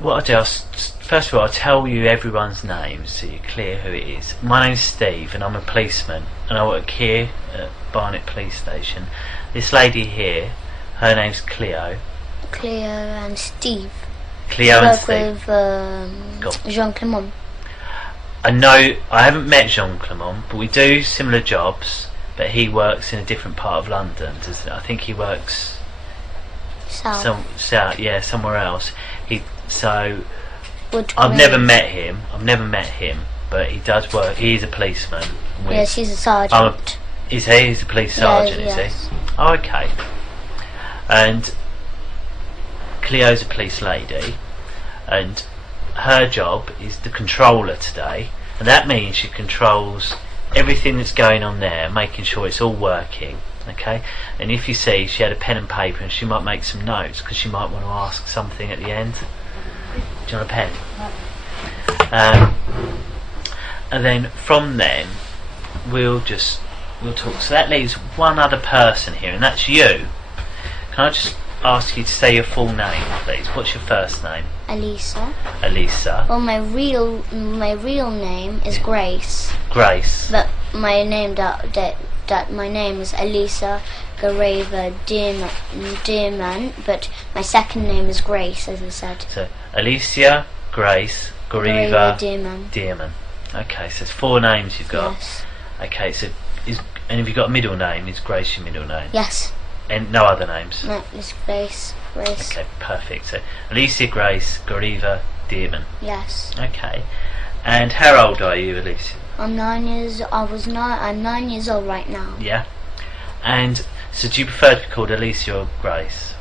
What I'll do, first of all, I'll tell you everyone's names so you're clear who it is. My name's Steve and I'm a policeman and I work here at Barnet Police Station. This lady here, her name's Cleo. Cleo and Steve. Cleo and Steve. With Jean Clement. I know, I haven't met Jean Clement, but we do similar jobs, but he works in a different part of London. I think he works south, yeah, somewhere else. I've never met him, but he does work. He's a policeman. Yes, he's a sergeant. Is he? He's a police sergeant, yes. Is he? Oh, okay. And Cleo's a police lady, and her job is the controller today, and that means she controls everything that's going on there, making sure it's all working. Okay, and if you see, she had a pen and paper and she might make some notes because she might want to ask something at the end. Do you want a pen? And then from then we'll talk. So that leaves one other person here, and that's you. Can I just ask you to say your full name, please? What's your first name? Elisa. Elisa. Well, my real name is Grace. Grace. But my name my name is Elisa Gareva Dearman, but my second name is Grace, as I said. So Alicia Grace Gareva Dearman. Okay, so it's 4 names you've got. Yes. Okay, so and have you got a middle name? Is Grace your middle name? Yes. And no other names? No, it's Grace. Okay, perfect. So Alicia Grace Gareva Dearman. Yes. Okay. And how old are you, Alicia? I'm 9 years. I'm 9 years old right now. Yeah. And so, do you prefer to be called Alicia or Grace?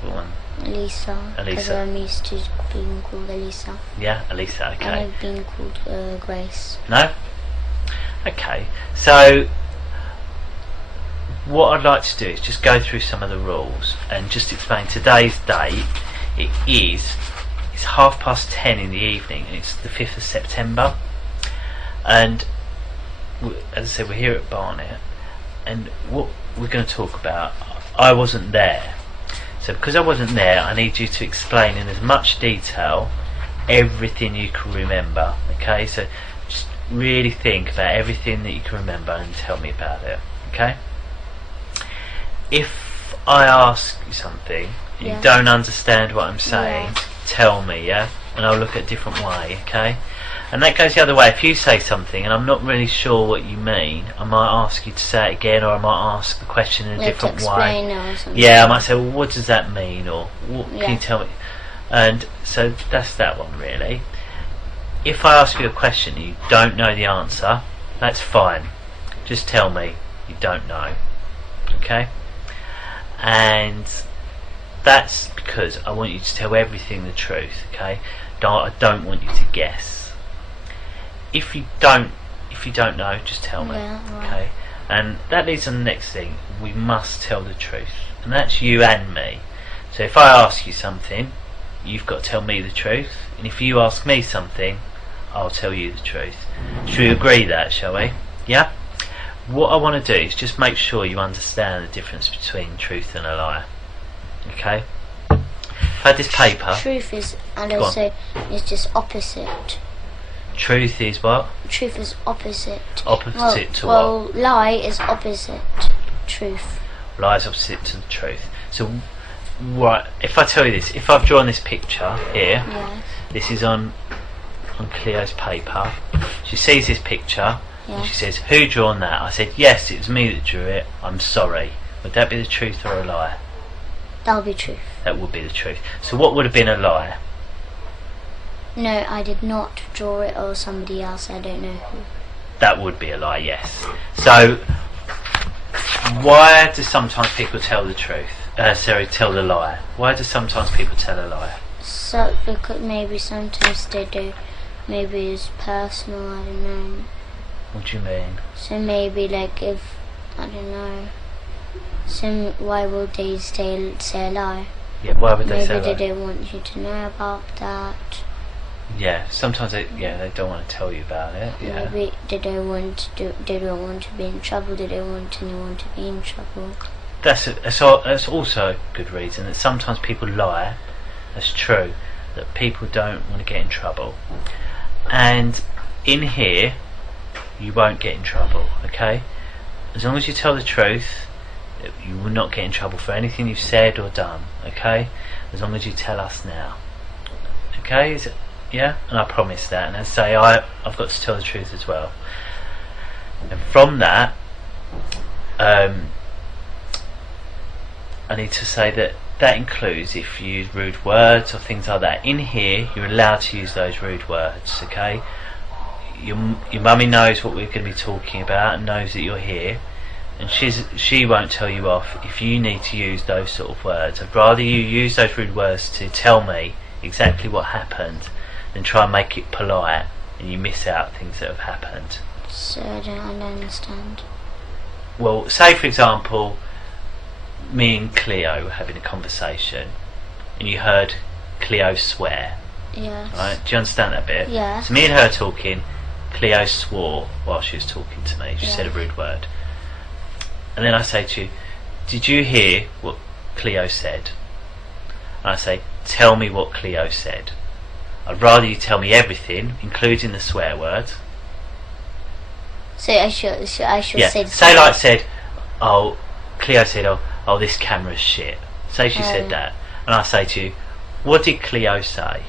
Elisa. Because I'm used to being called Elisa. Yeah, Elisa. Okay. And I've been called Grace. No. Okay. So, what I'd like to do is just go through some of the rules and just explain today's date. It's 10:30 in the evening, and it's the 5th of September. And as I said, we're here at Barnet, and what we're going to talk about, I wasn't there. So because I wasn't there, I need you to explain in as much detail everything you can remember. Okay, so just really think about everything that you can remember and tell me about it. Okay? If I ask you something and you don't understand what I'm saying, tell me, yeah? And I'll look at a different way, okay? And that goes the other way. If you say something and I'm not really sure what you mean, I might ask you to say it again, or I might ask the question in a different way. Or something. Yeah, I might say, well, what does that mean? Or can you tell me? And so that's that one, really. If I ask you a question and you don't know the answer, that's fine. Just tell me you don't know. Okay? And that's because I want you to tell everything the truth. Okay? I don't want you to guess. If you don't know, just tell me. Okay? And that leads to the next thing. We must tell the truth, and that's you and me. So if I ask you something, you've got to tell me the truth, and if you ask me something, I'll tell you the truth. Should we agree that, shall we? Yeah? What I want to do is just make sure you understand the difference between truth and a lie. Okay? I've had this paper. Truth is, and also it's just opposite. Truth is what? Truth is opposite. Opposite to well, what? Lie is opposite truth. Lie is opposite to the truth. So, right, if I tell you this, if I've drawn this picture here, this is on Cleo's paper. She sees this picture and she says, "Who drawn that?" I said, "Yes, it was me that drew it. I'm sorry." Would that be the truth or a lie? That'll be truth. That would be the truth. So what would have been a lie? No, I did not draw it, or somebody else, I don't know who. That would be a lie, yes. So, why do sometimes people tell the truth? Tell the lie. Why do sometimes people tell a lie? So, because maybe sometimes they do. Maybe it's personal, I don't know. What do you mean? So maybe, like, if, I don't know. So why would they say a lie? Yeah, why would they say a lie? Maybe they don't want you to know about that. Yeah, sometimes they don't want to tell you about it. Yeah. Maybe they don't want to be in trouble. They don't want anyone to be in trouble. That's also a good reason that sometimes people lie. That's true, that people don't want to get in trouble. And in here, you won't get in trouble, okay? As long as you tell the truth, you will not get in trouble for anything you've said or done, okay? As long as you tell us now. Okay? Is it, yeah? And I promise that. And as I say, I've got to tell the truth as well. And from that, I need to say that includes if you use rude words or things like that. In here, you're allowed to use those rude words, okay? Your mummy knows what we're going to be talking about and knows that you're here, and she won't tell you off if you need to use those sort of words. I'd rather you use those rude words to tell me exactly what happened than try and make it polite and you miss out things that have happened. So I don't understand. Well, say for example, me and Cleo were having a conversation and you heard Cleo swear. Yes. Right? Do you understand that bit? Yes. So me and her talking, Cleo swore while she was talking to me. She said a rude word. And then I say to you, did you hear what Cleo said? And I say, tell me what Cleo said. I'd rather you tell me everything, including the swear words. So I should say. Say like said, oh, Cleo said, oh, this camera's shit. Say she said that, and I say to you, what did Cleo say?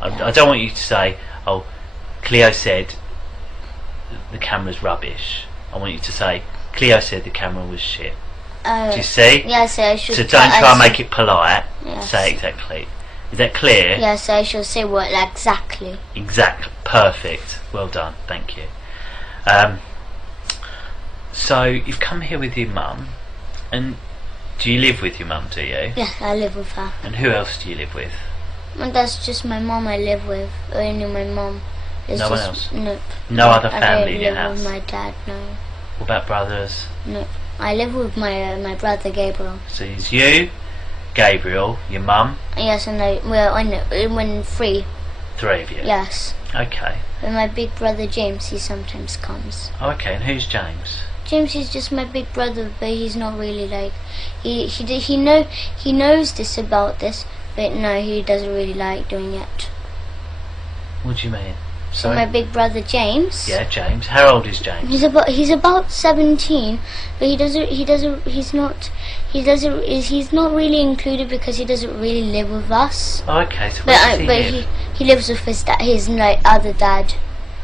I don't want you to say, oh, Cleo said the camera's rubbish. I want you to say, Cleo said the camera was shit. Do you see? Yeah, so I should. So don't try and make it polite. Yes. Say exactly. Is that clear? Yeah, so I should say what exactly. Exactly. Perfect. Well done. Thank you. So you've come here with your mum, and do you live with your mum? Do you? Yeah, I live with her. And who else do you live with? And that's just my mum I live with. Only my mum. No one else? No. No other family in your I don't house? live with my dad, no. What about brothers? No. I live with my brother Gabriel. So it's you, Gabriel, your mum? Yes, and when three. Three of you? Yes. Okay. And my big brother James, he sometimes comes. Okay, and who's James? James is just my big brother, but he's not really like he knows this about this, but no, he doesn't really like doing it. What do you mean? So Sorry? my big brother James. Yeah, James. How old is James? He's about 17, but he's not really included because he doesn't really live with us. Oh, okay, so where does he live? He lives with his other dad.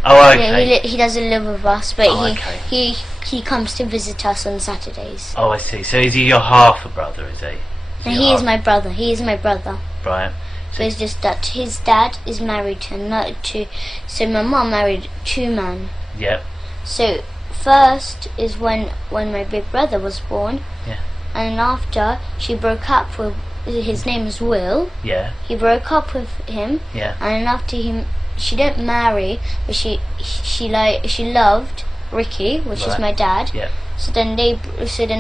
Oh, okay. Yeah, he doesn't live with us, but okay. he comes to visit us on Saturdays. Oh, I see. So is he your half a brother, is he? And he is my brother. He is my brother. Right. So it's just that his dad is married to so my mum married two men. Yep. So first is when my big brother was born. Yeah. And after she broke up with his name is Will. Yeah. He broke up with him. Yeah. And after him, she didn't marry, but she loved Ricky, which is my dad. Yeah. So then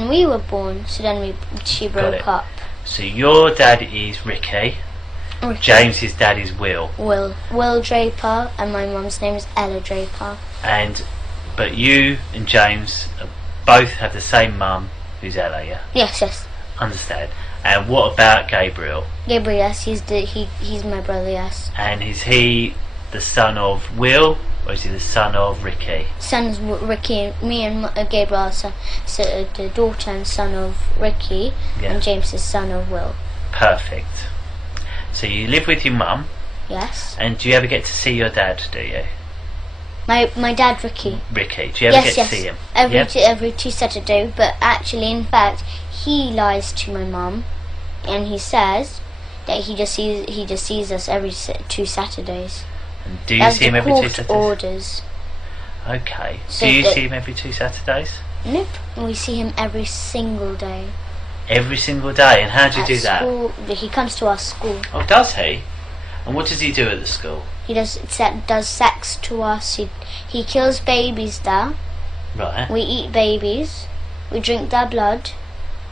we were born. So then she broke up. So your dad is Ricky. James's dad is Will. Will Draper, and my mum's name is Ella Draper. But you and James both have the same mum, who's Ella, yeah? Yes. Understand. And what about Gabriel? Gabriel, yes, he's my brother, yes. And is he the son of Will, or is he the son of Ricky? Son is Ricky, me and Gabriel are so the daughter and son of Ricky, and James is son of Will. Perfect. So you live with your mum? Yes. And do you ever get to see your dad, do you? My dad, Ricky. Ricky, do you ever get to see him? Every two Saturdays, but actually, in fact, he lies to my mum, and he says that he just sees us every two Saturdays. And do you see him every 2 Saturdays? Orders. Okay. So do you see him every 2 Saturdays? Nope. We see him every single day. Every single day? And how do you do school, that? He comes to our school. Oh, does he? And what does he do at the school? He does sex to us. He kills babies there. Right. We eat babies. We drink their blood.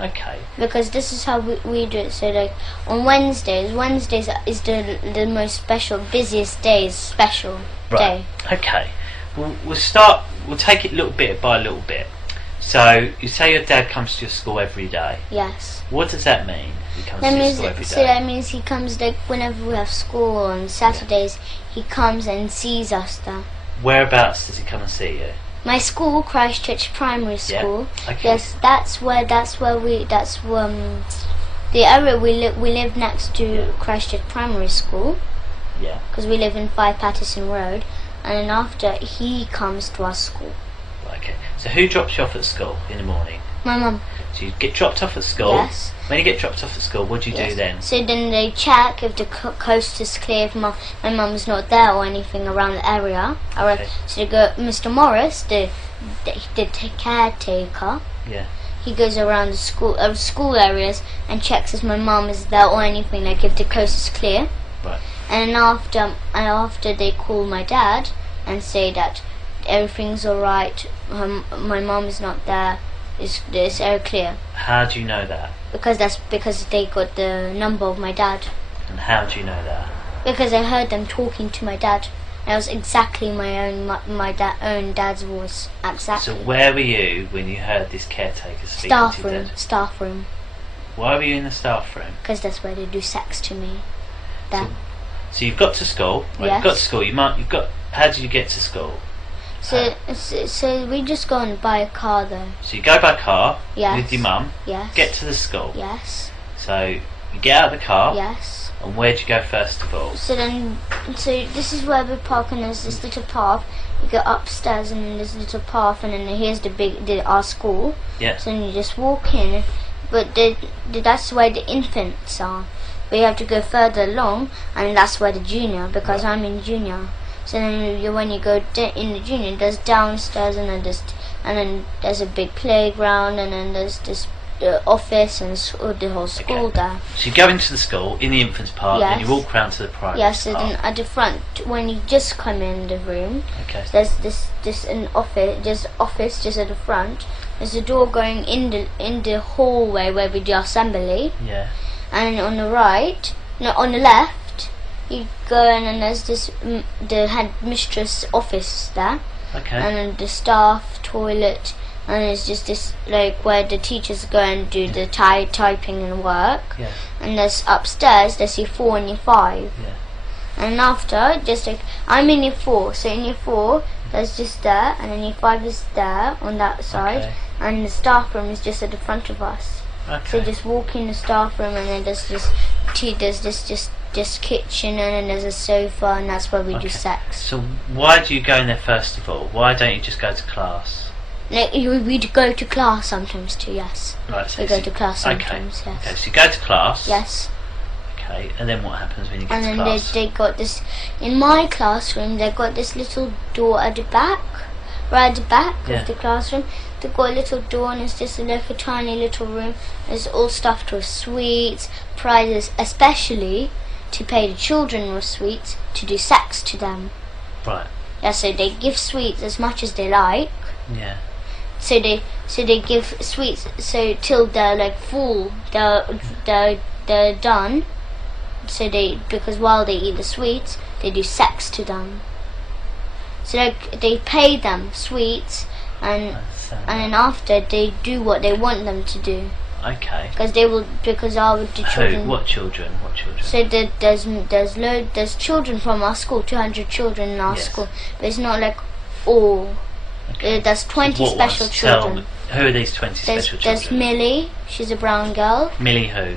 Okay. Because this is how we do it. So like on Wednesdays is the most special, busiest day, day. Okay. We'll start. We'll take it little bit by little bit. So you say your dad comes to your school every day. Yes. What does that mean? He comes That to your means school every day. so that means he comes like whenever we have school on Saturdays. He comes and sees us there. Whereabouts does he come and see you? My school, Christchurch Primary School. Yeah. Okay. Yes, that's where the area we live next to Christchurch Primary School. Yeah. Because we live in 5 Patterson Road, and then after he comes to our school. Okay. So who drops you off at school in the morning? My mum. So you get dropped off at school. Yes. When you get dropped off at school, what do you do then? So then they check if the coast is clear, if my mum's not there or anything around the area. Okay. So they go, Mr. Morris, the caretaker. Yeah. He goes around the school areas and checks if my mum is there or anything, like if the coast is clear. Right. And after they call my dad and say that everything's alright, my mum is not there, it's all clear. How do you know that? Because they got the number of my dad. And how do you know that? Because I heard them talking to my dad. And it was exactly my own dad's voice. Exactly. So where were you when you heard this caretaker speaking Staff to you? room. Staff room. Why were you in the staff room? Because that's where they do sex to me. There. So you've got to school. Right, Yes. You've got to school. You've got. How did you get to school? So we just go and buy a car though. So you go by car Yes. with your mum. Yes. Get to the school. Yes. So you get out of the car. Yes. And where do you go first of all? So this is where we park, and there's this little path. You go upstairs, and then there's a little path, and then here's our school. Yeah. So then you just walk in, but that's where the infants are. But you have to go further along, and that's where the junior, because I'm in junior. So then when you go in the junior, there's downstairs, and then there's a big playground, and then there's this office and the whole school there. So you go into the school in the infants part, Yes. and you walk round to the primary Yes, so part. then at the front, when you just come in the room, Okay. there's this an office just at the front. There's a door going in the hallway where we do assembly, Yeah. and on the right, no, on the left, you go in and there's the headmistress office there, Okay. and then the staff toilet, and it's just this like where the teachers go and do the typing and work. Yeah. And there's upstairs there's year 4 and year 5. Yeah. And after, just like I'm in year 4, so in year 4 there's just there, and then year 5 is there on that side, Okay. and the staff room is just at the front of us. Okay. So just walk in the staff room, and then there's this kitchen, and then there's a sofa, and that's where we do Okay. sex. So why do you go in there first of all? Why don't you just go to class? Like, we go to class sometimes too. Yes. Right. So We go to class Okay. sometimes. Yes. Okay. So you go to class. Yes. Okay. And then what happens when you get And to then class? they got this, in my classroom, they got this little door at the back, right at the back Yeah. of the classroom. They got a little door, and it's just like a tiny little room. It's all stuffed with sweets, prizes, especially to pay the children with sweets, to do sex to them. Right. Yeah, so they give sweets as much as they like. Yeah. So they give sweets so till they're like full, they're done. So because while they eat the sweets, they do sex to them. So they pay them sweets, and then after they do what they want them to do. Okay. Because our the children. Who? What children? What children? So there's children from our school, 200 children in our Yes. school, but it's not like all. Okay. There's 20 What special ones? Tell children. me, who are these 20 special There's children? Millie, she's a brown girl. Millie who?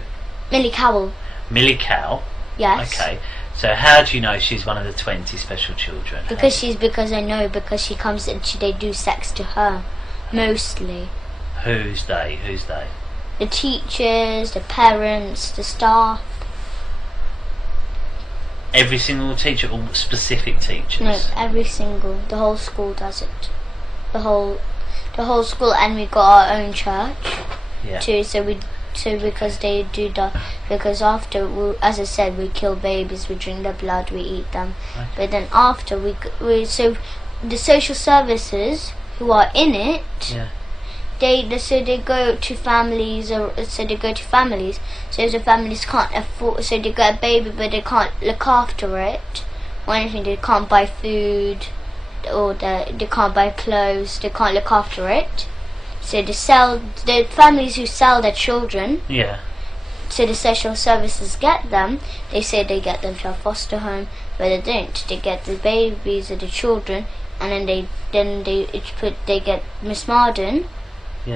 Millie Cowell, Millie Cow. yes. Okay. So how do you know she's one of the 20 special children? Because I know, because she comes and they do sex to her, mostly. Who's they? Who's they? The teachers, the parents, the staff. Every single teacher or specific teachers? No, the whole school does it. The whole school, and we got our own church Yeah. too. So because they do that, because after as I said, we kill babies, we drink their blood, we eat them. Okay. But then after so the social services who are in it, Yeah. they go to families, So if the families can't afford, so they get a baby but they can't look after it or anything, they can't buy food, or they can't buy clothes, they can't look after it. So the families who sell their children. Yeah. So the social services get them. They say they get them to a foster home, but they don't. They get the babies or the children, and then they get Miss Marden,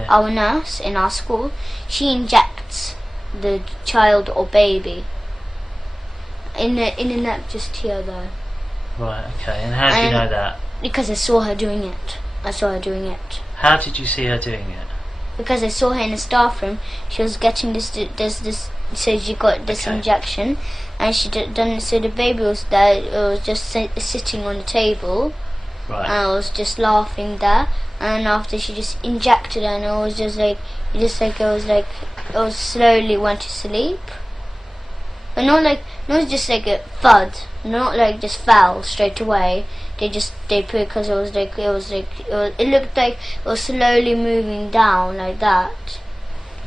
our nurse in our school. She injects the child or baby in the neck just here though. Right. Okay. And how do you know that? Because I saw her doing it. How did you see her doing it? Because I saw her in the staff room. She was getting this. So she got this injection, and she done. So the baby was there. It was just sitting on the table, right. And I was just laughing there. And after she just injected her, and it was just like it was slowly went to sleep. But not just like a thud, not like just fell straight away. They put because it looked like it was slowly moving down like that.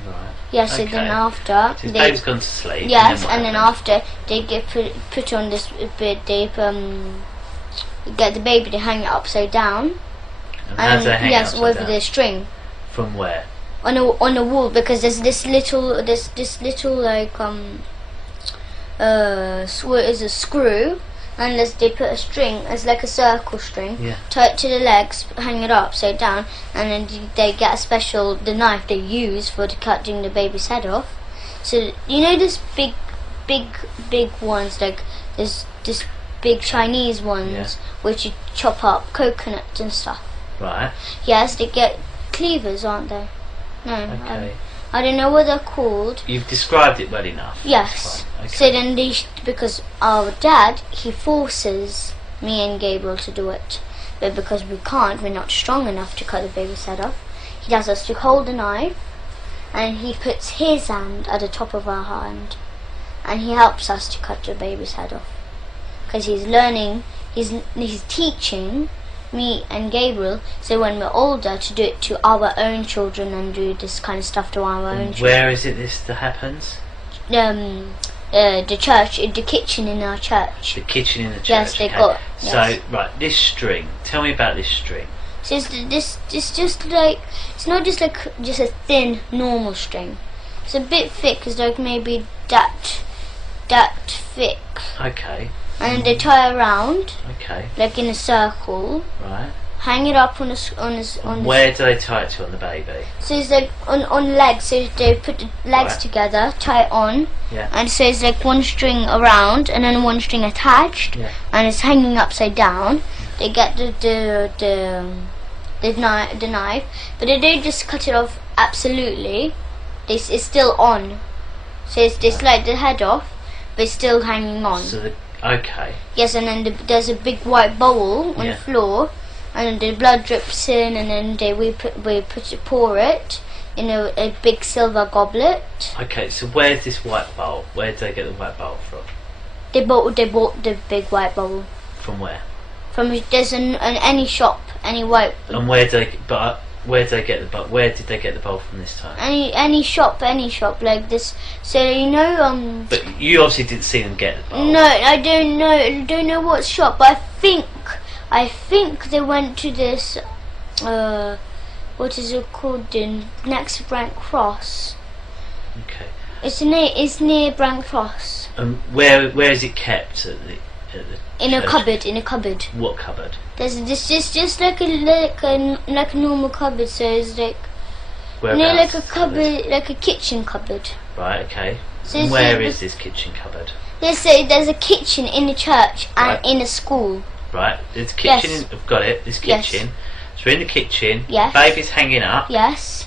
Right. Yes. So then after so his baby's gone to sleep. Yes, and then after they get put on this bit, they get the baby to hang it upside down. And how do they hang it upside with down? the string. From where? On the wall, because there's this little like is a screw, and they put a string as like a circle string, tie it to the legs, hang it upside down, and then they get the knife they use for cutting the baby's head off. So you know this big ones, like this big Chinese ones, which you chop up coconuts and stuff. Right. Yes, they get cleavers, aren't they? No. Okay. I don't know what they're called. You've described it well enough. Yes. Okay. So then because our dad, he forces me and Gabriel to do it. But because we're not strong enough to cut the baby's head off, he does us to hold the knife, and he puts his hand at the top of our hand, and he helps us to cut the baby's head off. Because he's learning, he's teaching me and Gabriel, so when we're older, to do it to our own children and do this kind of stuff to our own children. Where is it this that happens? The church, in the kitchen in our church. The kitchen in the church. Yes, they got. Yes. So right, this string. Tell me about this string. So it's just like, it's not just like just a thin normal string. It's a bit thick. It's like maybe that thick. Okay. And they tie around. Okay. Like in a circle. Right. Hang it up on the. Where do they tie it to on the baby? So it's like on legs. So they put the legs together, tie it on. Yeah. And so it's like one string around and then one string attached. Yeah. And it's hanging upside down. They get the knife, but they don't just cut it off absolutely. It's still on. So they slide the head off, but it's still hanging on. So okay. Yes, and then there's a big white bowl on the floor, and the blood drips in, and then we pour it in a big silver goblet. Okay, so where's this white bowl? Where did they get the white bowl from? They bought the big white bowl. From where? There's any shop, any white. And where did they get the bowl? Where did they get the bowl from this time? Any shop like this. So you know. But you obviously didn't see them get the bowl. No, I don't know what shop. But I think they went to this. What is it called? Next to Brent Cross. Okay. It's near Brent Cross. And where is it kept at the in a church? In a cupboard. What cupboard? There's just like a normal cupboard. So it's like like a cupboard, like a kitchen cupboard. Right. Okay. So and where is this kitchen cupboard? There's a kitchen in the church and in a school. Right. There's a kitchen. Yes. I've got it. There's kitchen. So we're in the kitchen. Yes. Baby's hanging up. Yes.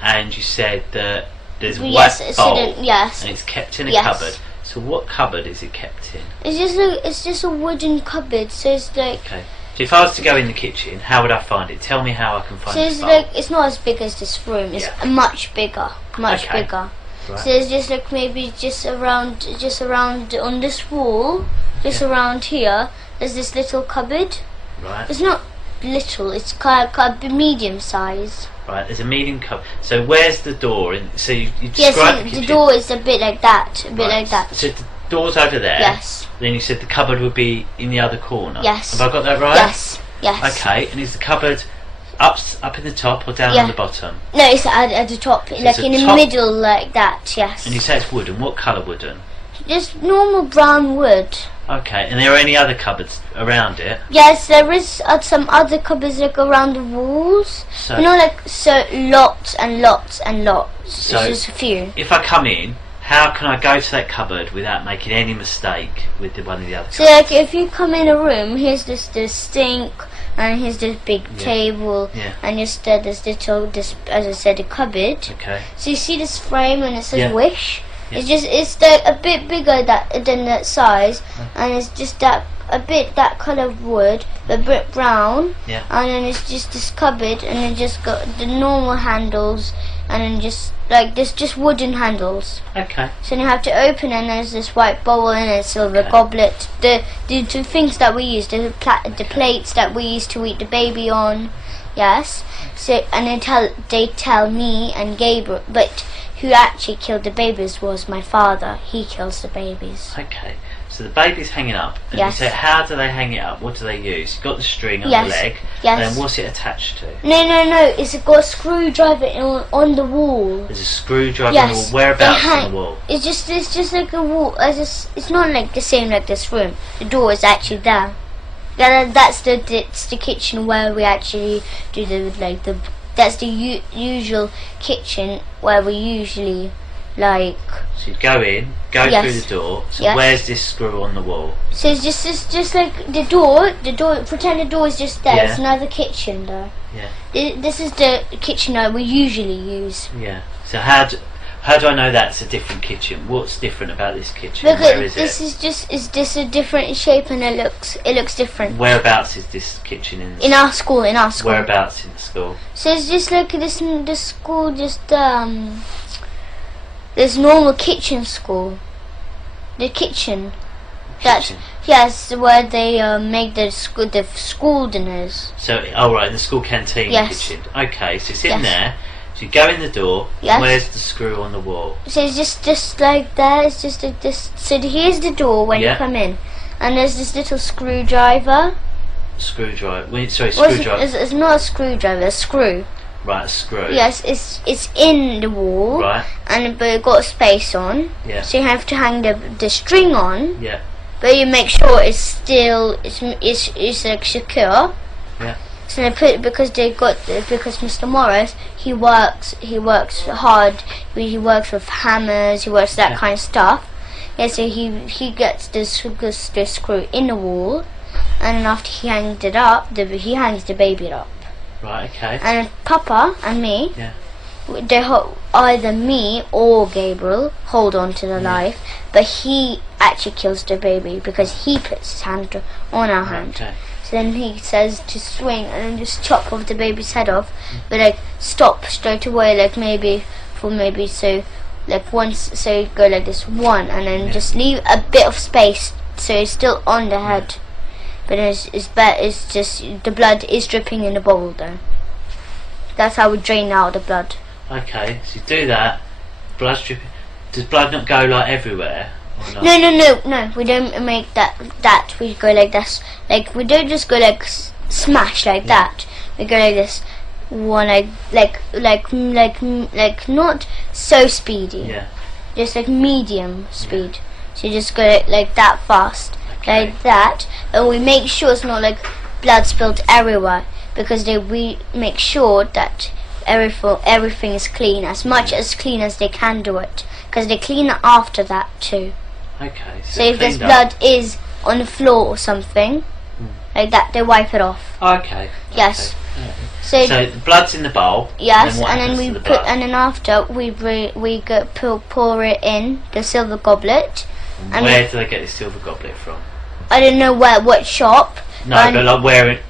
And you said that there's a white bowl. Yes. And it's kept in a cupboard. So what cupboard is it kept in? It's just a wooden cupboard. So it's like. Okay. So if I was to go in the kitchen, how would I find it? Tell me how I can find it. So it's like, it's not as big as this room. It's much bigger. Much bigger. Right. So it's just like maybe just around on this wall, just around here. There's this little cupboard. Right. It's not little. It's kind of medium size. Right. There's a medium cupboard. So where's the door? So you described the door is a bit like that. Like that. So the door's over there. Yes. Then you said the cupboard would be in the other corner. Yes. Have I got that right? Yes. Yes. Okay. And is the cupboard up in the top or down on the bottom? No, it's at the top, So like in the middle, like that. Yes. And you say it's wooden. What colour wooden? Just normal brown wood. Okay. And there are any other cupboards around it? Yes, there is some other cupboards like around the walls. So, you know, like lots and lots and lots. So it's just a few. if I come in, how can I go to that cupboard without making any mistake with one of the other So cupboards? like if you come in a room, here's this sink, and here's this big table, and just this little, as I said, a cupboard. Okay. So you see this frame and it says wish. Yeah. It's like a bit bigger than that size, and it's just that that colour of wood, but a bit brown. Yeah. And then it's just this cupboard, and it just got the normal handles, and then just like this, just wooden handles. Okay. So you have to open it, and there's this white bowl and a silver goblet. The two things that we use, the plates that we used to eat the baby on. Yes. So and they tell me and Gabriel, but who actually killed the babies was my father. He kills the babies. Okay. So the baby's hanging up, and you say, how do they hang it up? What do they use? You've got the string on the leg, and then what's it attached to? No. It's got a screwdriver on the wall. There's a screwdriver on the wall. Whereabouts on the wall? It's just like a wall. It's not like the same like this room. The door is actually there. That's the kitchen where we actually do that's the usual kitchen where we usually like. So you go in, go through the door. So where's this screw on the wall? So it's just like the door. Pretend the door is just there. It's another kitchen though. Yeah. This is the kitchen that we usually use. Yeah. So how do I know that's a different kitchen? What's different about this kitchen? Because where is this it? is just a different shape, and it looks different. Whereabouts is this kitchen in our school? In our school. Whereabouts in the school? So it's just like this school, just this normal kitchen school. The kitchen. Yes, where they make the school dinners. So right, the school canteen kitchen. Okay, so it's in there. So you go in the door. Where's the screw on the wall? So it's just like that. It's just like this. So here's the door when you come in, and there's this little screwdriver. Screwdriver. Sorry, screwdriver. It's not a screwdriver. A screw. Right, a screw. Yes, it's in the wall. Right. But it got a space on. Yeah. So you have to hang the string on. Yeah. But you make sure it's still it's like secure. Yeah. So they put because Mr. Morris he works hard. He works with hammers. He works that kind of stuff. Yeah. So he gets this screw in the wall, and then after he hangs it up, he hangs the baby up. Right. Okay. And Papa and me. Yeah. Either me or Gabriel hold on to the knife, but he actually kills the baby because he puts his hand on our hand. Okay. So then he says to swing and then just chop off the baby's head off, but like stop straight away, like maybe so like once, so you go like this one, and then just leave a bit of space so it's still on the head, but it's just the blood is dripping in the bowl though. That's how we drain out the blood. Okay, so you do that. Blood's dripping. Does blood not go like everywhere? Or not? No. We don't make that. We go like this. Like we don't just go like smash like that. We go like this. One like not so speedy. Yeah. Just like medium speed. So you just go like that fast, like that, and we make sure it's not like blood spilled everywhere because we make sure that everything is clean, as much as clean as they can do it, because they clean it after that too. Okay. So if there's blood is on the floor or something like that, they wipe it off. Okay. Yes. Okay. So the blood's in the bowl. Yes, and then we put, and then after we pour it in the silver goblet. And where do they get this silver goblet from? I don't know what shop. No, but like where it.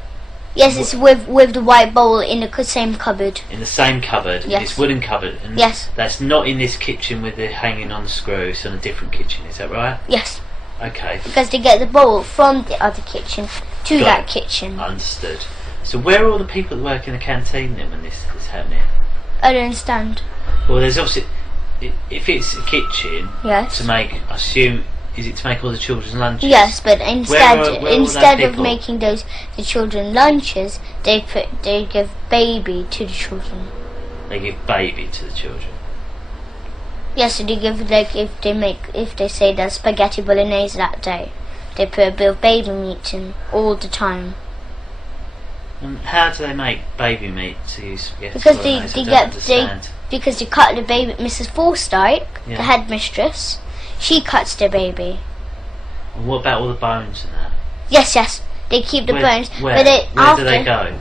Yes, it's with the white bowl in the same cupboard. In the same cupboard, yes. This wooden cupboard. And yes. That's not in this kitchen with it hanging on the screw. It's in a different kitchen. Is that right? Yes. Okay. Because they get the bowl from the other kitchen to that kitchen. Understood. So where are all the people that work in the canteen then when this is happening? I don't understand. Well, there's obviously, if it's a kitchen, yes. to make, I assume Is it to make all the children's lunches? Yes, but instead of people? making the children lunches, they give baby to the children. They give baby to the children. Yes, so they give, like, if they say there's spaghetti bolognese that day, they put a bit of baby meat in all the time. And how do they make baby meat to use spaghetti Because bolognese? because they cut the baby. Mrs. Forsyth, Yeah. the headmistress, she cuts the baby. And what about all the bones and that? Yes, they keep the bones. Where? But Where do they go?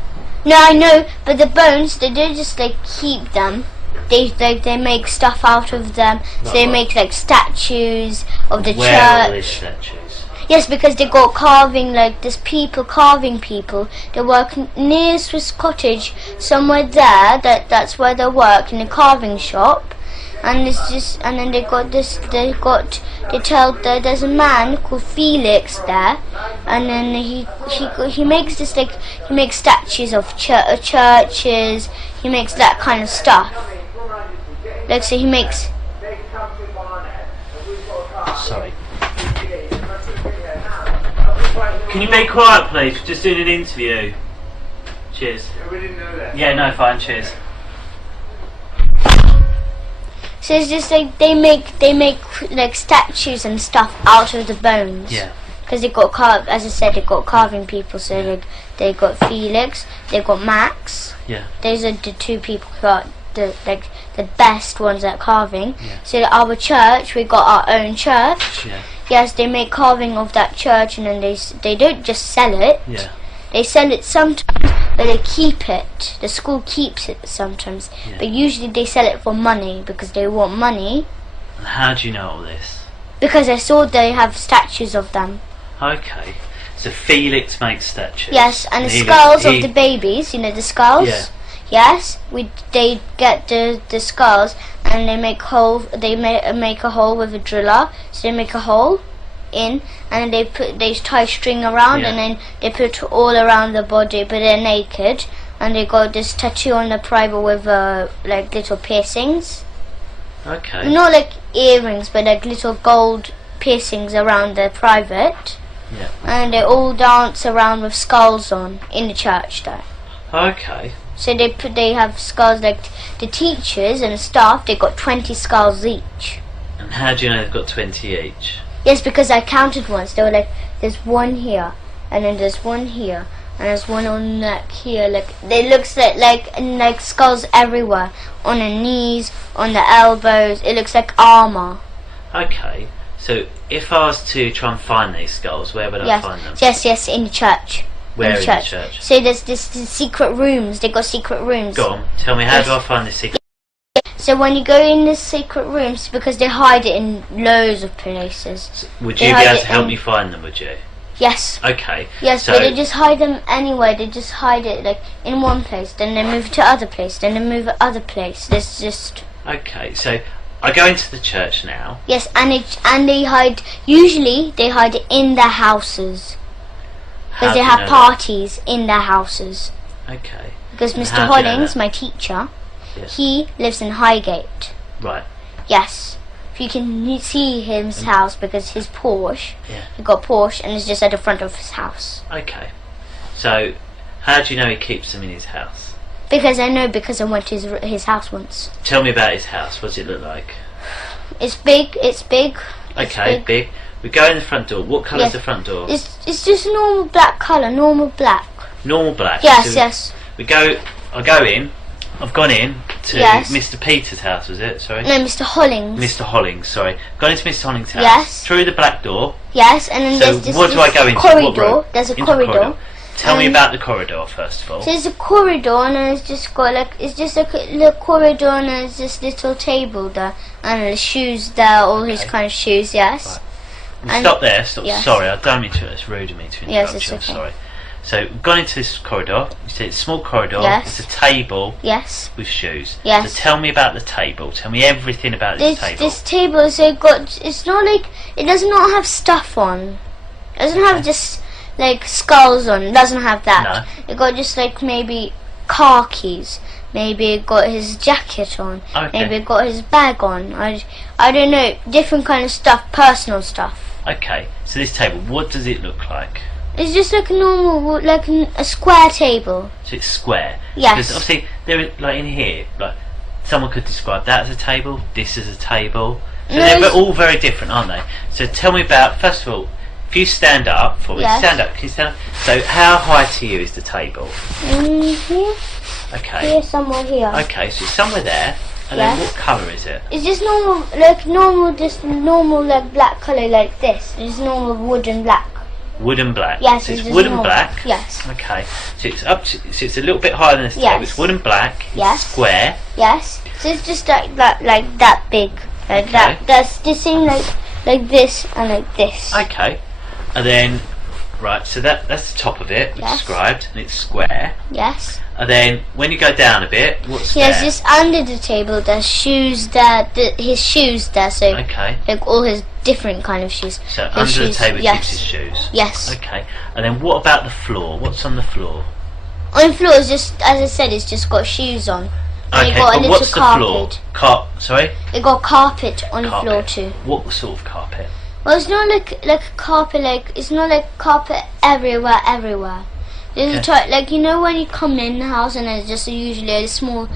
No, I know, but the bones, they don't just like keep them. They make stuff out of them. So they make like statues of the Where are church. these statues? Yes, because they got carving, like there's people carving people. They work near Swiss Cottage, somewhere there. That's where they work, in a carving shop. And it's just, and then they tell that there's a man called Felix there, and then he makes this, like, he makes statues of churches. He makes that kind of stuff. Like, so he makes. Sorry. Can you be quiet, please? We're just doing an interview. Cheers. Yeah, no, fine. Cheers. So it's just like they make like statues and stuff out of the bones. Yeah. Because they got as I said, they got carving people. So they got Felix, they got Max. Yeah. Those are the two people who are the best ones at carving. Yeah. So our church, we got our own church. Yeah. Yes, they make carving of that church, and then they don't just sell it. Yeah. They sell it sometimes, but they keep it. The school keeps it sometimes, Yeah. but usually they sell it for money because they want money. And how do you know all this? Because I saw they have statues of them. Okay. So Felix makes statues. Yes, and the he skulls of the babies. You know the skulls. Yeah. Yes, they get the skulls and they make hole. They make a hole with a driller. So they make a hole in, and they tie string around, Yeah. and then they put all around the body, but they're naked, and they got this tattoo on the private with like little piercings. Okay. Not like earrings, but like little gold piercings around the private. Yeah. And they all dance around with skulls on in the church there. Okay. So they have skulls, like the teachers and the staff. They got 20 skulls each. And how do you know they've got 20 each? Yes, because I counted once. They were like, there's one here, and then there's one here, and there's one on the neck here. Like they looks like skulls everywhere, on the knees, on the elbows. It looks like armor. Okay. So if I was to try and find these skulls, where would I find them? Yes, in the church. Where in the church? So there's this secret rooms. They got secret rooms. Go on. Tell me, how do I find this secret? So when you go in the secret rooms, because they hide it in loads of places. Would you be able to help me find them, would you? Yes. Okay. Yes, so but they just hide them anywhere. They just hide it like in one place, then they move to other place, then they move to other place. There's just. Okay, so I go into the church now. Yes, and they hide. Usually they hide it in their houses because they have parties in their houses. Okay. Because And Mr. how do you know Hollings, that? my teacher, Yes. he lives in Highgate. Right. Yes. You can see his house because his Porsche. Yeah. He got Porsche and it's just at the front of his house. Okay. So, how do you know he keeps them in his house? Because I know, because I went to his house once. Tell me about his house. What does it look like? It's big. Okay, big. We go in the front door. What colour is the front door? It's just a normal black colour, normal black. Normal black. Yes, So yes. I go in. I've gone in to Yes. Mr. Peter's house, was it? Sorry? No, Mr. Hollings. Mr. Hollings, sorry. Gone into Mr. Hollings' house. Yes. Through the black door. Yes, and then So there's this, what do I go into? What corridor. room? There's a Into corridor. Tell me about the corridor first of all. So there's a corridor, and then it's just got it's just a little corridor, and there's this little table there, and the shoes there, all his kind of shoes. Yes. Right. Stop there. Stop. Yes. Sorry, I don't mean to. It's rude of me to interrupt Yes, it's you. I'm okay. sorry. So we've gone into this corridor. You see it's a small corridor. Yes. It's a table Yes. with shoes. Yes. So tell me about the table. Tell me everything about this table. This table, so it's not like, it does not have stuff on. It doesn't have just like skulls on. It doesn't have that. No. It got just like maybe car keys. Maybe it got his jacket on. Okay. Maybe it got his bag on. I don't know. Different kind of stuff. Personal stuff. Okay, so this table, what does it look like? It's just like a normal, like a square table. So it's square. Yes. Because obviously, like in here, like someone could describe that as a table, this as a table. So they're all very different, aren't they? So tell me about, first of all, if you stand up for me, stand up, can you stand up? So how high to you is the table? Here. Okay. Here, somewhere here. Okay, so it's somewhere there. And then what colour is it? It's just normal, just normal, like black colour, like this. It's normal wood and black. Wood and black. Yes, so it's wood and black. Yes. Okay. So it's so it's a little bit higher than this table. It's wood and black. Yes. It's square. Yes. So it's just like that big, like that. That's the same like this and like this. Okay. And then so that's the top of it described, and it's square. Yes. And then when you go down a bit, what's there? Yes, just under the table there's shoes there, his shoes there, so like all his different kind of shoes. So under the table keeps his shoes? Yes. Okay. And then what about the floor? What's on the floor? On the floor is just, as I said, it's just got shoes on. And Okay, got but what's the floor? Sorry? It got carpet on the floor too. What sort of carpet? Well, it's not like a carpet, it's not like carpet everywhere. There's a type, like, you know when you come in the house and there's just usually a small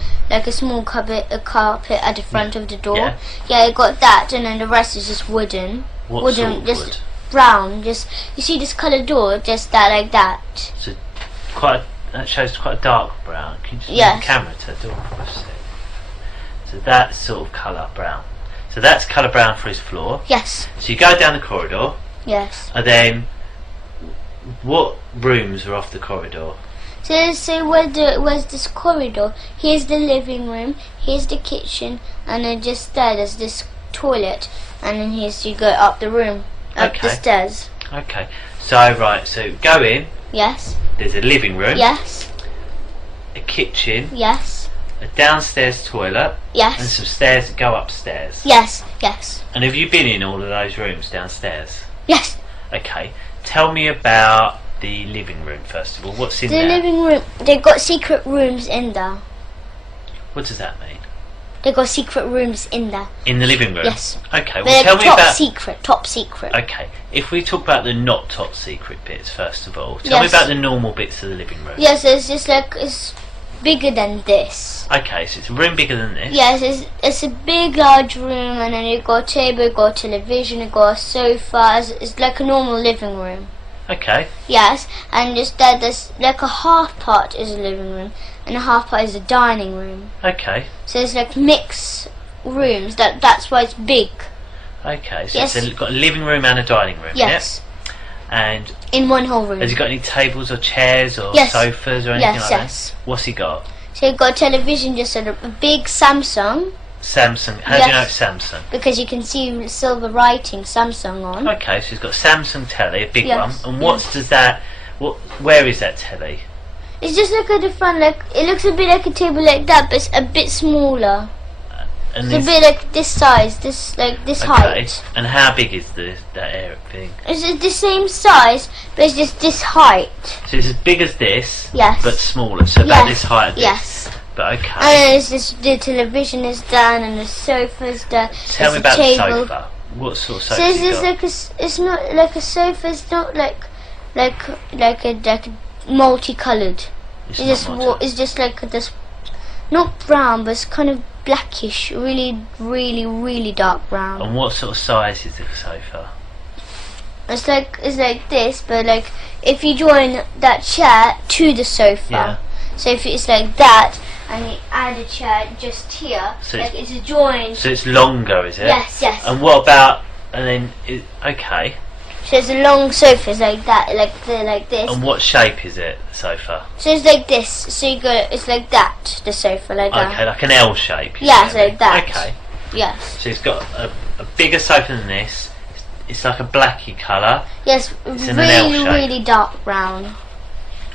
carpet at the front of the door. Yeah, it got that, and then the rest is just wooden. What sort of just wood? Brown. Just, you see this coloured door, just that, like that. So that shows quite a dark brown. Can you just move the camera to the door for a sec? So that's sort of colour brown. So that's colour brown for his floor. Yes. So you go down the corridor. Yes. And then what rooms are off the corridor? So where's this corridor? Here's the living room, here's the kitchen, and then just there's this toilet, and then here's you go up the room, up the stairs. Okay. So so go in. Yes. There's a living room. Yes. A kitchen. Yes. A downstairs toilet. Yes. And some stairs that go upstairs. Yes. Yes. And have you been in all of those rooms downstairs? Yes. Okay. Tell me about the living room first of all. What's in there? The living room, they've got secret rooms in there. What does that mean? They've got secret rooms in there. In the living room? Yes. Okay, well they're tell me about... top secret. Okay, if we talk about the not top secret bits first of all, tell me about the normal bits of the living room. Yes, it's just like, it's bigger than this. Okay, so it's a room bigger than this? Yes, it's a big large room, and then you've got a table, you've got a television, you've got a sofa. It's like a normal living room. Okay. Yes, and just there's like a half part is a living room and a half part is a dining room. Okay. So it's like mixed rooms. That's why it's big. Okay, so it's got a living room and a dining room. Yes. Yeah? And in one whole room. Has he got any tables or chairs or sofas or anything like that? What's he got? So he's got a television, just a big Samsung. Samsung. How do you know it's Samsung? Because you can see silver writing Samsung on. Okay, so he's got Samsung telly, a big one. And where is that telly? It's just like at the front, like it looks a bit like a table like that, but it's a bit smaller. And it's a bit like this size, this height. And how big is that area thing? It's the same size, but it's just this height. So it's as big as this, but smaller. So about this height. Of this. Yes. But okay. And it's just the television is down and the sofa's there. Tell me about the sofa. What sort of sofa? So it's not like a sofa. It's not like a multicoloured. It's just like this, not brown, but it's kind of blackish, really dark brown. And what sort of size is the sofa? It's like this, but like if you join that chair to the sofa, so if it's like that, and you add a chair just here, so like it's joined. So it's longer, is it? Yes, yes. And what about? And then okay. So it's a long sofa, it's like that, like this. And what shape is it, the sofa? So it's like this. So you go, it's like that, the sofa, like that. Okay, like an L shape. Yeah, it's like that. Okay. Yes. So it's got a bigger sofa than this. It's like a blacky colour. Yes, it's really dark brown.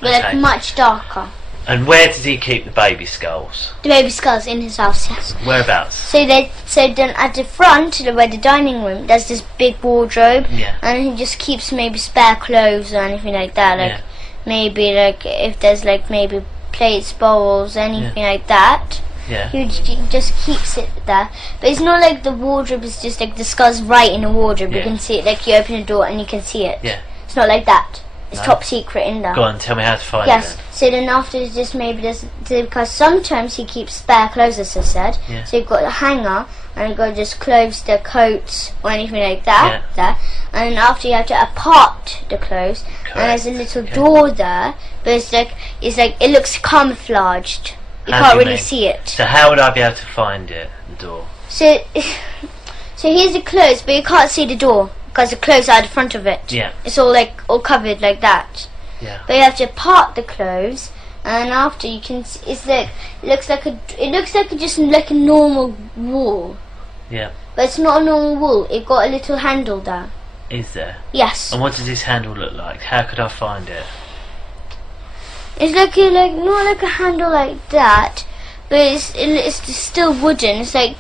But like much darker. And where does he keep the baby skulls? The baby skulls in his house, yes. Whereabouts? So then at the front, where the dining room, there's this big wardrobe, and he just keeps maybe spare clothes or anything like that. Like maybe like if there's like maybe plates, bowls, anything like that. Yeah. He just keeps it there. But it's not like the wardrobe is just like the scar's right in the wardrobe. Yeah. You can see it, like you open the door and you can see it. Yeah. It's not like that. It's No. top secret in there. Go on, tell me how to find Yes. it. So then after it's just maybe just because sometimes he keeps spare clothes, as I said. Yeah. So you've got a hanger and you've got just clothes, the coats or anything like that. There. And then after you have to apart the clothes. Correct. And there's a little door there, but it's like it looks camouflaged. You How can't do you really mean? see it. So how would I be able to find it? The door. So here's the clothes, but you can't see the door because the clothes are at the front of it. Yeah. It's all all covered like that. Yeah. But you have to part the clothes, and after you can, it's like it looks like just like a normal wall, Yeah. but it's not a normal wall. It got a little handle there. Is there? Yes. And what does this handle look like? How could I find it? It's like not like a handle like that, but it's just still wooden. It's like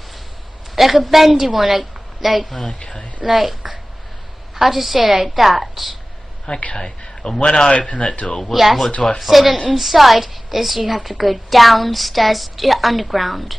a bendy one, like Okay. how to say like that. Okay. And when I open that door, what, Yes. what do I So find? then inside, you have to go downstairs, underground.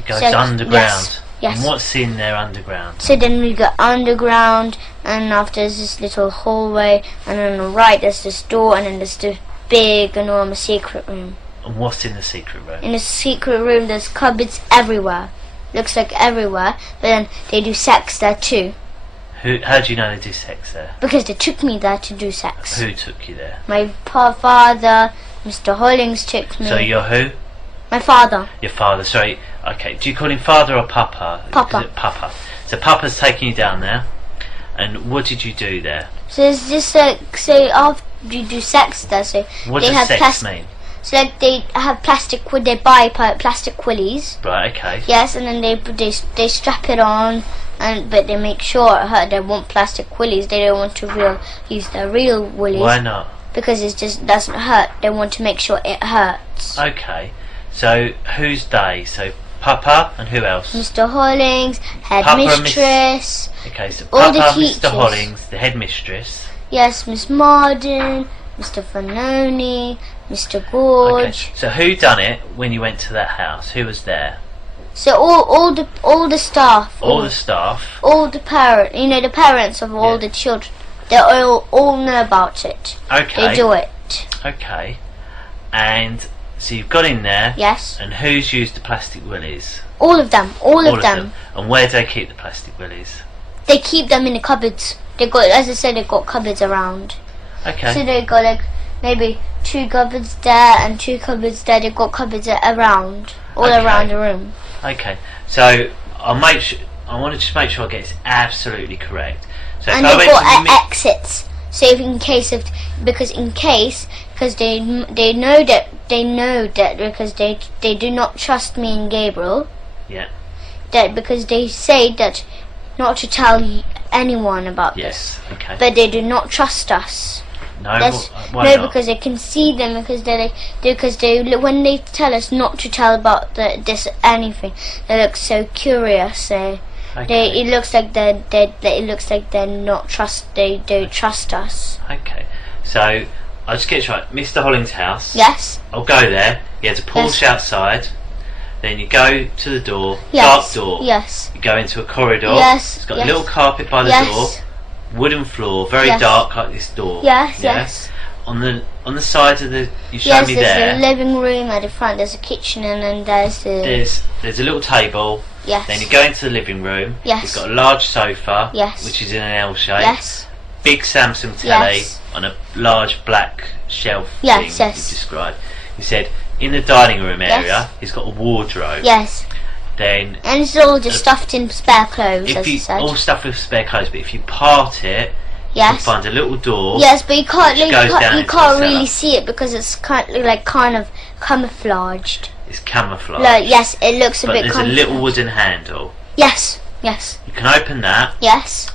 It goes so- underground. Yes. And what's in there underground? So then we go underground, and after there's this little hallway, and on the right there's this door, and then there's this big, enormous secret room. And what's in the secret room? In the secret room there's cupboards everywhere. Looks like everywhere, but then they do sex there too. How do you know they do sex there? Because they took me there to do sex. Who took you there? My father, Mr. Hollings took me. So you're who? My father. Your father, sorry. Okay, do you call him father or papa? Papa. Is it papa? So papa's taking you down there, and what did you do there? So it's just like, say after you do sex there, so What they does have sex mean? So like they have they buy plastic willies. Right, okay. Yes, and then they strap it on, but they make sure it hurt. They want plastic willies. They don't want to use their real willies. Why not? Because it just doesn't hurt. They want to make sure it hurts. Okay. So who's they? So Papa and who else? Mr. Hollings, Papa and headmistress. Okay, so all the Papa, teachers. Mr. Hollings, the headmistress. Yes, Miss Marden, Mr. Fanoni, Mr. Gorge. Okay. So who done it when you went to that house? Who was there? So all the staff. All the staff. All the the parents of all the children. They all know about it. Okay. They do it. Okay. And so you've got in there. Yes. And who's used the plastic willies? All of them. All of them. And where do they keep the plastic willies? They keep them in the cupboards. They got, as I said, they got cupboards around. Okay. So they got like maybe 2 cupboards there and 2 cupboards there. They got cupboards around, all around the room. Okay. So I want to just make sure I get this absolutely correct. So And if they I got went to exits. So if because they know that because they do not trust me and Gabriel. Yeah. That because they say that not to tell anyone about this. Yes. Okay. But they do not trust us. No. Why No, not? because they can see them because they when they tell us not to tell about this anything, they look so curious. Okay. It looks like they're not trust. They don't trust us. Okay. So I'll just get this right. Mr. Hollings' house. Yes. I'll go there. He has a porch outside. Then you go to the door. Yes. Dark door. Yes. You go into a corridor. Yes. It's got a little carpet by the door. Wooden floor, very dark like this door. Yes. Yeah? Yes. On the side of the you showed me there's there. a living room at the front. There's a kitchen and then there's the. There's a little table. Yes. Then you go into the living room. Yes. It's got a large sofa. Yes. Which is in an L shape. Yes. Big Samsung telly Yes. on a large black shelf Yes, thing yes. you described. You said in the dining room area Yes. he's got a wardrobe. Yes. Then And it's all just stuffed in spare clothes, if as you I said. all stuff with spare clothes, but if you part it, you Yes. find a little door. Yes, but you can't. which goes down You into can't the really cellar. see it because it's kind of camouflaged. It's camouflage. Like, yes, it looks a but bit. there's a little wooden handle. Yes. Yes. You can open that. Yes.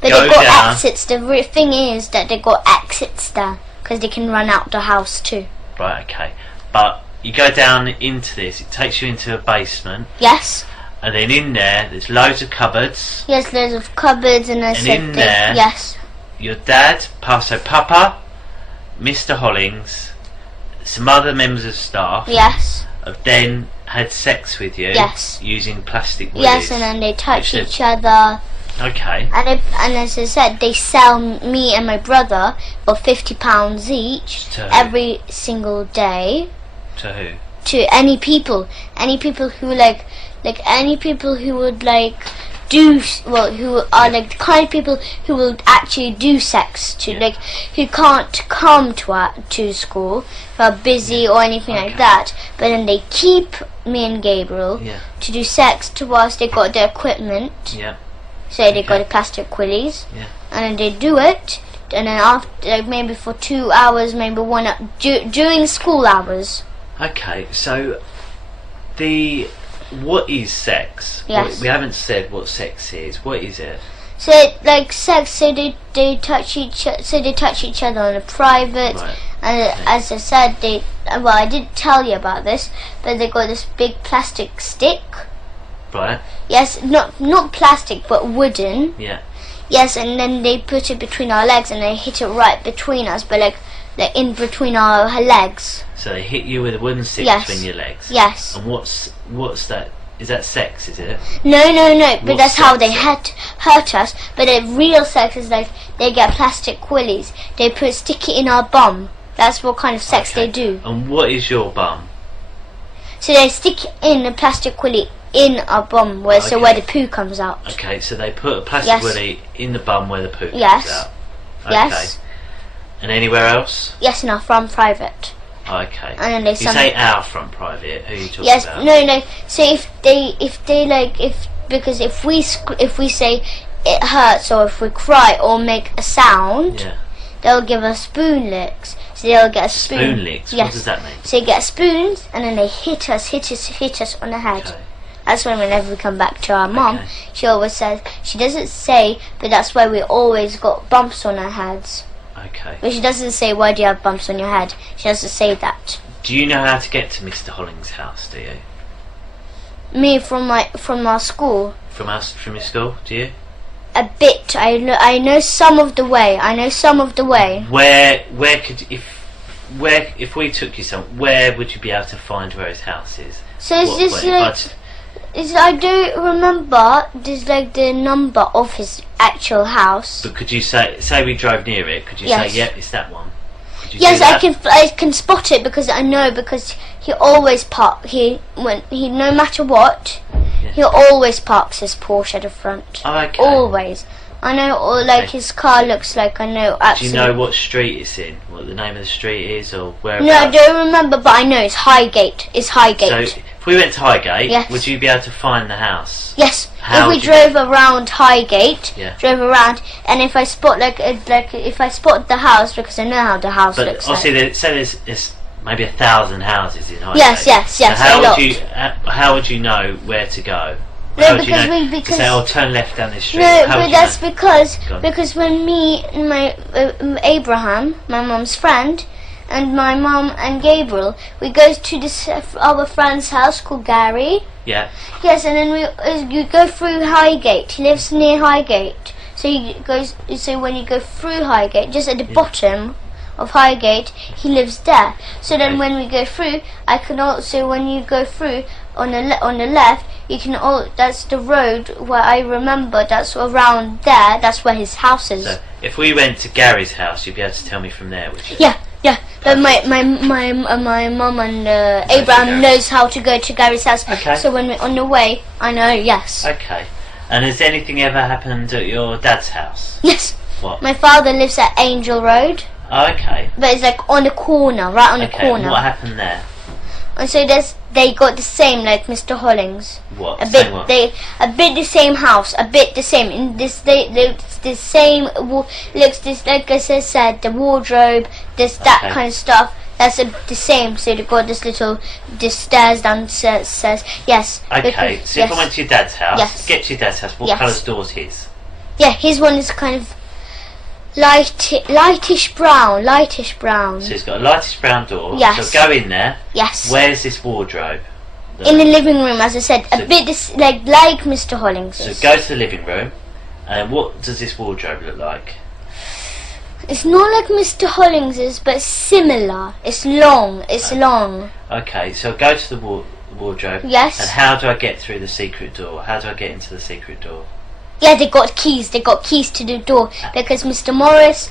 But Go they've got down. exits. The thing is that they've got exits there because they can run out the house too. Right. Okay. But you go down into this. It takes you into a basement, Yes. and then in there's loads of cupboards. Yes, there's of cupboards and there's in there- Yes. Your dad, so Papa, Mr. Hollings, some other members of staff, Yes. have then had sex with you. Yes. Using plastic willies. Yes, and then they touch each other. Okay. And as I said, they sell me and my brother for £50 each every single day. To who? To any people who any people who would who are like the kind of people who will actually do sex who can't come to school, who are busy or anything like that, but then they keep me and Gabriel to do sex to us. They got the equipment, so they got the plastic willies, and then they do it, and then after maybe for 2 hours, maybe 1 hour during school hours. Okay, so what is sex? Yes. We haven't said what sex is. What is it? So like sex, so they touch each other on a private, and as I said, I didn't tell you about this, but they got this big plastic stick. Right. Yes, not plastic, but wooden. Yeah. Yes, and then they put it between our legs, and they hit it right between us, but like in between our legs. So they hit you with a wooden stick between your legs. Yes. And what's that? Is that sex? Is it? No. But that's how they hurt us. But the real sex is like they get plastic willies. They stick it in our bum. That's what kind of sex they do. And what is your bum? So they stick in a plastic willy in our bum, where the poo comes out. Okay, so they put a plastic willy in the bum where the poo comes out. Okay. Yes. And anywhere else? Yes, in our front private. Okay. And then they say our front private. Who are you talking about? No. So if we say it hurts, or if we cry or make a sound, they'll give us spoon licks. So they'll get a spoon. Spoon licks. Yes. What does that mean? So they get spoons, and then they hit us on the head. Okay. That's why whenever we come back to our mum, she always says, she doesn't say, but that's why we always got bumps on our heads. Okay. But she doesn't say, why do you have bumps on your head? She doesn't say that. Do you know how to get to Mr. Holling's house, do you? Me from our school. From your school, do you? A bit. I know some of the way. Where could if we took you where would you be able to find where his house is? So I don't remember the number of his actual house. But could you say we drove near it? Could you say, yep, it's that one? Yes, I can spot it because he always no matter what, he always parks his Porsche at the front. Oh, okay. Always. I know, his car looks like, I know absolutely. Do you know what street it's in? What the name of the street is, or where? No, I don't remember, but I know it's Highgate. It's Highgate. So, if we went to Highgate, would you be able to find the house? Yes. If we drove around Highgate, and if I spot if I spot the house, because I know how the house looks like. Obviously, there's maybe 1,000 houses in Highgate. Yes. So how would you know where to go? No, because say, turn left down this street. No, but that's because when me and my Abraham, my mum's friend, and my mum and Gabriel, we go to this our friend's house called Gary. Yeah. Yes, and then you go through Highgate. He lives near Highgate, so when you go through Highgate, just at the bottom of Highgate, he lives there. So then when we go through, when you go through on the left, you can that's the road where I remember. That's around there. That's where his house is. So if we went to Gary's house, you'd be able to tell me from there, would you? Yeah. But my mum and Abraham knows how to go to Gary's house. Okay. So when we're on the way, I know. Yes. Okay. And has anything ever happened at your dad's house? Yes. What? My father lives at Angel Road. Oh, okay. But it's like on the corner, right on the corner. And what happened there? And so they got the same like Mr. Hollings. What? A bit the same house, a bit the same. In this the same looks this like I said, the wardrobe, that kind of stuff. That's the same. So they got this stairs downstairs. Yes. Okay. So if I went to your dad's house, get to your dad's house. What colour's door's his? Yeah, his one is kind of lightish brown. So he's got a lightish brown door. Yes. So go in there. Yes. Where's this wardrobe? In the living room, as I said, a bit like Mr. Hollings. So go to the living room, and what does this wardrobe look like? It's not like Mr. Hollings's, but similar. It's long. It's long. Okay, so go to the wardrobe. Yes. And how do I get through the secret door? How do I get into the secret door? Yeah, they got keys. They got keys to the door because Mr. Morris,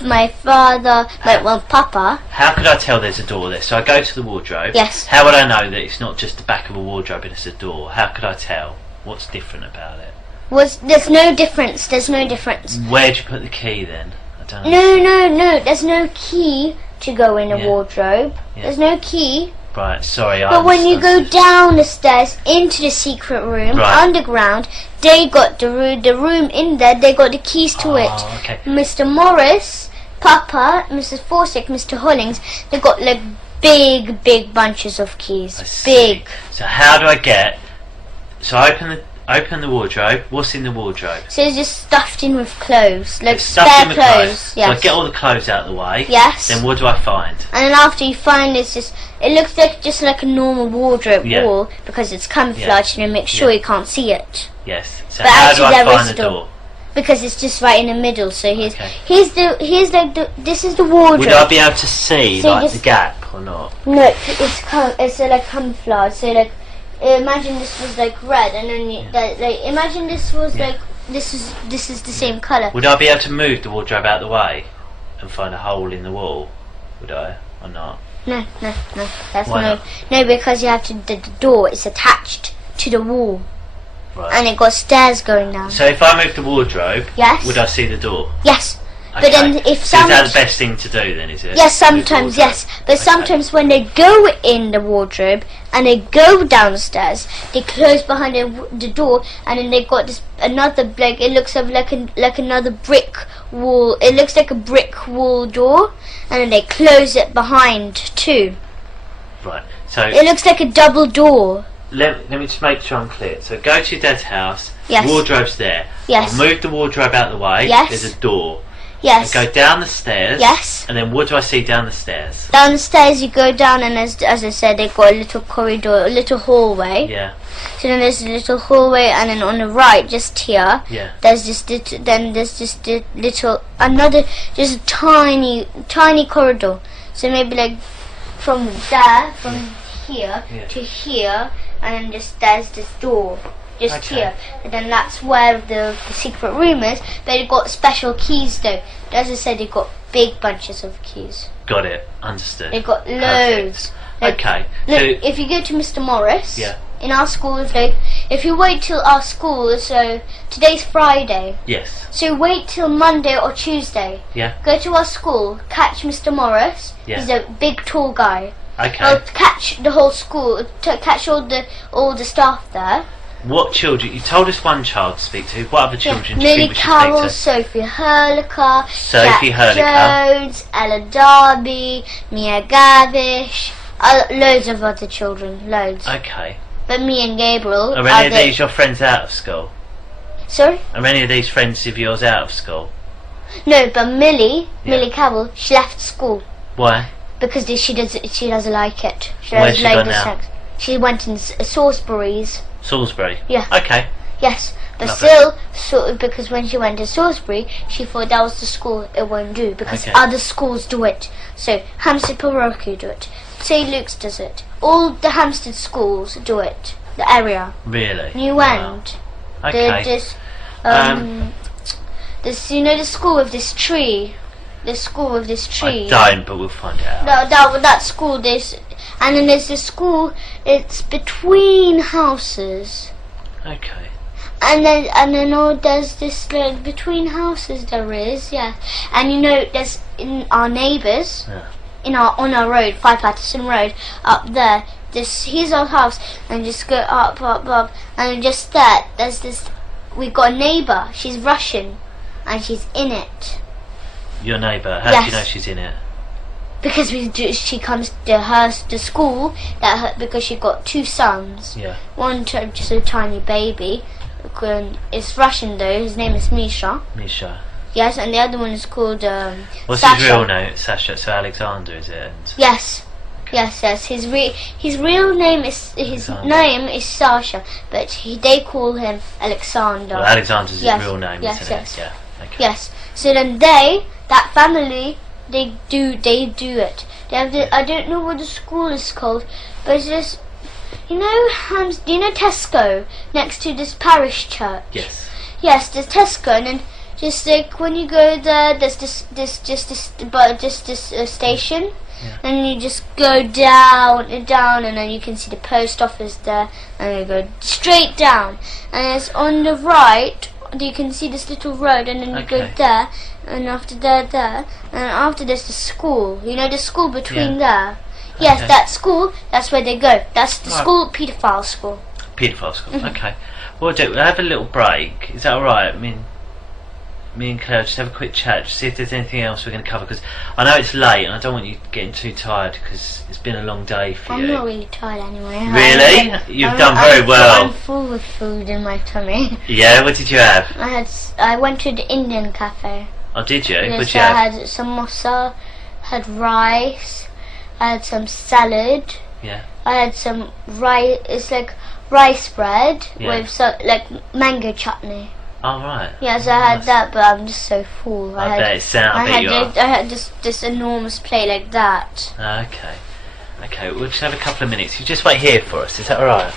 my father, Papa. How could I tell there's a door there? So I go to the wardrobe. Yes. How would I know that it's not just the back of a wardrobe and it's a door? How could I tell? What's different about it? There's no difference. There's no difference. Where'd you put the key then? I don't know. No. There's no key to go in a wardrobe. Yeah. There's no key. Right, sorry. But when you go down the stairs into the secret room, underground, they got the room in there. They got the keys to it. Okay. Mr. Morris, Papa, Mrs. Forsyth, Mr. Hollings, they got like big bunches of keys. Big. So how do I get? So I open the wardrobe. What's in the wardrobe? So it's just stuffed in with clothes, like spare clothes. Yes. So I get all the clothes out of the way. Yes. Then what do I find? And then after you find it looks like just like a normal wardrobe wall because it's camouflaged and it makes sure you can't see it. Yes. So but how actually do I there find is the door? Because it's just right in the middle. So this is the wardrobe. Would I be able to see So like the gap or not? No, it's like camouflage. So like imagine this was like red, and then imagine this was like this is the same color. Would I be able to move the wardrobe out of the way and find a hole in the wall? Would I or not? No. That's no, because you have to. The door is attached to the wall, and it got stairs going down. So if I move the wardrobe, would I see the door? Yes. Okay. But then if so is that the best thing to do then, is it? Yes, sometimes, yes. But sometimes when they go in the wardrobe and they go downstairs, they close behind the door, and then they got this another it looks like another brick wall. It looks like a brick wall door, and then they close it behind too. Right. So it looks like a double door. Let me just make sure I'm clear. So go to your dad's house. Yes. Wardrobe's there. Yes. I'll move the wardrobe out of the way. Yes. There's a door. Yes. I go down the stairs. Yes. And then what do I see down the stairs? Down the stairs you go down, and as I said, they've got a little corridor, a little hallway. Yeah. So then there's a little hallway, and then on the right, just here, there's just just a tiny corridor. So maybe like from here to here, and then just there's this door. Just here, and then that's where the secret room is. But they got special keys though. As I said, they got big bunches of keys. Got it. Understood. They got loads. Like, okay. Look, so if you go to Mr. Morris, in our school, if you wait till our school, so today's Friday. Yes. So wait till Monday or Tuesday. Yeah. Go to our school, catch Mr. Morris. Yeah. He's a big, tall guy. Okay. I'll catch the whole school, catch all the staff there. What children? You told us one child to speak to. What other children do you Millie think we should Carroll, speak Sophie Hurliker, Sophie Jack Hurliker. Jones, Ella Darby, Mia Gavish, loads of other children, loads. to? Okay. But me and Gabriel Are any of these your friends out of school? Sorry? Are any of these friends of yours out of school? No, but Millie Carroll, she left school Why? because she doesn't like it. Where's she gone now? sex. She went in Salisbury's. Salisbury? Yeah. Okay. Yes, but Lovely. still, because when she went to Salisbury, she thought that was the school it won't do, because Okay. other schools do it. So Hampstead Parochial do it, St. Luke's does it, all the Hampstead schools do it, the area. Really? New Wow. End. Okay. This, you know, the school with this tree. The school with this tree. I don't, but we'll find out. That school, and then there's the school. It's between houses. Okay. And then there's this like between houses there is, and you know there's in our neighbours, on our road, 5 Patterson Road, up there. Here's our house, and just go up, and just there's this. We've got a neighbour. She's Russian, and she's in it. Your neighbour? How do you know she's in it? Because she comes to school because she got 2 sons. Yeah. One just a tiny baby. It's Russian though. His name is Misha. Misha. Yes, and the other one is called What's Sasha. his real name? Sasha. So Alexander, is it? And Yes. Yes. His real name is Sasha, but they call him Alexander. well, Alexander's his real name, yes, isn't yes. it? Yeah. Okay. Yes. So then they that family, they do it. They have I don't know what the school is called, but it's just, you know, do you know Tesco next to this parish church? Yes. Yes, there's Tesco, and then just like when you go there, there's this station, and you just go down, and then you can see the post office there, and you go straight down, and it's on the right. You can see this little road, and then you go there, and after there, and after there's the school. You know the school between there. Yes, that school. That's where they go. That's the school, paedophile school. Paedophile school. Okay. We'll have a little break. Is that all right? I mean, me and Claire just have a quick chat, just see if there's anything else we're going to cover, because I know it's late and I don't want you getting too tired because it's been a long day for you. I'm not really tired anyway. Really? You've done very well. I'm full with food in my tummy. Yeah, what did you have? I went to the Indian cafe. Oh, did you? Yes, What did you have? I had samosa, had rice, I had some salad. Yeah. I had some rice. It's like rice bread with like mango chutney. Oh, right. Yes, I had that, but I'm just so full. I bet you are. I had this enormous plate like that. Okay. Okay, we'll just have a couple of minutes. You just wait here for us, is that alright?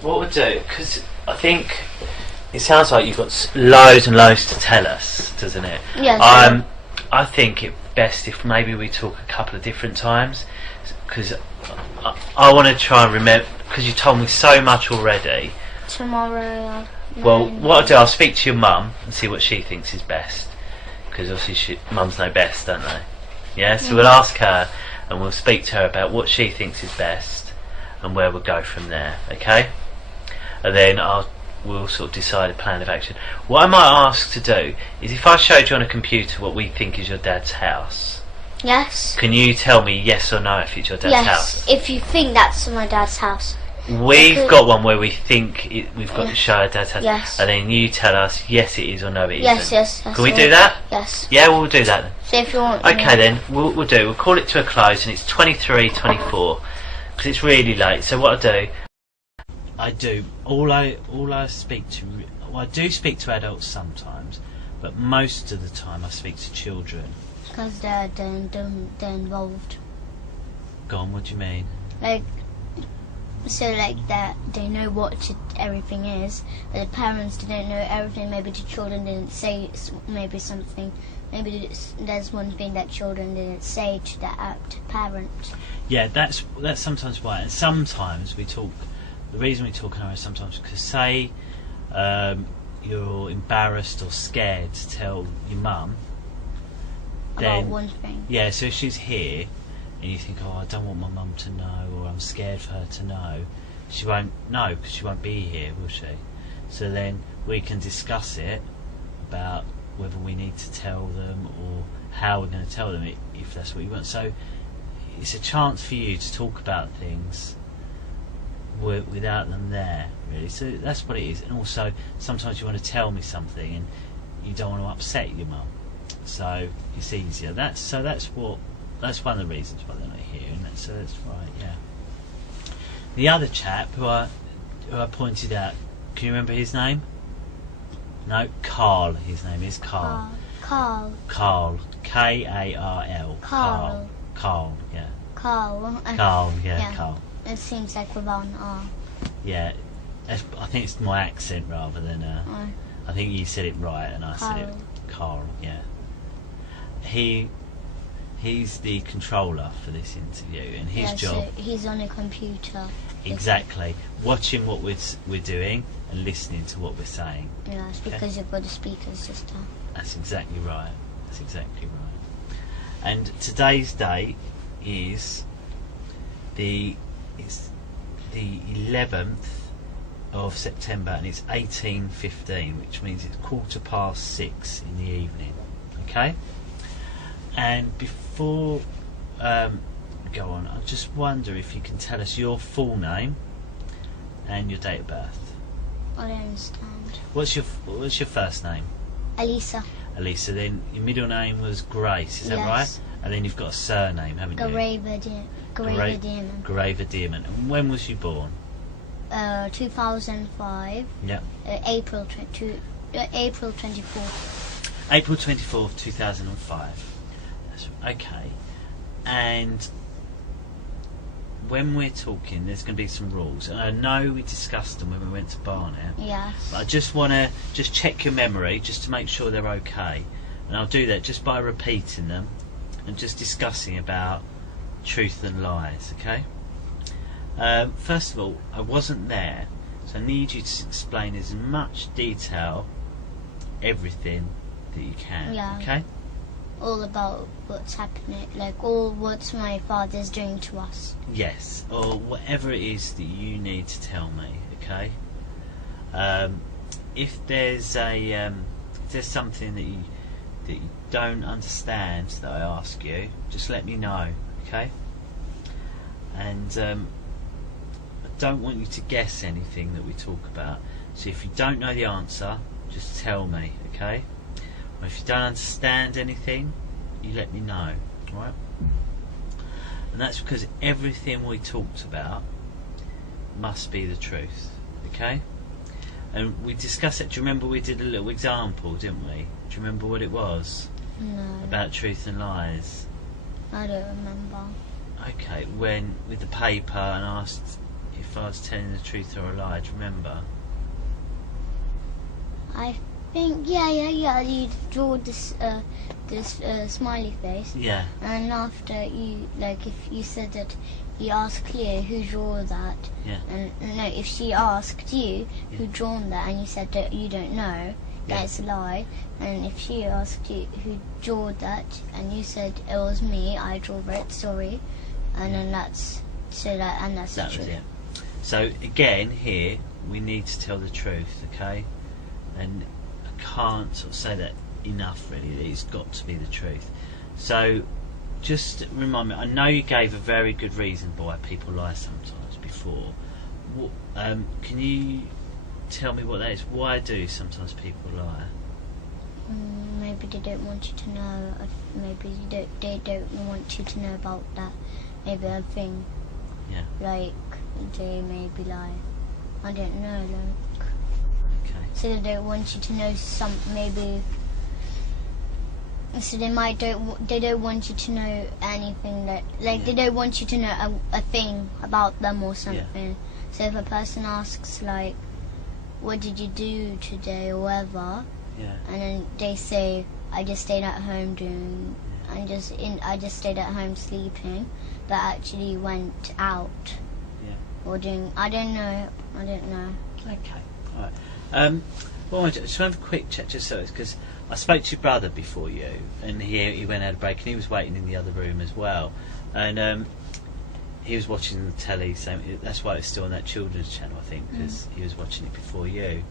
What we'll do, because I think it sounds like you've got loads and loads to tell us, doesn't it? Yes. I think it's best if maybe we talk a couple of different times, because I want to try and remember, because you told me so much already. Tomorrow. Well, what I'll do, I'll speak to your mum and see what she thinks is best, because obviously mums know best, don't they? Yeah, so we'll ask her and we'll speak to her about what she thinks is best and where we'll go from there, okay? And then we'll sort of decide a plan of action. What I might ask to do is, if I showed you on a computer what we think is your dad's house, yes, can you tell me yes or no if it's your dad's house? Yes, if you think that's my dad's house. We've got one where we think we've got to show our dad's house, yes, and then you tell us yes it is or no it isn't. Yes. Can we do that? Yes. Yeah, we'll do that then. So if you want. Okay then, we'll call it to a close, and it's 23:24 because it's really late. So what I do, I speak to, well, I do speak to adults sometimes, but most of the time I speak to children. Because they're involved. Go on, what do you mean? Like that they know what everything is, but the parents didn't know everything. Maybe the children didn't say maybe something. Maybe there's one thing that children didn't say to the parent. Yeah, that's sometimes why. And sometimes we talk. The reason we talk is sometimes because, say, you're embarrassed or scared to tell your mum. About one thing. Yeah, so if she's here and you think, oh, I don't want my mum to know, or I'm scared for her to know, she won't know because she won't be here, will she? So then we can discuss it about whether we need to tell them or how we're going to tell them if that's what you want. So it's a chance for you to talk about things without them there, really. So that's what it is. And also sometimes you want to tell me something and you don't want to upset your mum, so it's easier. That's one of the reasons why they're not here, and that's right. Yeah. The other chap who I pointed out, can you remember his name? No, Carl. His name is Carl. Carl. K-A-R-L. Carl. Carl. Yeah. Carl. Carl. Yeah. Carl. It seems like without an R. Yeah, I think it's my accent rather than. I think you said it right and I said it. Carl. Yeah. He He's the controller for this interview, and his job. So he's on a computer. Exactly. Watching what we're doing and listening to what we're saying. Yeah, it's because you've got the speakers just down. That's exactly right. That's exactly right. And today's date is the 11th of September, and it's 18:15, which means it's 6:15 in the evening. Okay. And before go on, I just wonder if you can tell us your full name and your date of birth. I don't understand. What's your first name? Elisa. Elisa. Then your middle name was Grace, is that right? And then you've got a surname, haven't you? Graver Dearman. Graver Dearman. And when was you born? 2005. Yeah. April 24th. April 24th, 2005. That's okay. And when we're talking, there's going to be some rules, and I know we discussed them when we went to Barnet. Yes. But I just want to check your memory, just to make sure they're okay, and I'll do that just by repeating them and just discussing about truth and lies. Okay. First of all, I wasn't there, so I need you to explain as much detail everything that you can. Yeah. Okay. All about what's happening, like all what my father's doing to us. Yes, or whatever it is that you need to tell me. Okay. If there's something that you don't understand that I ask you, just let me know. Okay. And I don't want you to guess anything that we talk about. So if you don't know the answer, just tell me. Okay. If you don't understand anything, you let me know, right? And that's because everything we talked about must be the truth, okay? And we discussed it. Do you remember we did a little example, didn't we? Do you remember what it was? No. About truth and lies. I don't remember. Okay, when with the paper and asked if I was telling the truth or a lie. Do you remember? I think yeah. You draw this smiley face. Yeah. And after you, like, if you said that you asked Cleo who drew that. Yeah. And no, if she asked you who drawn that, and you said that you don't know, that's a lie. And if she asked you who drew that, and you said it was me, I drew it. Sorry. And then that's the truth. Was it. So again, here we need to tell the truth, okay? And I can't sort of say that enough, really. That it's got to be the truth. So just remind me. I know you gave a very good reason why people lie sometimes before. Can you tell me what that is? Why do sometimes people lie? Maybe they don't want you to know. Maybe they don't want you to know about that. Maybe a thing. Yeah. Like they maybe lie. I don't know. Like. Okay. So they don't want you to know maybe. So they don't want you to know anything that, like, they don't want you to know a thing about them or something. Yeah. So if a person asks, like, what did you do today or whatever, and then they say, I just stayed at home I just stayed at home sleeping, but actually went out. Yeah. Or doing, I don't know. Okay. All right. Well, I just have a quick chat just so because I spoke to your brother before you, and he went out a break, and he was waiting in the other room as well, and he was watching the telly. So that's why it's still on that children's channel, I think, because he was watching it before you.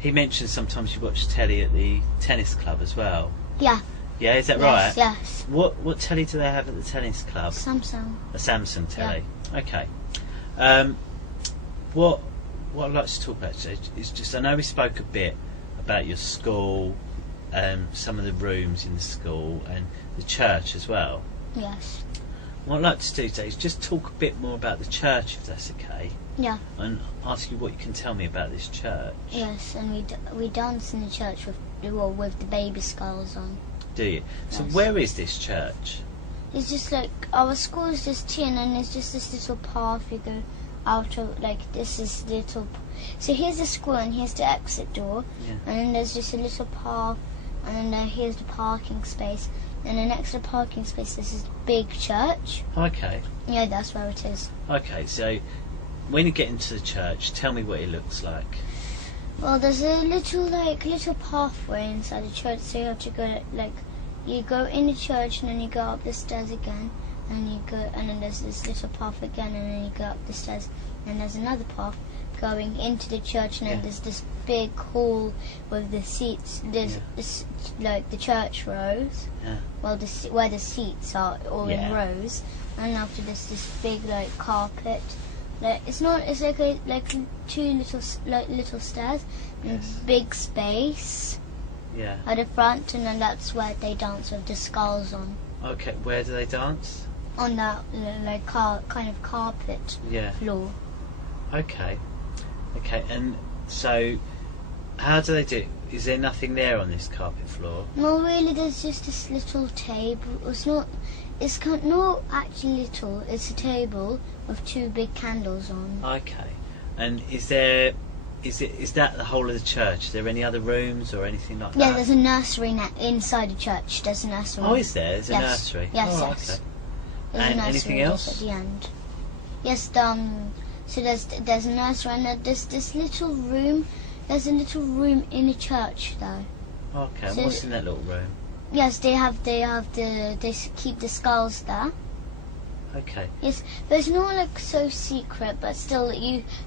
He mentioned sometimes you watch telly at the tennis club as well. Yeah. Yeah, is that right? Yes. What telly do they have at the tennis club? Samsung. A Samsung telly. Yeah. Okay. What I'd like to talk about is just, I know we spoke a bit about your school, some of the rooms in the school, and the church as well. Yes. What I'd like to do today is just talk a bit more about the church, if that's okay. Yeah. And ask you what you can tell me about this church. Yes, and we dance in the church with the baby skulls on. Do you? So yes. Where is this church? It's just like, our school is just here, and then there's just this little path you go out of, like, this is little. So here's the school, and here's the exit door, and then there's just a little path, and then here's the parking space, and the next to the parking space there's this big church. Okay. Yeah, that's where it is. Okay, so when you get into the church, tell me what it looks like. Well, there's a little pathway inside the church, so you have to go you go in the church and then you go up the stairs again, and you go, and then there's this little path again, and then you go up the stairs, and there's another path going into the church, and then there's this big hall with the seats. There's the church rows. Yeah. Well, where the seats are all in rows, and after this big carpet. It's like two little stairs and big space. Yeah. At the front, and then that's where they dance with the skulls on. Okay, where do they dance? On that kind of carpet floor. Okay, and so how do they do it? Is there nothing there on this carpet floor? No, really, there's just this little table. It's not actually little. It's a table with two big candles on. Okay, and is that the whole of the church? Is there any other rooms or anything like that? Yeah, there's a nursery inside the church. There's a nursery. Oh, is there? There's a nursery. Yes, yes. Okay. There's and a nursery anything else at the end? Yes, so there's a nursery, and there's this little room. There's a little room in the church, though. Okay, so what's in that little room? Yes, they keep the skulls there. Okay. Yes, but it's not so secret, but still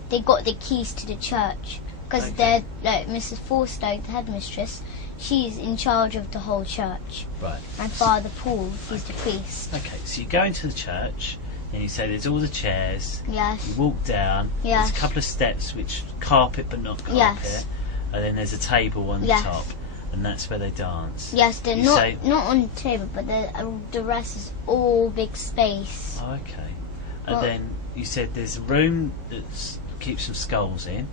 they got the keys to the church, because they're Mrs. Forster, the headmistress. She's in charge of the whole church. Right. And Father Paul, he's the priest. Okay, so you go into the church and you say there's all the chairs. Yes. You walk down. Yes. There's a couple of steps which carpet but not carpet. Yes. And then there's a table on the top, and that's where they dance. Yes, they're not on the table, but the rest is all big space. Okay. And then you said there's a room that keeps some skulls in.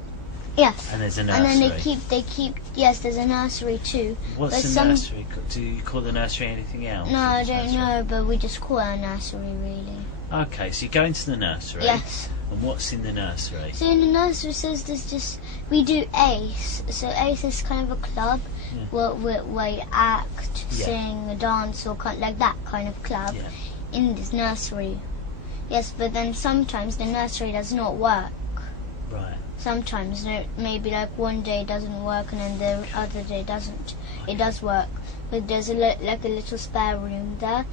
Yes. And there's a nursery. And then they keep yes, there's a nursery too. What's the nursery? Do you call the nursery anything else? No, I don't know, but we just call it a nursery, really. Okay, so you go into the nursery. Yes. And what's in the nursery? So in the nursery says we do ACE. So ACE is kind of a club where you act, sing, dance, or like that kind of club in this nursery. Yes, but then sometimes the nursery does not work. Right. Sometimes, maybe one day it doesn't work and then the other day doesn't. Okay. It does work, but there's a little spare room there.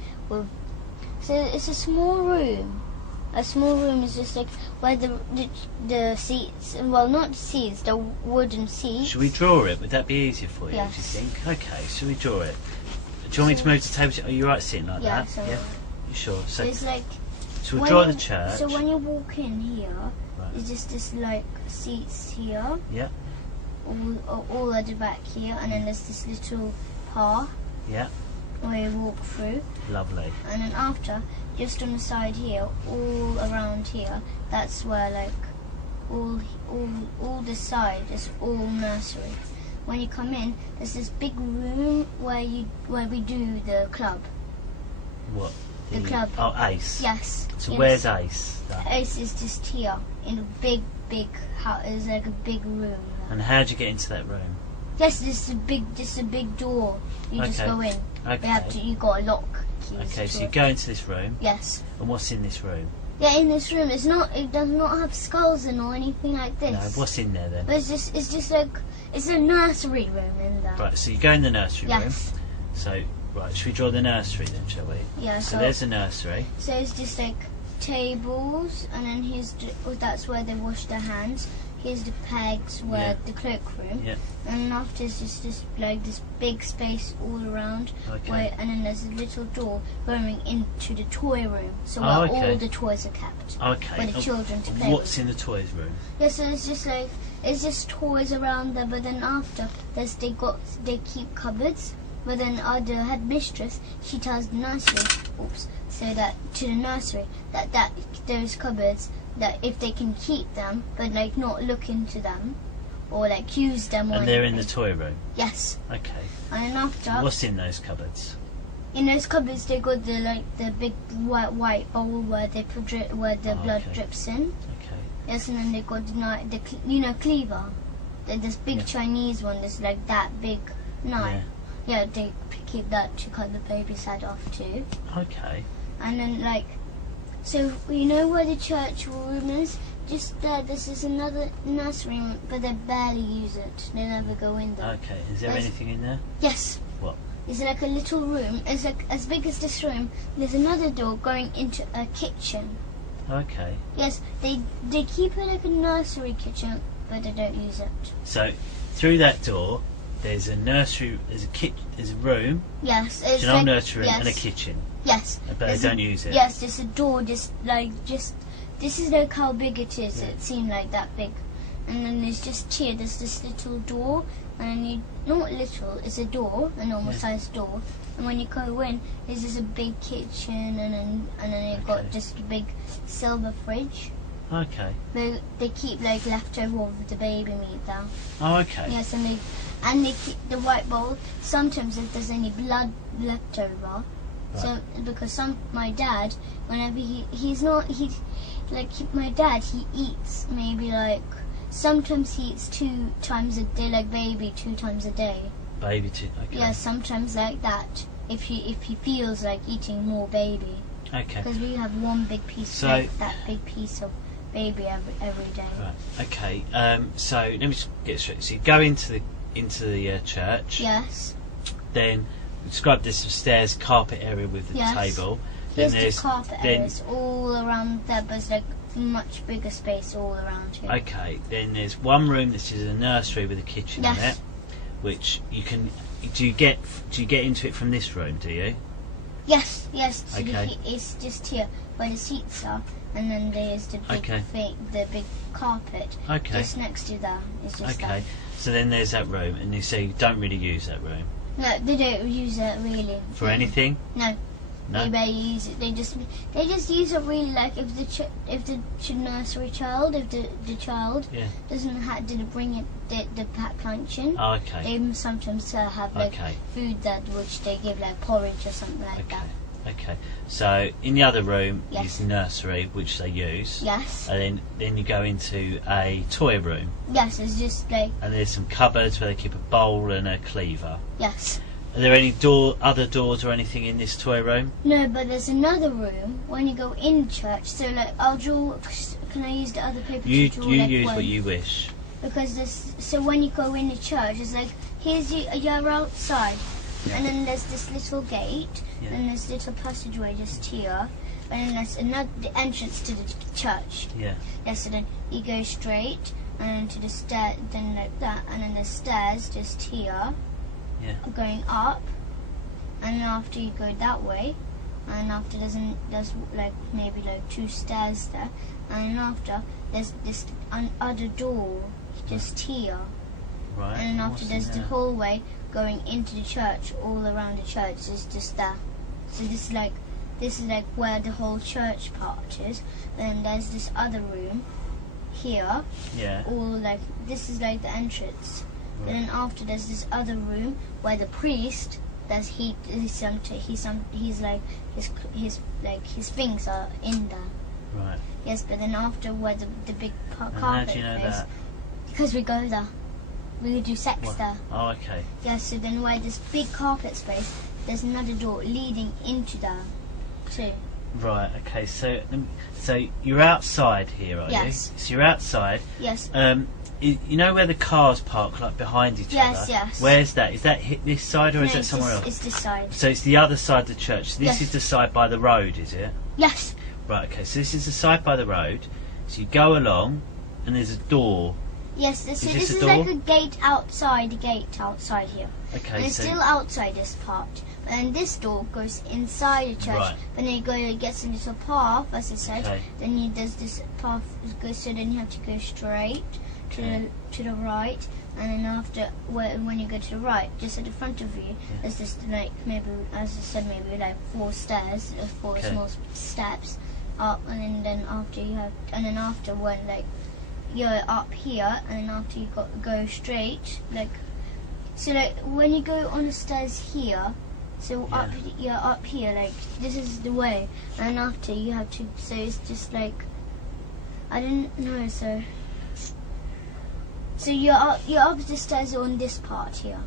So it's a small room. A small room is just where the seats, well, not seats, the wooden seats. Should we draw it? Would that be easier for you? Yes. Do you think? Okay, should we draw it? Do you want me to move the table? Are you right sitting like that? So yeah. You sure? So it's so we'll draw the church. So when you walk in here, it's just this seats here. Yeah. All at the back here, and then there's this little path. Yeah. Where you walk through. Lovely. And then after, just on the side here, all around here, that's where all this side is all nursery. When you come in, there's this big room where we do the club. What? The club. Oh, ACE. Yes. So where's ACE? ACE is just here in a big house. It's like a big room. And how do you get into that room? Yes, this is a big door. You just go in. Okay. You got a lock. Okay, so you go into this room. Yes. And what's in this room? Yeah, in this room, it does not have skulls in or anything like this. No, what's in there then? But it's just it's a nursery room in there. Right, so you go in the nursery room. Yes. So, right, should we draw the nursery then, shall we? Yeah. So there's the nursery. So it's just tables, and then that's where they wash their hands. Here's the pegs where the cloakroom. Yeah. And after it's just this big space all around. Okay. And then there's a little door going into the toy room. So where all the toys are kept. Okay. Where the children to play What's in the toys room? Yeah, so it's just toys around there, but then after they keep cupboards. But then the headmistress, she tells the nursery, so that to the nursery that those cupboards, that if they can keep them, but not look into them, or use them. And they're in the toy room. Yes. Okay. And then after. What's in those cupboards? In those cupboards, they got the big white bowl where the blood drips in. Okay. Yes, and then they got the cleaver, this big Chinese one. That's that big knife. Yeah, they keep that to cut the baby's head off too. Okay. And then like, so you know where the church room is? Just there, this is another nursery room, but they barely use it. They never go in there. Okay. Is there anything in there? Yes. What? It's like a little room. It's like as big as this room. There's another door going into a kitchen. Okay. Yes, they keep it like a nursery kitchen, but they don't use it. So through that door, there's a nursery, there's a room. Yes, It's an old nursery room and a kitchen. Yes. But they don't use it. Yes, there's a door just. This is like how big it is. Yeah. It seemed like that big. And then there's just here, there's this little door. And then not little, it's a door, a normal sized door. And when you go in, there's just a big kitchen, and then you've got just a big silver fridge. Okay. They keep like leftover of the baby meat there. Oh, okay. Yes, and they keep the white bowl. Sometimes if there's any blood left over, so because my dad, whenever my dad eats maybe like sometimes he eats 2 times a day, like baby 2 times a day. Baby too. Okay. Yeah, sometimes like that. If he feels like eating more baby. Okay. Because we have one big piece, like that big piece of baby every day. Right. Okay. So let me just get straight. So you go into the church. Yes. Then describe this stairs, carpet area with the table. Then there's the carpet areas all around there, but it's like much bigger space all around here. Okay. Then there's one room that is a nursery with a kitchen in it, which you can. Do you get into it from this room? Do you? Yes. So okay. It's just here where the seats are, and then there's the big carpet. Okay. Just next to that. It's just that. So then there's that room, and you say you don't really use that room. No, they don't use it really. For anything? No. They barely use it. They just use it really like if the nursery child, if the child didn't bring it the packed lunch in. Oh, okay. They sometimes have like food that which they give like porridge or something like that. Okay. So in the other room is nursery, which they use. Yes. And then you go into a toy room. Yes, it's just like. And there's some cupboards where they keep a bowl and a cleaver. Yes. Are there any other doors or anything in this toy room? No, but there's another room when you go in church. So like I'll draw. Can I use the other paper to draw? You use what you wish. Because so when you go in the church, it's like you're outside, and then there's this little gate, and there's a little passageway just here, and then there's the entrance to the church. Yeah. Yes. So then you go straight, and then to the stair, then like that, and then there's stairs just here. Yeah. Going up, and then after you go that way, and after there's like maybe like 2 stairs there, and then after there's this other door just here. Right. And then after there's the hallway going into the church, all around the church is just that. So this is like where the whole church part is. Then there's this other room here. Yeah. All like this is like the entrance. Right. And then after there's this other room where the priest his things are in there. Right. Yes, but then after where the big carpet how do you know is, that? because we go there. We do sex there. Oh, okay. Yes, so then where this big carpet space, there's another door leading into there too. Right, okay, so you're outside here, are you? Yes. So you're outside. Yes. You know where the cars park, like behind each other? Yes. Where's that? Is that this side or is that somewhere else? It's this side. So it's the other side of the church. So this is the side by the road, is it? Yes. Right, okay, so this is the side by the road. So you go along and there's a door. Yes, this is like a gate outside here. Okay, and it's still outside this part. And this door goes inside the church. Right. Then it gets a little path, as I said. Okay. Then there's this path, so then you have to go straight to the right. And then after, when you go to the right, just at the front of you, there's this, like, maybe, as I said, maybe like 4 stairs, 4 small steps up. And then after when, like, you're up here, and then after you go straight, like, so like when you go on the stairs here, so you're up here, like this is the way, and after you have to, so it's just like, I didn't know, so you're up the stairs on this part here.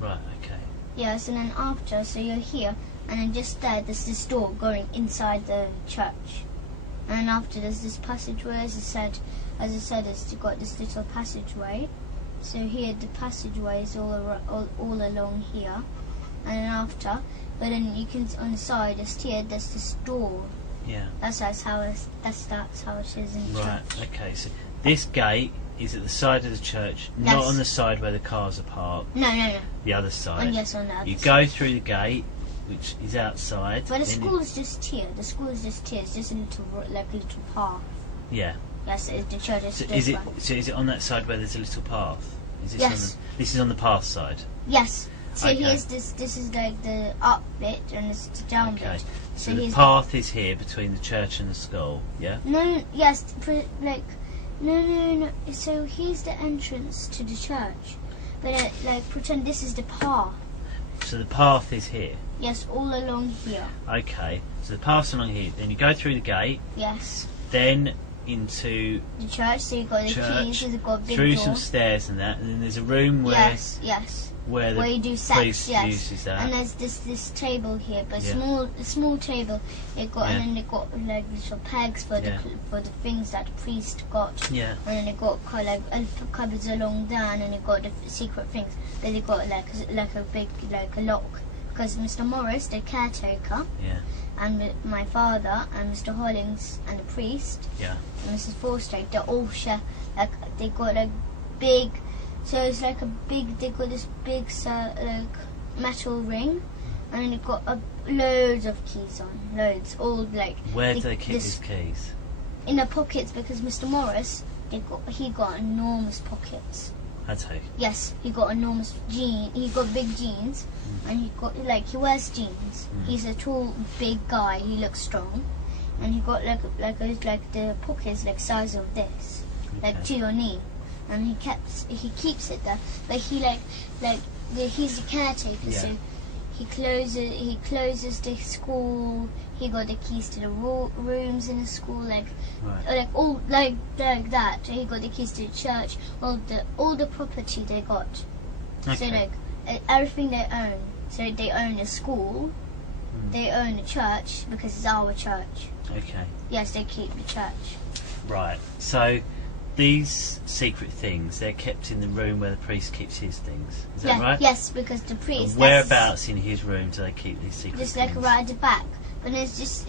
Right, okay. Yes, and then after, so you're here, and then just there's this door going inside the church. And then after there's this passageway, as I said, it's got this little passageway. So here the passageway is all along here. And then after, but then you can, on the side, just here, there's this door. Yeah. That's how it is in the Right, church. okay, so this gate is at the side of the church, not Yes. on the side where the cars are parked, No. the other side. On the other You side. go through the gate, which is outside. But the then school is just here. The school is just here. It's just a little, like a little path. Yeah. Yes, the church is So just is it on that side where there's a little path? Is this Yes. This is on the path side. Yes. So Okay. here's this is like the up bit and this is the down Okay. bit. So the here's path is here between the church and the school, yeah? No, yes, no. So here's the entrance to the church. But like pretend this is the path. So the path is here. Yes, all along here. Okay. So the path's along here. Then you go through the gate, Yes. then into The church, so you've got the church, keys, you've got a big through door. some stairs and that, and then there's a room where Yes. where the Where you do sex, priest yes. uses that. And there's this table here, but Yeah. small table. It got Yeah. and then they got like little pegs for Yeah. the things that the priest got. Yeah. And then they got kind of like cupboards along there, and then they got the secret things. Then they got like a big like a lock, because Mr. Morris, the caretaker, Yeah. and my father and Mr. Hollings and the priest Yeah. and Mrs. Forstrake, they all share, like they got like big, so it's like a big, they got this big like metal ring, and then they got loads of keys on, loads, all like. Where do they keep these keys? In the pockets, because Mr. Morris, he got enormous pockets. I'd say. Yes, he got enormous he got big jeans, and he got like he wears jeans. He's a tall, big guy. He looks strong, and he got like the pockets like size of this, like to your knee, and he keeps it there. But he he's the caretaker, Yeah. so he closes the school. He got the keys to the rooms in the school, like all like that. He got the keys to the church, all the property they got. Okay. So like everything they own. So they own the school, they own the church because it's our church. Okay. Yes, they keep the church. Right. So these secret things, they're kept in the room where the priest keeps his things. Is that right? Yes, because the priest. And whereabouts in his room do they keep these secret Just things? like right at the back. But it's just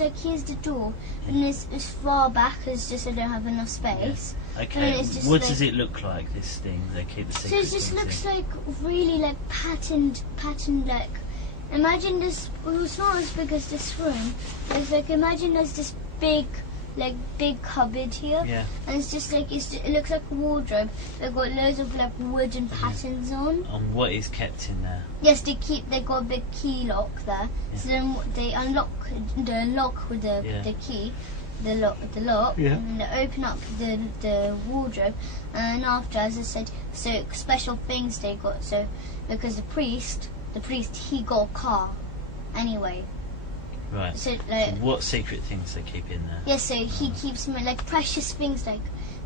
like here's the door, and it's far back. It's just I don't have enough space. Okay. And it's just What like, does it look like? This thing they keep the So secret it just things looks in? like really like patterned like. Imagine this. Well, it's not as big as this room. It's like imagine there's this big cupboard here, Yeah. and it's just like it looks like a wardrobe. They've got loads of like wooden patterns on. And what is kept in there? Yes, they got a big key lock there. Yeah. So then they unlock with the key, the lock, Yeah. and they open up the wardrobe, and after, as I said, so special things they got. So because the priest he got a car, anyway. Right. So So like what secret things they keep in there? yeah, so he keeps like precious things like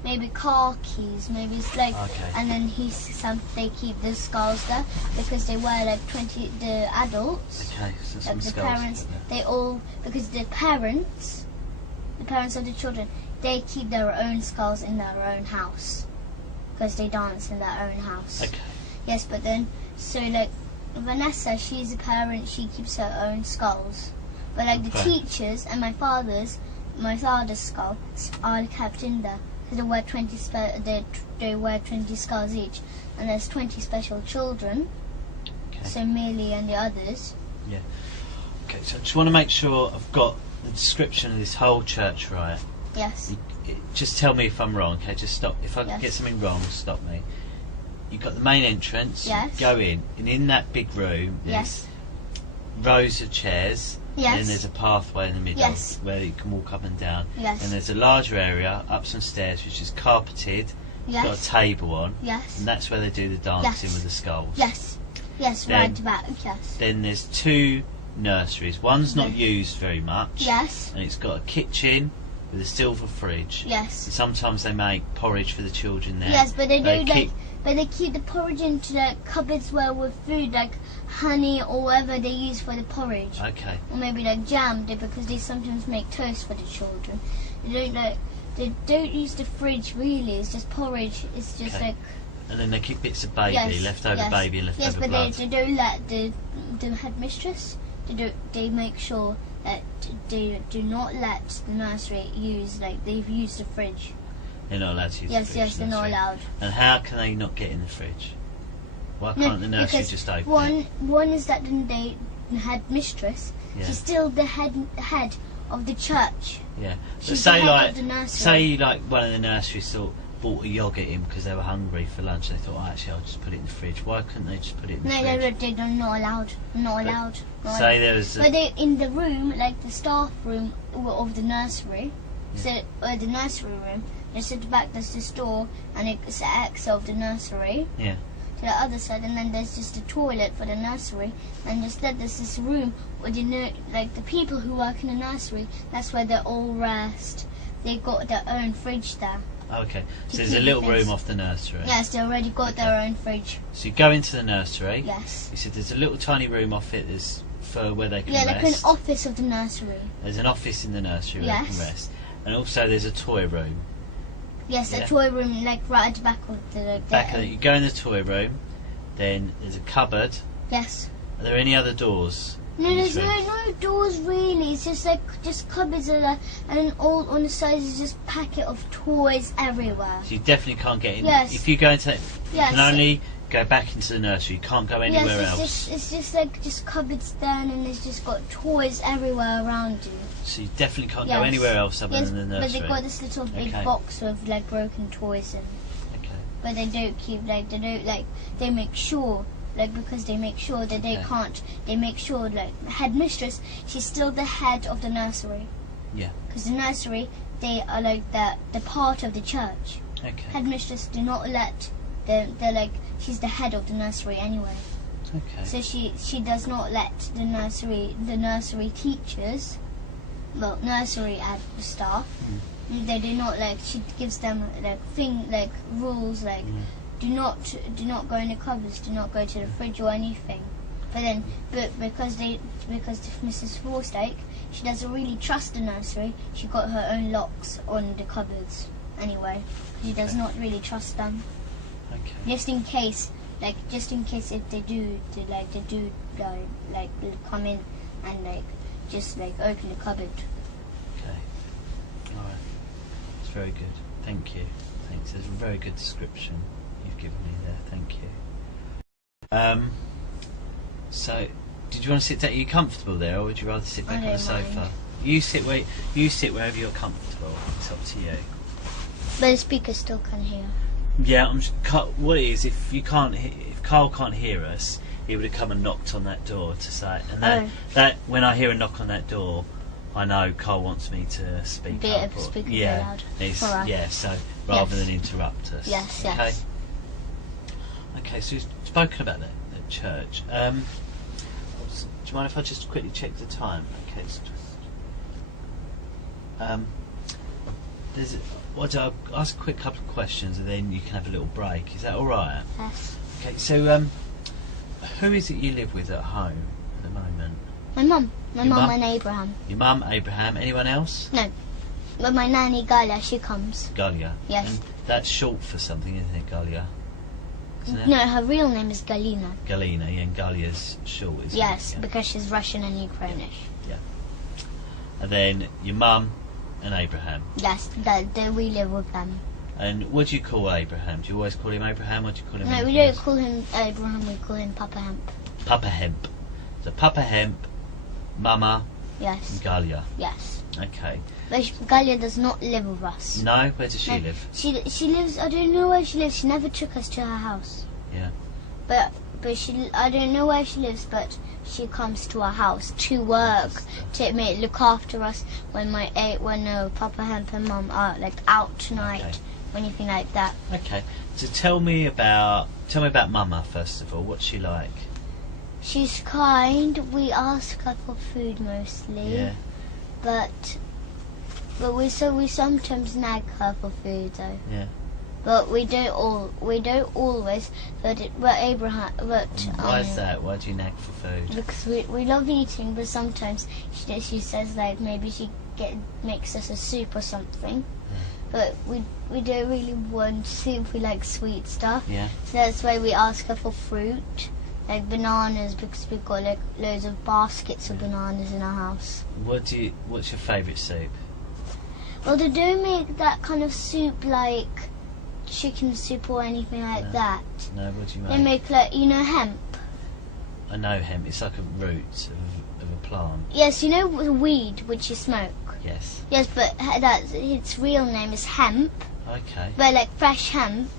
maybe car keys, maybe it's like, Okay. and then they keep the skulls there because they wear like the adults. Okay. So some Like the skulls parents, in there. they all, because the parents of the children, they keep their own skulls in their own house because they dance in their own house. Okay. Yes, but then, so like Vanessa, she's a parent, she keeps her own skulls. But like the Okay. teachers and my father's skull are kept in there. So they wear they wear 20 skulls each, and there's 20 special children. Okay. So Millie and the others. Okay. So I just want to make sure I've got the description of this whole church right. Yes. Just tell me if I'm wrong. Okay. Just stop. If I Yes. get something wrong, stop me. You've got the main entrance. Yes. You go in, and in that big room, Yes. there's rows of chairs. And then Yes. there's a pathway in the middle Yes. where you can walk up and down. Yes. And there's a larger area up some stairs which is carpeted. Got a Yes. table on, Yes. and that's where they do the dancing Yes. with the skulls. Yes. Yes. Then- Right back. Yes. Then there's two nurseries. One's not Yes. used very much. Yes. And it's got a kitchen with a silver fridge. Yes. And sometimes they make porridge for the children there. Yes, but they don't keep, but they keep the porridge into like cupboards where with food like honey or whatever they use for the porridge. Okay. Or maybe like jam, because they sometimes make toast for the children. They don't use the fridge really. It's just porridge. It's just okay. like. And then they keep bits of baby, leftover baby, and leftover blood. Yes, but they don't let the headmistress. They make sure that they do not let the nursery use they've used the fridge. They're not allowed to use the fridge. Yes, they're not allowed. And how can they not get in the fridge? Why can't the nursery just open it? One is that the headmistress, she's still the head of the church. Yeah. So She's the head of the nursery. say one of the nurseries bought a yogurt in because they were hungry for lunch. They thought, actually, I'll just put it in the fridge. Why couldn't they just put it in the fridge? They're not allowed. Not allowed. Say there was. But they in the room, like the staff room of the nursery. Yeah. So the nursery room. Just at the back, there's this door, and it's the X of the nursery. Yeah. To the other side, and then there's just a toilet for the nursery, and instead there's this room where the people who work in the nursery. That's where they all rest. They got their own fridge there. Okay, so there's a little room off the nursery. Yes, they already got their own fridge. So you go into the nursery. Yes. You said there's a little tiny room off it. There's for where they can rest. Yeah, like an office of the nursery. There's an office in the nursery where they can rest, and also there's a toy room. Yes, a toy room, like right at the back of the. You go in the toy room, then there's a cupboard. Yes. Are there any other doors? No, there's no doors really. It's just cupboards and all on the sides is just packet of toys everywhere. So you definitely can't get in. Yes. If you go into that, you can only go back into the nursery. You can't go anywhere else. It's just cupboards there, and it's just got toys everywhere around you. So you definitely can't go anywhere else other than the nursery. But they got this little big box with broken toys in. Okay. But they don't keep they make sure. Because they make sure that they can't. They make sure headmistress. She's still the head of the nursery. Yeah. Because the nursery, they are the part of the church. Okay. Headmistress do not let. She's the head of the nursery anyway. Okay. So she does not let the nursery teachers, nursery staff. They do not She gives them rules Do not go in the cupboards. Do not go to the fridge or anything. But because Mrs. Forstake, she doesn't really trust the nursery. She got her own locks on the cupboards anyway. She does not really trust them. Okay. Just in case if they do come in and just open the cupboard. Okay. All right. It's very good. Thank you. Thanks. It's a very good description you've given me there. Thank you. So, did you want to sit down? Are you comfortable there, or would you rather sit back on the sofa? You sit wherever you're comfortable. It's up to you. But the speaker still can hear. Yeah, what it is, if Carl can't hear us, he would have come and knocked on that door to say. And that when I hear a knock on that door, I know Carl wants me to speak up. Speak loud. So rather than interrupt us. Yes. Okay? Yes. Okay, so we've spoken about the church. Do you mind if I just quickly check the time? Okay, it's just, I'll ask a quick couple of questions and then you can have a little break. Is that all right? Yes. Okay, so who is it you live with at home at the moment? My mum. My mum and Abraham. Your mum, Abraham. Anyone else? No. But my nanny, Galia, she comes. Galia? Yes. And that's short for something, isn't it, Galia? Isn't it? No, her real name is Galina. Galina, yeah, and Galia's short, isn't it? Yes, because she's Russian and Ukrainish. Yeah. And then your mum and Abraham. Yes, we live with them. And what do you call Abraham? Do you always call him Abraham, or do you call him? No, we don't call him Abraham. We call him Papa Hemp. Papa Hemp. So Papa Hemp, Mama, yes, and Galia. Yes. Okay. But Galia does not live with us. No, where does she live? She lives. I don't know where she lives. She never took us to her house. Yeah. But I don't know where she lives, but she comes to our house to work, to look after us when Papa Hemp and Mum are out tonight, or anything like that. Okay. So tell me about Mama first of all. What's she like? She's kind. We ask her for food mostly. Yeah. But But we sometimes nag her for food though. Yeah. But we don't always. But Abraham. But why is that? Why do you nag for food? Because we love eating, but sometimes she says like maybe she makes us a soup or something. But we don't really want soup. We like sweet stuff. Yeah. So that's why we ask her for fruit, like bananas, because we've got like loads of baskets of bananas in our house. What's your favourite soup? Well, they don't make that kind of soup like chicken soup or anything like that. No, what do you make? They make like, hemp. I know hemp. It's like a root of a plant. Yes, the weed which you smoke. Yes. Yes, but its real name is hemp. Okay. But like fresh hemp.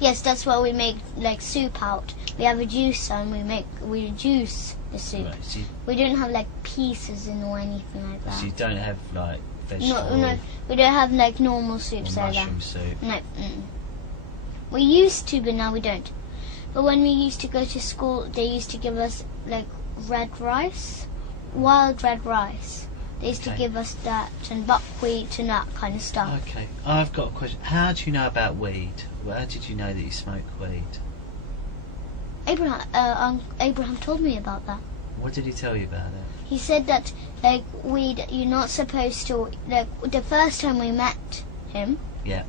Yes, that's what we make like soup out. We have a juicer and we juice the soup. Right, so we don't have like pieces in or anything like that. So you don't have like vegetable. No, we don't have like normal soups or like that. mushroom soup. No. We used to, but now we don't. But when we used to go to school, they used to give us like red rice, wild red rice. They used to give us that and buckwheat and that kind of stuff. Okay, I've got a question. How do you know about weed? How did you know that you smoke weed? Abraham told me about that. What did he tell you about it? He said that like weed, you're not supposed to, like the first time we met him. Yeah.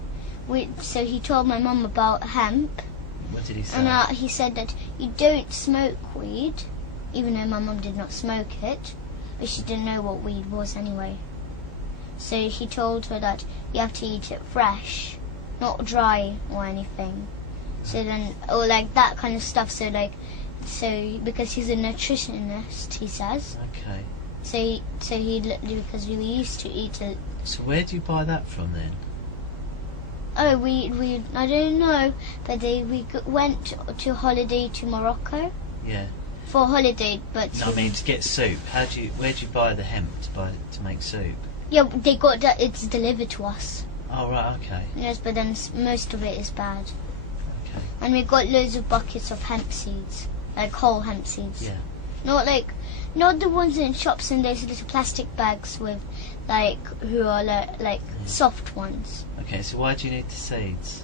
So he told my mum about hemp. What did he say? And he said that you don't smoke weed, even though my mum did not smoke it, but she didn't know what weed was anyway. So he told her that you have to eat it fresh, not dry or anything. So then, or like that kind of stuff. So because he's a nutritionist, he says. Okay. So because we used to eat it. So where do you buy that from then? Oh, we I don't know, but we went to holiday to Morocco. Yeah. For holiday, but no, I mean to get soup. Where do you buy the hemp to make soup? Yeah, they got that. It's delivered to us. Oh right, okay. Yes, but then most of it is bad. Okay. And we got loads of buckets of hemp seeds, like whole hemp seeds. Yeah. Not the ones in shops in those little plastic bags with who are like soft ones. Okay, so why do you need the seeds?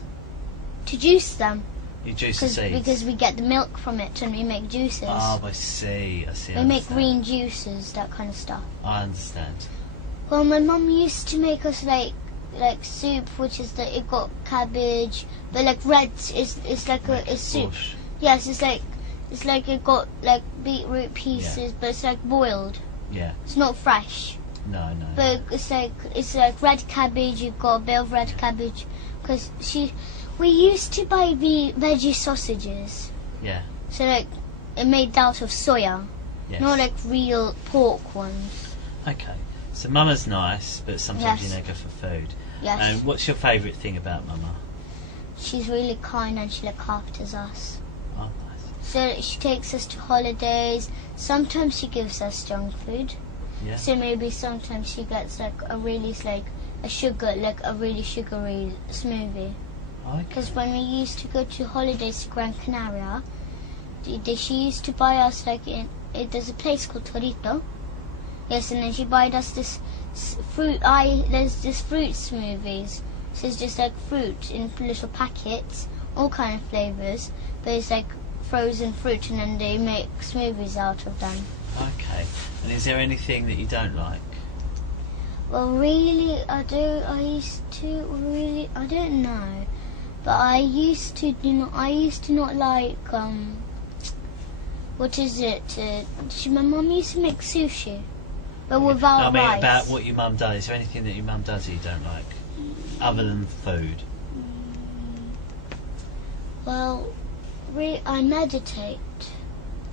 To juice them. You juice the seeds? Because we get the milk from it and we make juices. Oh, I see. We make green juices, that kind of stuff. I understand. Well, my mum used to make us like soup, which is that it got cabbage, but like red. It's like a soup. Bush. Yes, it's like it got like beetroot pieces, but it's like boiled. Yeah. It's not fresh. No. But it's like red cabbage. You've got a bit of red cabbage, because we used to buy the veggie sausages. Yeah. So like it made out of soya, yes. Not like real pork ones. Okay. So Mama's nice, but sometimes Yes. you neg her for food. Yes. And what's your favourite thing about Mama? She's really kind and she looks after us. Oh, nice. So she takes us to holidays. Sometimes she gives us junk food. Yeah. So maybe sometimes she gets like a really sugary smoothie. Okay. Because when we used to go to holidays to Gran Canaria, she used to buy us there's a place called Torito. Yes, and then she bought us this fruit. There's this fruit smoothies. So it's just like fruit in little packets, all kind of flavors. But it's like frozen fruit, and then they make smoothies out of them. Okay. And is there anything that you don't like? Well, really, I don't know. But I used to not like what is it? My mum used to make sushi, but without I mean, rice. about what your mum does. Is there anything that your mum does that you don't like, other than food? Well, I meditate.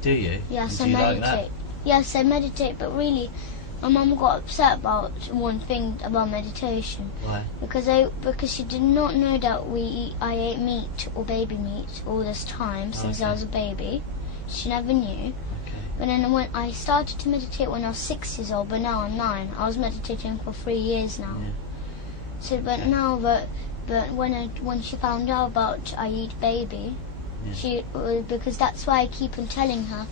Do you? Yes, Do I you meditate. like that? Yes, I meditate, but really, my mum got upset about one thing about meditation. Why? Because she did not know that I ate meat or baby meat all this time since I was a baby. She never knew. Okay. But then when I started to meditate when I was 6 years old, but now I'm 9. I was meditating for 3 years now. Yeah. So, but now, but when she found out about I eat baby, Because that's why I keep on telling her.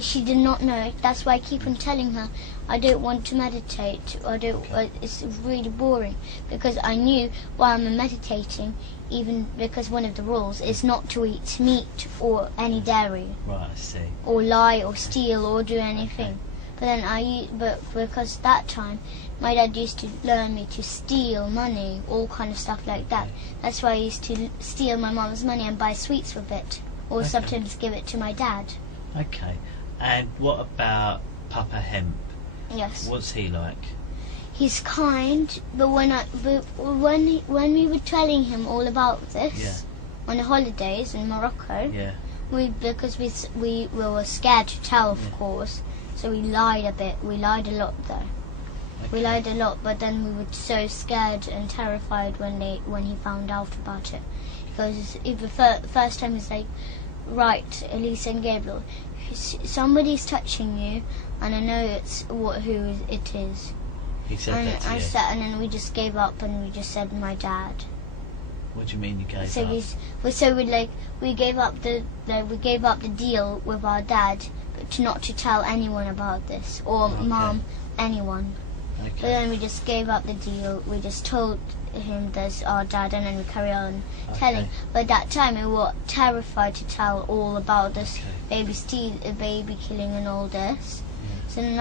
She did not know. That's why I keep on telling her I don't want to meditate. It's really boring, because I knew while I'm meditating, even because one of the rules is not to eat meat or any dairy. Right, I see. Or lie or steal or do anything. But because that time my dad used to learn me to steal money, all kind of stuff like that. That's why I used to steal my mom's money and buy sweets with it, or sometimes give it to my dad. Okay. And what about Papa Hemp? Yes. What's he like? He's kind, but when we were telling him all about this on the holidays in Morocco, because we were scared to tell, of course, so we lied a bit. We lied a lot though. We lied a lot, but then we were so scared and terrified when he found out about it, because the first time he's like, right, Elisa and Gabriel, somebody's touching you, and I know who it is. He said that to you? And then we just gave up, and we just said my dad. What do you mean you gave up? We gave up the deal with our dad, but not to tell anyone about this, or mom, anyone. Okay. But then we just gave up the deal. We just told him there's our dad, and then we carry on telling. But that time we were terrified to tell all about this baby killing and all this. So then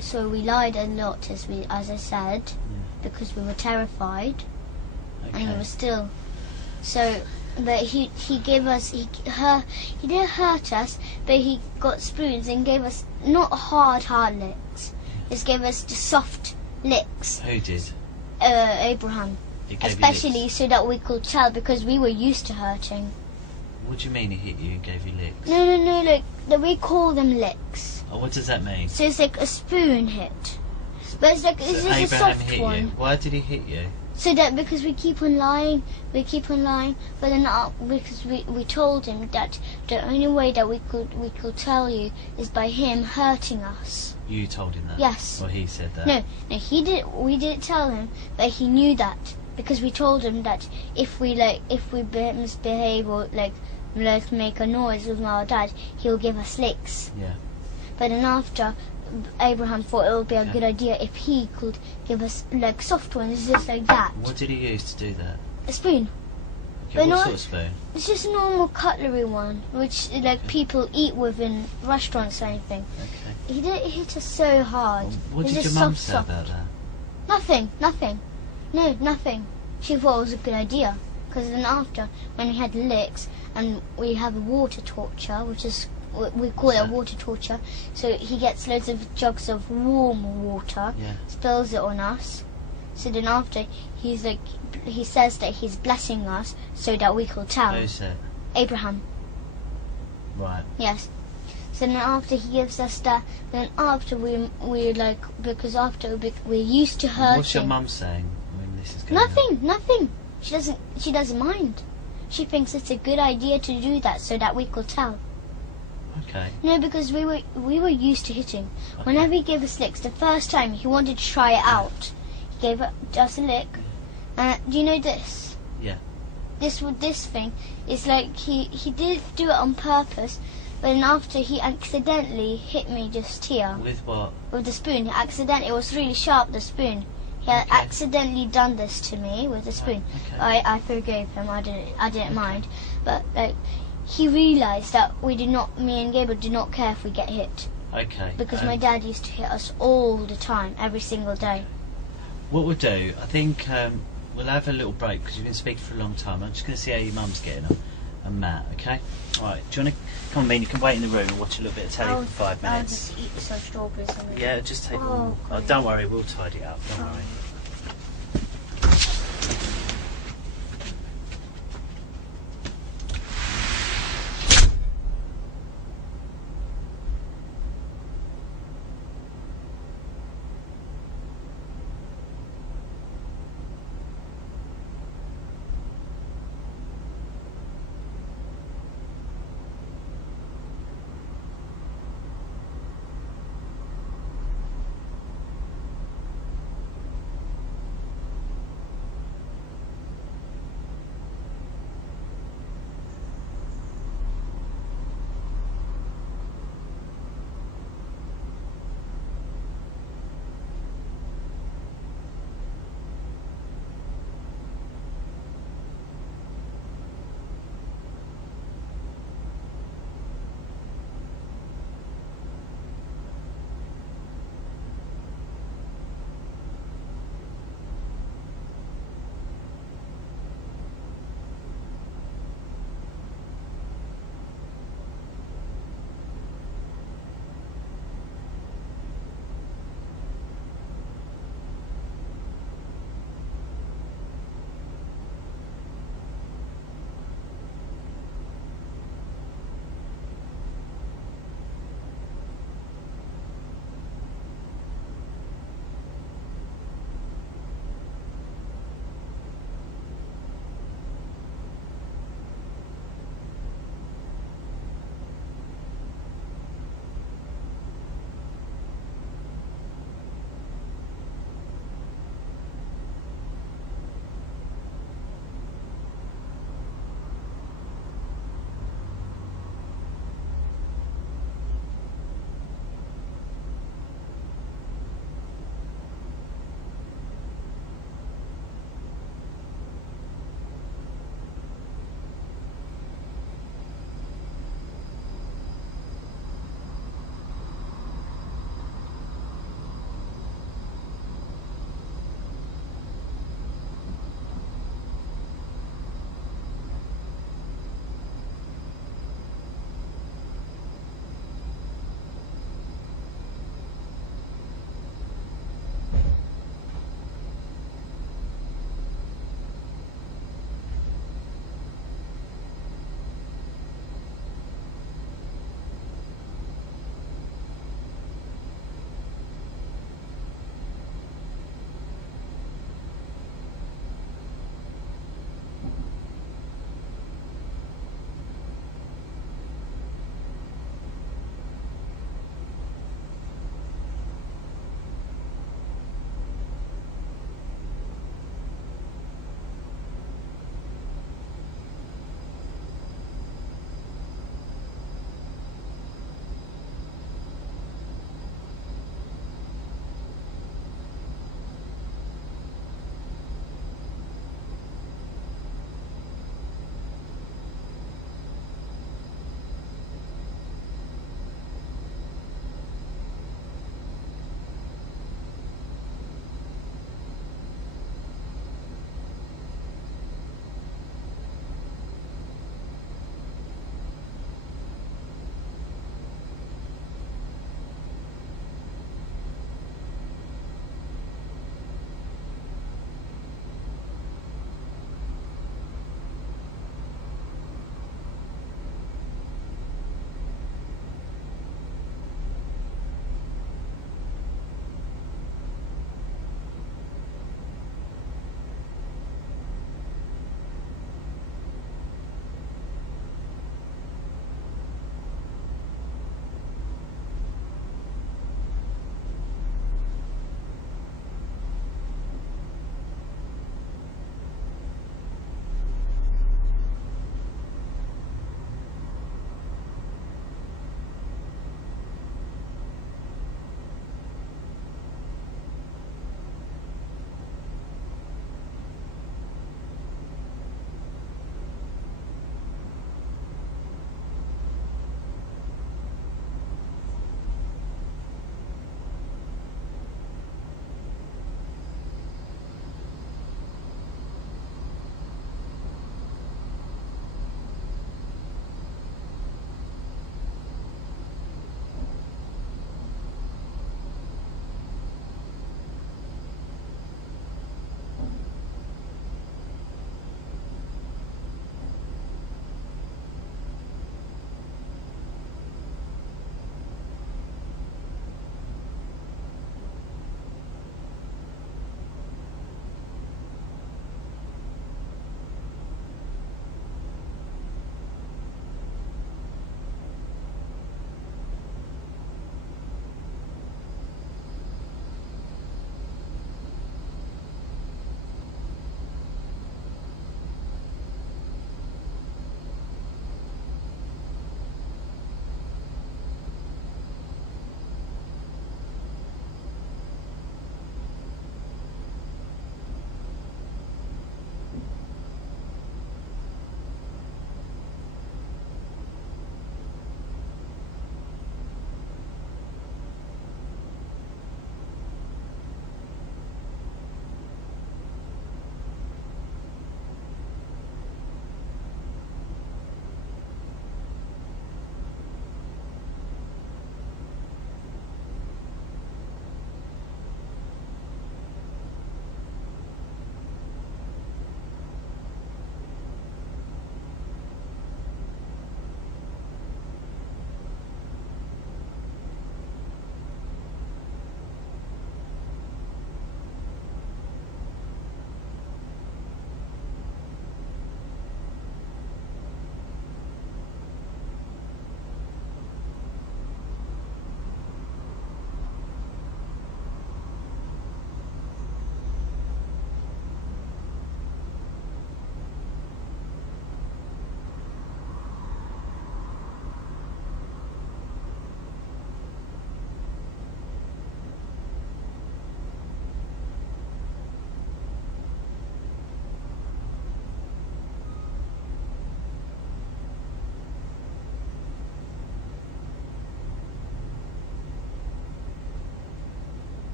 so we lied a lot, as I said, because we were terrified, and he was still. So, but he gave us he didn't hurt us, but he got spoons and gave us not hard licks. Just gave us the soft licks. Who did? Abraham. Especially so that we could tell, because we were used to hurting. What do you mean he hit you and gave you licks? No, we call them licks. Oh, what does that mean? So it's like a spoon hit. But it's just Abraham a soft hit one. You. Why did he hit you? So that because we keep on lying, but then because we told him that the only way that we could tell you is by him hurting us. You told him that? Yes. Or he said that? No, he did. We didn't tell him, but he knew that, because we told him that if we misbehave or let's make a noise with our dad, he'll give us licks. Yeah. But then after, Abraham thought it would be a good idea if he could give us soft ones, just like that. What did he use to do that? A spoon. Okay, what sort of spoon? It's just a normal cutlery one, which people eat with in restaurants or anything. Okay. He didn't hit us so hard. Well, what did your mum say about that? Nothing. No, nothing. She thought it was a good idea, because then after, when we had licks, and we have a water torture, which is, we call it a water torture, so he gets loads of jugs of warm water, spills it on us, so then after, he says that he's blessing us so that we could tell. Who's it? Abraham. Right. Yes. So then after he gives us that, then after because after we're used to hurting. What's your mum saying when this is going on? Nothing. She doesn't mind. She thinks it's a good idea to do that so that we could tell. Okay. No, because we were used to hitting. Okay. Whenever he gave us licks, the first time he wanted to try it out, he gave us a lick. Do you know this? Yeah. This thing is he did do it on purpose, but then after he accidentally hit me just here. With what? With the spoon. It was really sharp, the spoon. He had accidentally done this to me with the spoon. Okay. I forgave him. I didn't mind, but he realised that me and Gabriel do not care if we get hit. Okay. Because my dad used to hit us all the time, every single day. What we'll do, I think we'll have a little break, because you've been speaking for a long time. I'm just going to see how your mum's getting on, and Matt. Okay. All right. Do you want to come on, Bean? You can wait in the room and watch a little bit of telly for 5 minutes. I'll just eat some strawberries. Yeah, just take them. Oh, don't worry, we'll tidy it up. Don't worry.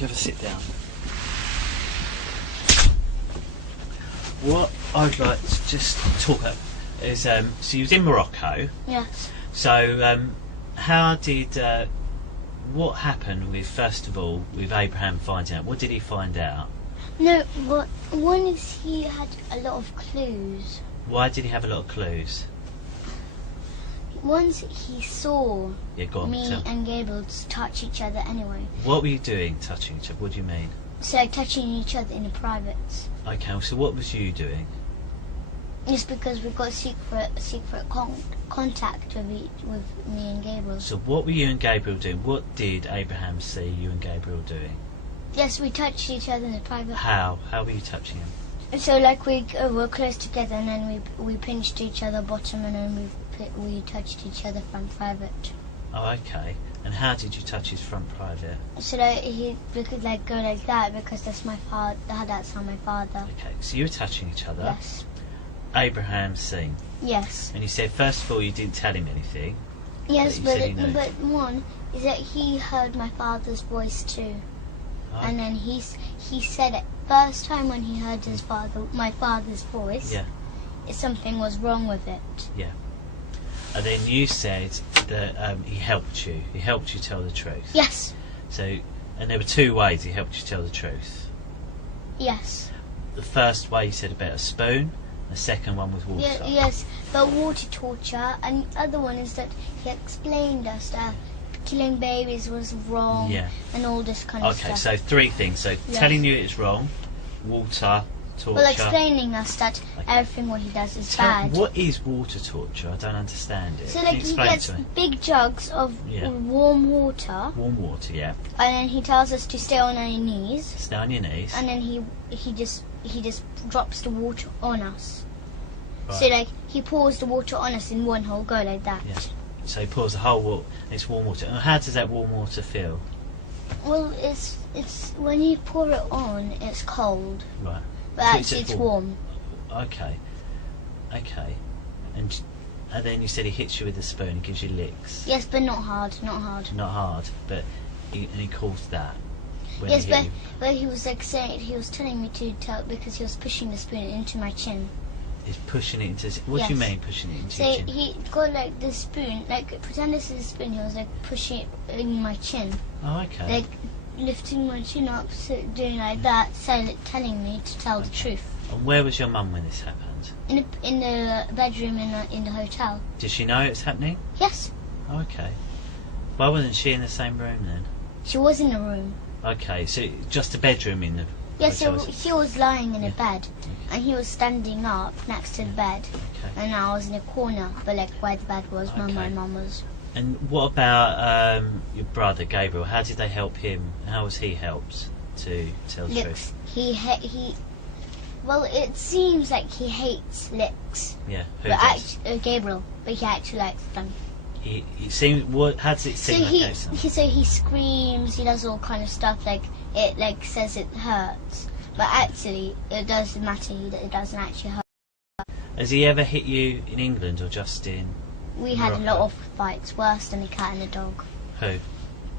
if you ever sit down. What I'd like to just talk about is, so you was in Morocco. Yes. So, how did, what happened with, first of all, with Abraham finding out? What did he find out? No, what one is he had a lot of clues. Why did he have a lot of clues? Once he saw me and Gabriel touch each other anyway. What were you doing, touching each other? What do you mean? So touching each other in the privates. Okay, so what was you doing? Just because we got secret contact with me and Gabriel. So what were you and Gabriel doing? What did Abraham see you and Gabriel doing? Yes, we touched each other in the private. How? How were you touching him? So like we were close together, and then we pinched each other bottom, and then we touched each other front private. Oh, okay. And how did you touch his front private? So that we could like go like that, because that's my father. That's how my father. Okay, so you were touching each other. Yes. Abraham seen. Yes. And you said first of all you didn't tell him anything. Yes, but one is that he heard my father's voice too. Oh. And then he said it first time when he heard my father's voice. Yeah. Something was wrong with it. Yeah. And then you said that he helped you. He helped you tell the truth. Yes. So, and there were two ways he helped you tell the truth. Yes. The first way you said about a spoon. The second one was water. Yes, but water torture. And the other one is that he explained us that killing babies was wrong. Yeah. And all this kind of stuff. Okay, so three things. So telling you it's wrong, water, torture. Well, explaining us that everything what he does is bad. What is water torture? I don't understand it. So like he gets big jugs of warm water. Warm water, yeah. And then he tells us to stay on our knees. Stay on your knees. And then he just drops the water on us. Right. So like he pours the water on us in one whole go like that. Yeah. So he pours the whole water. It's warm water. And how does that warm water feel? Well, it's when you pour it on, it's cold. Right. But actually, it's warm. Okay. Okay. And then you said he hits you with a spoon. He gives you licks. Yes, but not hard. Not hard. Not hard. But he calls that. Yes, but he was like saying, he was telling me to tell, because he was pushing the spoon into my chin. He's pushing it into. What do you mean pushing it into your chin? So he got like the spoon, like pretend this is a spoon. He was like pushing it in my chin. Oh, okay. Like lifting my chin up, so doing like that, telling me to tell the truth. And where was your mum when this happened? In the bedroom in the hotel. Did she know it was happening? Yes. Oh, okay. Why wasn't she in the same room then? She was in the room. Okay, so just a bedroom in the. Yes, so he was lying in a bed, okay. And he was standing up next to the bed, okay. And I was in a corner, but like where the bed was, where my mum was. And what about your brother Gabriel? How did they help him? How was he helped to tell the truth? He. Well, it seems like he hates licks. Yeah, who does? Gabriel, but he actually likes them. He seems. What? How does it seem? So he screams. He does all kind of stuff. Like it, like says it hurts, but actually it doesn't matter. It doesn't actually hurt. Has he ever hit you in England or just in? We had a lot of fights, worse than the cat and the dog. Who?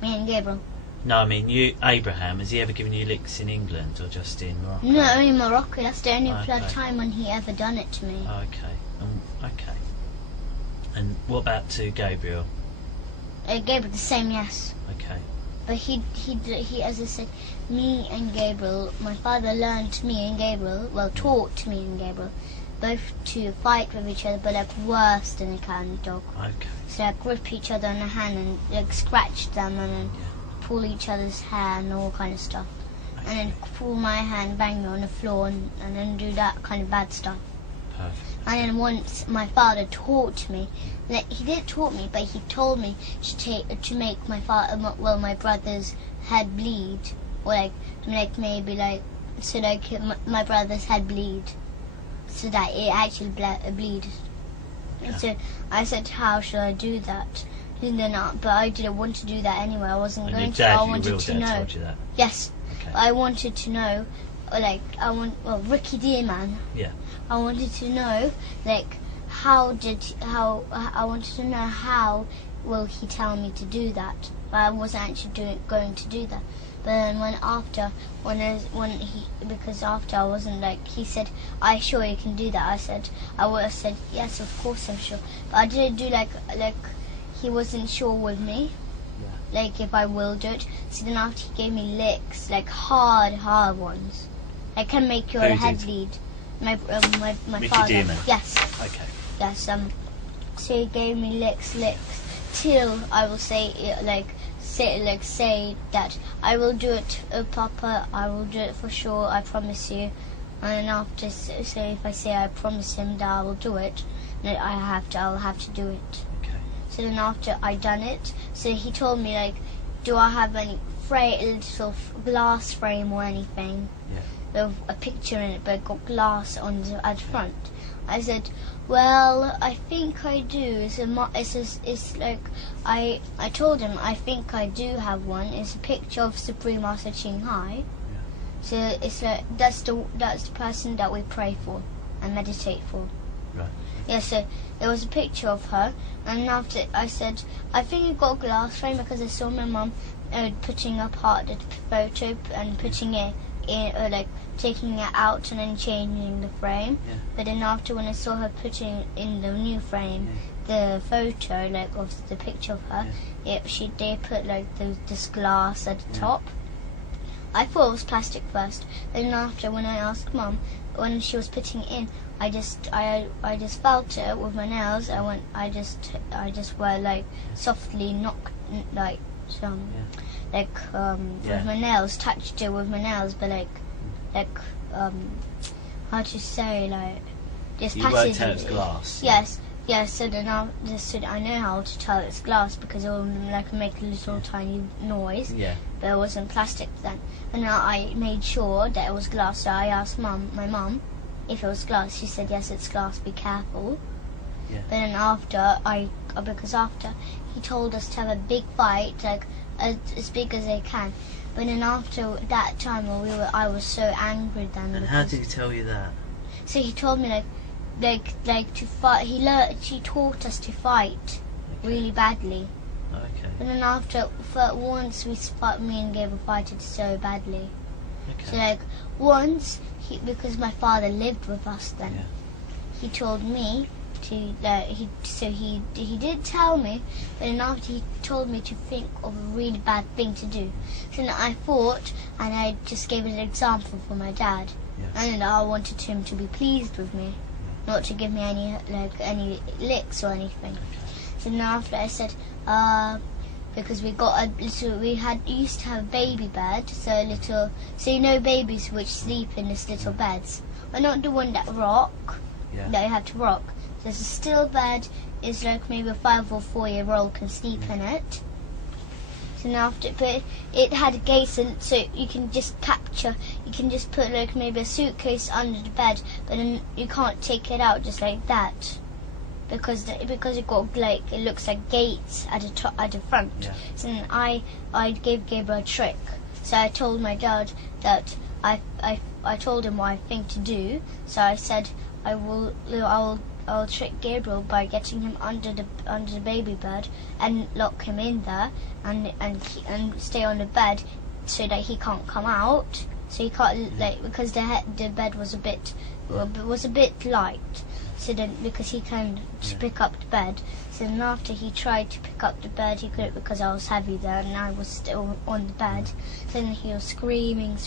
Me and Gabriel. No, I mean you, Abraham. Has he ever given you licks in England or just in Morocco? No, in Morocco. That's the only time when he ever done it to me. Okay. Okay. And what about to Gabriel? Gabriel, the same, yes. Okay. But he, as I said, me and Gabriel, my father learned me and Gabriel, taught me and Gabriel, both to fight with each other, but like worse than a cat and a dog. Okay. So like grip each other on the hand and like scratch them and then pull each other's hair and all kind of stuff. Okay. And then pull my hand, bang me on the floor and then do that kind of bad stuff. Perfect. And then once my father taught me, like he didn't taught me, but he told me to make my brother's head bleed, or like maybe like so like my brother's head bleed, so that it actually bleed. Yeah. And so I said, how should I do that? And then, but I didn't want to do that anyway. I wasn't going to. I wanted to know. Told you that? Yes. Okay. I wanted to know, Ricky Dearman. Yeah. I wanted to know, like, I wanted to know how will he tell me to do that? But I wasn't actually going to do that. But then because after I wasn't like, he said, "Are you sure you can do that?" I would have said, "Yes, of course I'm sure." But I didn't do like he wasn't sure with me, like if I will do it. So then after he gave me licks, like hard ones, like can make your head bleed. My Mickey father. Demon. Yes. Okay. Yes. So he gave me licks till I will say say that I will do it, Papa. I will do it for sure. I promise you. And after if I say I promise him that I will do it, then I'll have to do it. Okay. So then after I done it, so he told me like, do I have any little glass frame or anything? Yeah. With a picture in it, but got glass on at front. I said, well, I think I do. It's like I told him I think I do have one. It's a picture of Supreme Master Ching Hai. Yeah. So it's like that's the person that we pray for and meditate for. Right. Yeah. So there was a picture of her, and after I said I think you got a glass frame because I saw my mum putting apart the photo and putting it in, like taking it out and then changing the frame. Yeah. But then after when I saw her putting in the new frame, the photo like of the picture of her, they put like this glass at the top. I thought it was plastic first. Then after when I asked Mum when she was putting it in, I just felt it with my nails. I just were like softly knocked like some. Yeah. With my nails, touched it with my nails, but how to say, like, just you passively. worked out it's glass. Yes, so then I know how to tell it's glass because it will like make a little tiny noise. Yeah. But it wasn't plastic then. And now I made sure that it was glass, so I asked my mum if it was glass. She said, yes, it's glass, be careful. Yeah. But then because after he told us to have a big fight, like as big as they can. But then after that time I was so angry then. And how did he tell you that? So he told me like to fight. He taught us to fight really badly. Okay. But then for once me and Gabriel fighted so badly. Okay. So like once because my father lived with us then. Yeah. He told me to he did tell me, but then after he told me to think of a really bad thing to do. So then I thought, and I just gave an example for my dad, and I wanted him to be pleased with me, not to give me any licks or anything. So then after I said, because we used to have a baby bed, so you know babies which sleep in this little beds, but not the one that rock. Yeah. That you have to rock. There's a still bed, is like maybe a 5 or 4-year-old can sleep in it. So now but it had gates, and so you can just put like maybe a suitcase under the bed, but then you can't take it out just like that, because it got like it looks like gates at the front. Yeah. So then I gave Gabriel a trick. So I told my dad that I told him what I think to do. So I said I'll trick Gabriel by getting him under the baby bed and lock him in there and stay on the bed so that he can't come out. So he can't because the bed was a bit light. So then because he can pick up the bed. So then after he tried to pick up the bed, he couldn't because I was heavy there and I was still on the bed. So then he was screaming,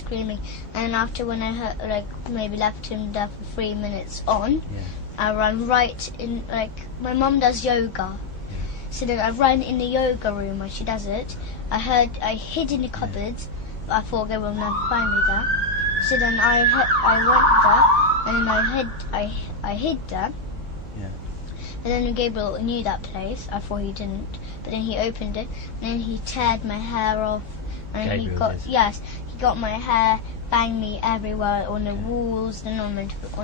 and after when I heard, maybe left him there for 3 minutes on, I ran right in, my mum does yoga. So then I ran in the yoga room where she does it. I hid in the cupboards, but I thought they will never find me there. So then I went there, and then I hid there. Yeah. And then Gabriel knew that place. I thought he didn't, but then he opened it, and then he teared my hair off, and then he got my hair, banged me everywhere on the walls and on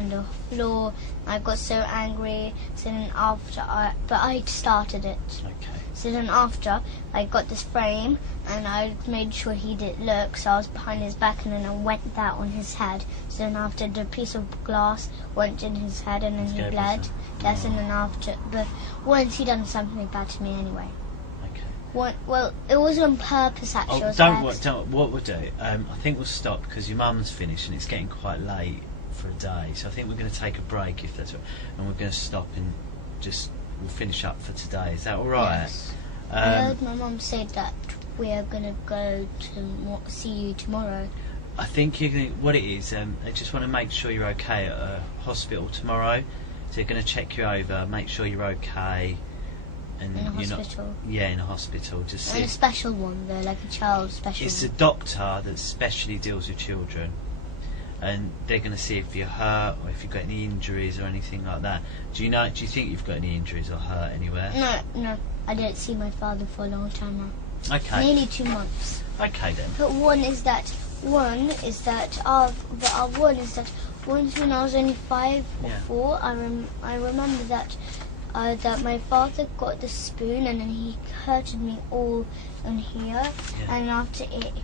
the floor. I got so angry. So then but I started it. Okay. So then after, I got this frame, and I made sure he didn't look, so I was behind his back, and then I went that on his head. So then after, the piece of glass went in his head, and then he bled. Yes, and then after, but once he done something bad to me anyway. Well, it was on purpose actually. Oh, what we'll do, I think we'll stop because your mum's finished and it's getting quite late for a day, so I think we're going to take a break if that's all, and we're going to stop and we'll finish up for today. Is that alright? Yes. I heard my mum say that we are going to go to see you tomorrow. I think what it is, they just want to make sure you're okay at a hospital tomorrow, so they're going to check you over, make sure you're okay. And in a hospital? In a hospital. Just in a special one though, like a child special It's one. a doctor that specially deals with children, and they're going to see if you're hurt or if you've got any injuries or anything like that. Do you think you've got any injuries or hurt anywhere? No, I didn't see my father for a long time now. Okay. Nearly 2 months. Okay then. But one is that once when I was only 5 or 4, I remember that my father got the spoon and then he hurted me all in here, and after it, he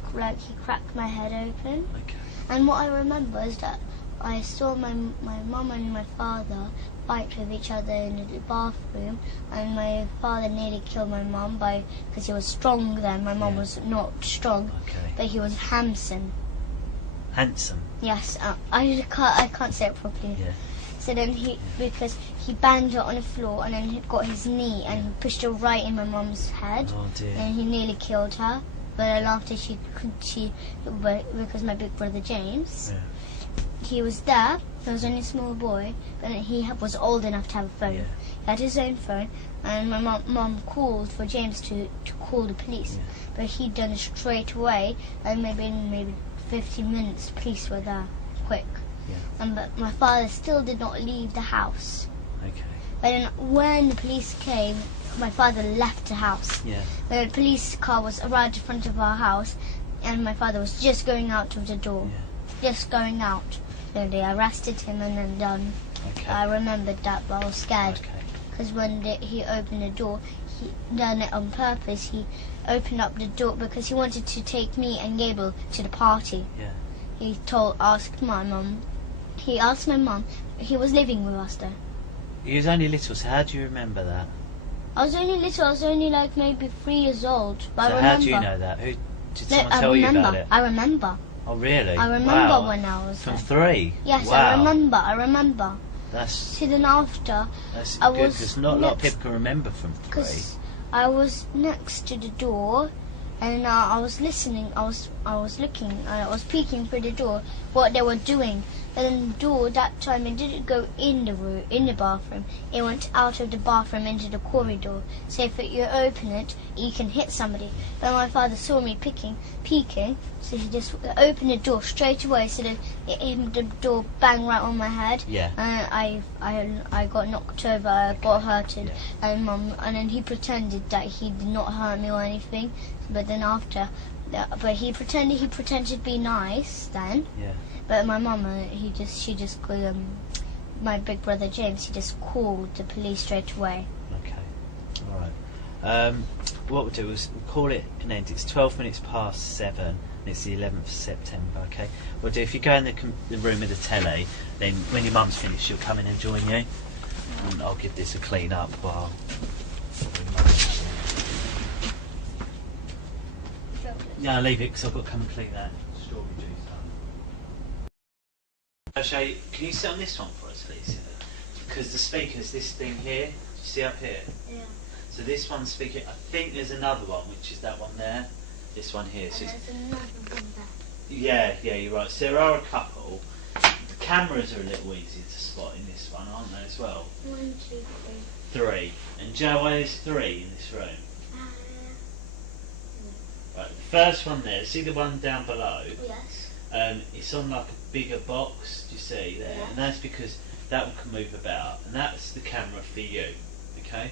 cracked my head open. Okay. And what I remember is that I saw my mum and my father fight with each other in the bathroom, and my father nearly killed my mum because he was strong then. My mum was not strong, but he was handsome. Handsome? Yes, I can't say it properly. Yeah. So then because he banged her on the floor and then he got his knee and he pushed her right in my mum's head. Oh dear. And he nearly killed her. But then after because my big brother James, he was there. He was only a small boy, but he was old enough to have a phone. Yeah. He had his own phone, and my mum called for James to call the police. But he'd done it straight away, and maybe 15 minutes, police were there, quick. Yeah. But my father still did not leave the house. Okay. But then when the police came, my father left the house. Yeah. The police car was arrived in front of our house, and my father was just going out of the door. Yeah. Just going out. So they arrested him and then done. Okay. I remembered that, but I was scared. Okay. Because when he opened the door, he done it on purpose. He opened up the door because he wanted to take me and Gable to the party. Yeah. He asked my mum. He asked my mum. He was living with us though. He was only little, so how do you remember that? I was only little. I was only like maybe 3 years old. But So I remember. how do you know that? Did someone tell you about it? I remember. Oh really? I remember when I was from there. 3. Yes, wow. I remember. That's So then after, good I was because not a lot of people can remember from 3. because I was next to the door, and I was listening. I was looking. I was peeking through the door what they were doing. And then the door that time it didn't go in the room, in the bathroom. It went out of the bathroom into the corridor. So if you open it, you can hit somebody. But my father saw me peeking, so he just opened the door straight away. So that the door banged right on my head. Yeah. And I got knocked over. I got hurted. Yeah. And then he pretended that he did not hurt me or anything. But then after, he pretended to be nice then. Yeah. But my mum, she just called my big brother James. He just called the police straight away. Okay. All right. What we'll do is we'll call it an end. It's 12 minutes past 7, and it's the 11th of September. Okay. We'll do. If you go in the room with the telly, then when your mum's finished, she'll come in and join you, and I'll give this a clean up while. Yeah, leave it because I've got to come and clean that strawberry juice up. I'll show you. Can you sit on this one for us, please? Because the speaker's this thing here. See up here? Yeah. So this one's speaking. I think there's another one, which is that one there. This one here. So There's another one there. yeah, you're right. So there are a couple. The cameras are a little easier to spot in this one, aren't they, as well? 1, 2, 3. 3. And do you know why there's 3 in this room? Right, the first one there, see the one down below? Yes. It's on like a bigger box, do you see there? Yeah. And that's because that one can move about, and that's the camera for you, okay?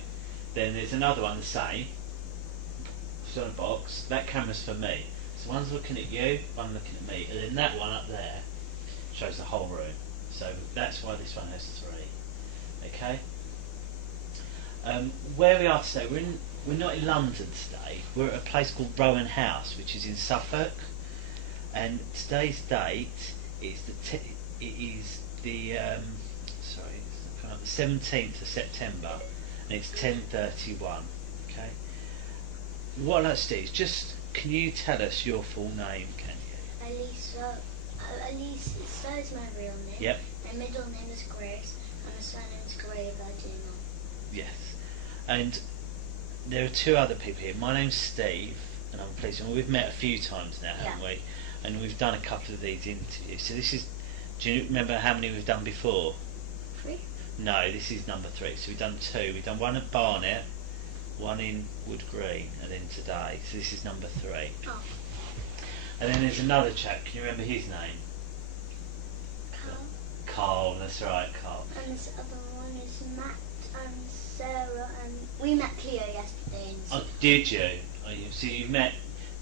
Then there's another one the same, it's on a box, that camera's for me. So one's looking at you, one looking at me, and then that one up there shows the whole room. So that's why this one has 3, okay? Where we are today, we're not in London today. We're at a place called Rowan House, which is in Suffolk. And today's date is the 17th of September, and it's 10:31. Okay. what I'd like to do is just, can you tell us your full name, can you? Elisa. Elisa is my real name. Yep. My middle name is Grace, and my surname is Gray Ladino. Yes. And there are two other people here. My name's Steve, and I'm pleased. And we've met a few times now, haven't we? And we've done a couple of these interviews. So this is, do you remember how many we've done before? 3? No, this is number 3. So we've done 2. We've done one at Barnet, one in Wood Green, and then today. So this is number 3. Oh. And then there's another chap. Can you remember his name? Carl. Carl, that's right, Carl. And this other one is Matt and Sarah, and we met Cleo yesterday. Oh, did you? Oh, so you met,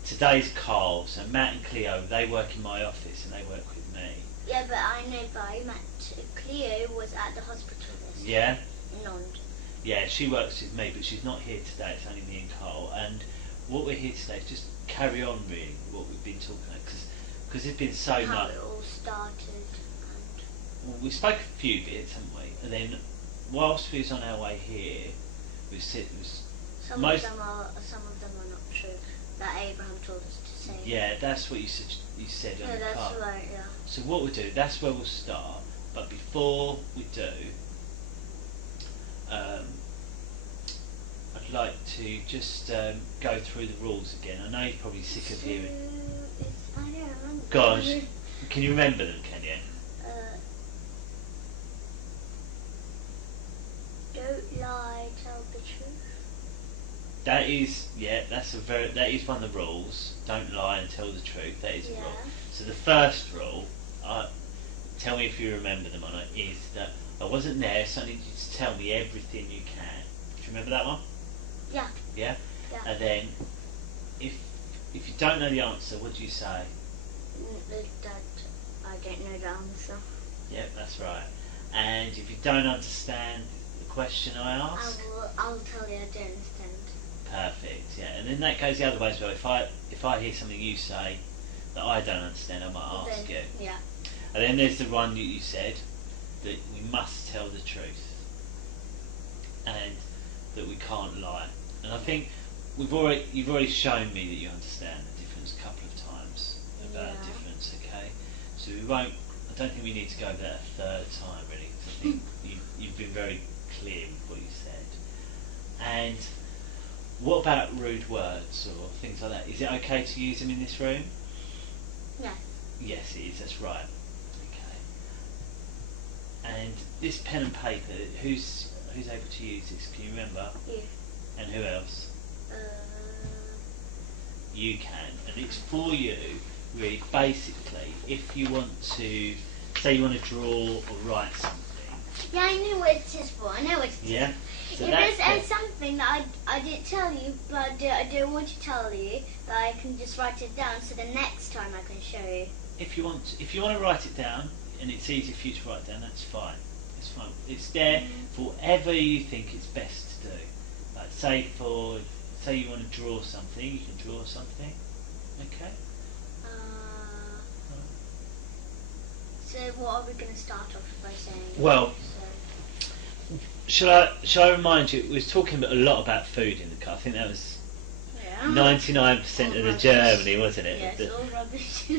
today's Carl, so Matt and Cleo, they work in my office and they work with me. Yeah, but I met Cleo was at the hospital yesterday. Yeah? In London. Yeah, she works with me, but she's not here today, it's only me and Carl. And what we're here today is just carry on really what we've been talking about, because there's been so How much. it all started. And Well, we spoke a few bits, haven't we? And then whilst we was on our way here, some of them are not true. That Abraham told us to say. Yeah, that's what you said on Yeah, the that's car. right. Yeah. So what we'll do, that's where we'll start. But before we do, I'd like to just go through the rules again. I know you're probably sick of hearing. I don't remember. Gosh, can you remember them? Can you? Don't lie, tell the truth. That is, that is one of the rules. Don't lie and tell the truth. That is a rule. So the first rule, tell me if you remember them or not, is that I wasn't there, so I need you to tell me everything you can. Do you remember that one? Yeah. Yeah? Yeah. And then, if you don't know the answer, what do you say? That I don't know the answer. Yep, that's right. And if you don't understand the question I ask, I'll tell you I don't understand. perfect. Yeah, and then that goes the other way as well. If I hear something you say that I don't understand, I might ask you. Yeah. And then there's the one that you said that we must tell the truth and that we can't lie. And I think you've already shown me that you understand the difference a couple of times about the difference. Okay, so I don't think we need to go over that a third time really, because I think you've been very clear with what you said. And what about rude words or things like that? Is it okay to use them in this room? Yeah. Yes, it is. That's right. Okay. And this pen and paper, who's able to use this? Can you remember? You. And who else? You can, and it's for you. Really, basically, if you want to, say, you want to draw or write something. Yeah, I know what it is for. I know what it is. Yeah. So if there's something that I didn't tell you, but I don't want to tell you, that I can just write it down, so the next time I can show you. If you want to write it down, and it's easy for you to write down, that's fine. It's fine. It's there for whatever you think it's best to do. Like say you want to draw something, you can draw something. Okay. So what are we going to start off by saying? Well, shall I remind you? We was talking a lot about food in the car. I think that was 99% of the Germany, wasn't it? Yes, all rubbish.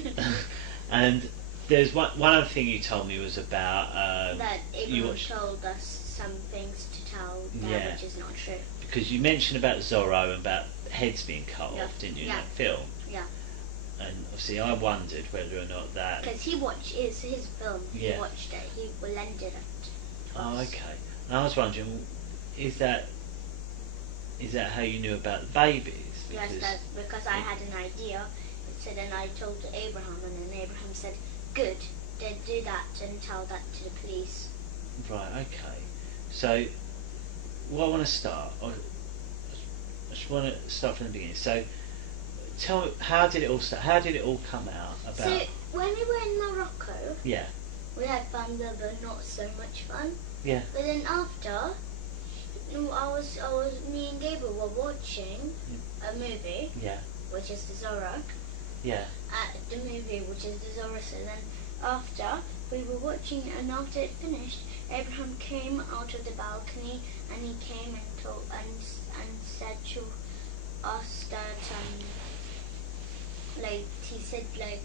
And there's one other thing you told me was about that Abraham told us some things to tell that which is not true. Because you mentioned about Zorro and about heads being cut off, didn't you, in that film? Yeah. And obviously I wondered whether or not that... Because he watched his film, he watched it, he lended it. Oh, okay. And I was wondering, is that how you knew about the babies? Yes, because I had an idea. So then I told Abraham, and then Abraham said, good, then do that and tell that to the police. Right, okay. So, what I want to start, I just want to start from the beginning. So, tell me, how did it all start? How did it all come out? About? So, when we were in Morocco, we had fun there, but not so much fun. Yeah. But then after, me and Gabriel were watching a movie. Yeah. Which is the Zorro. Yeah. The movie, which is the Zorro. So then, after we were watching, and after it finished, Abraham came out of the balcony, and he came and told and said to asked that like he said like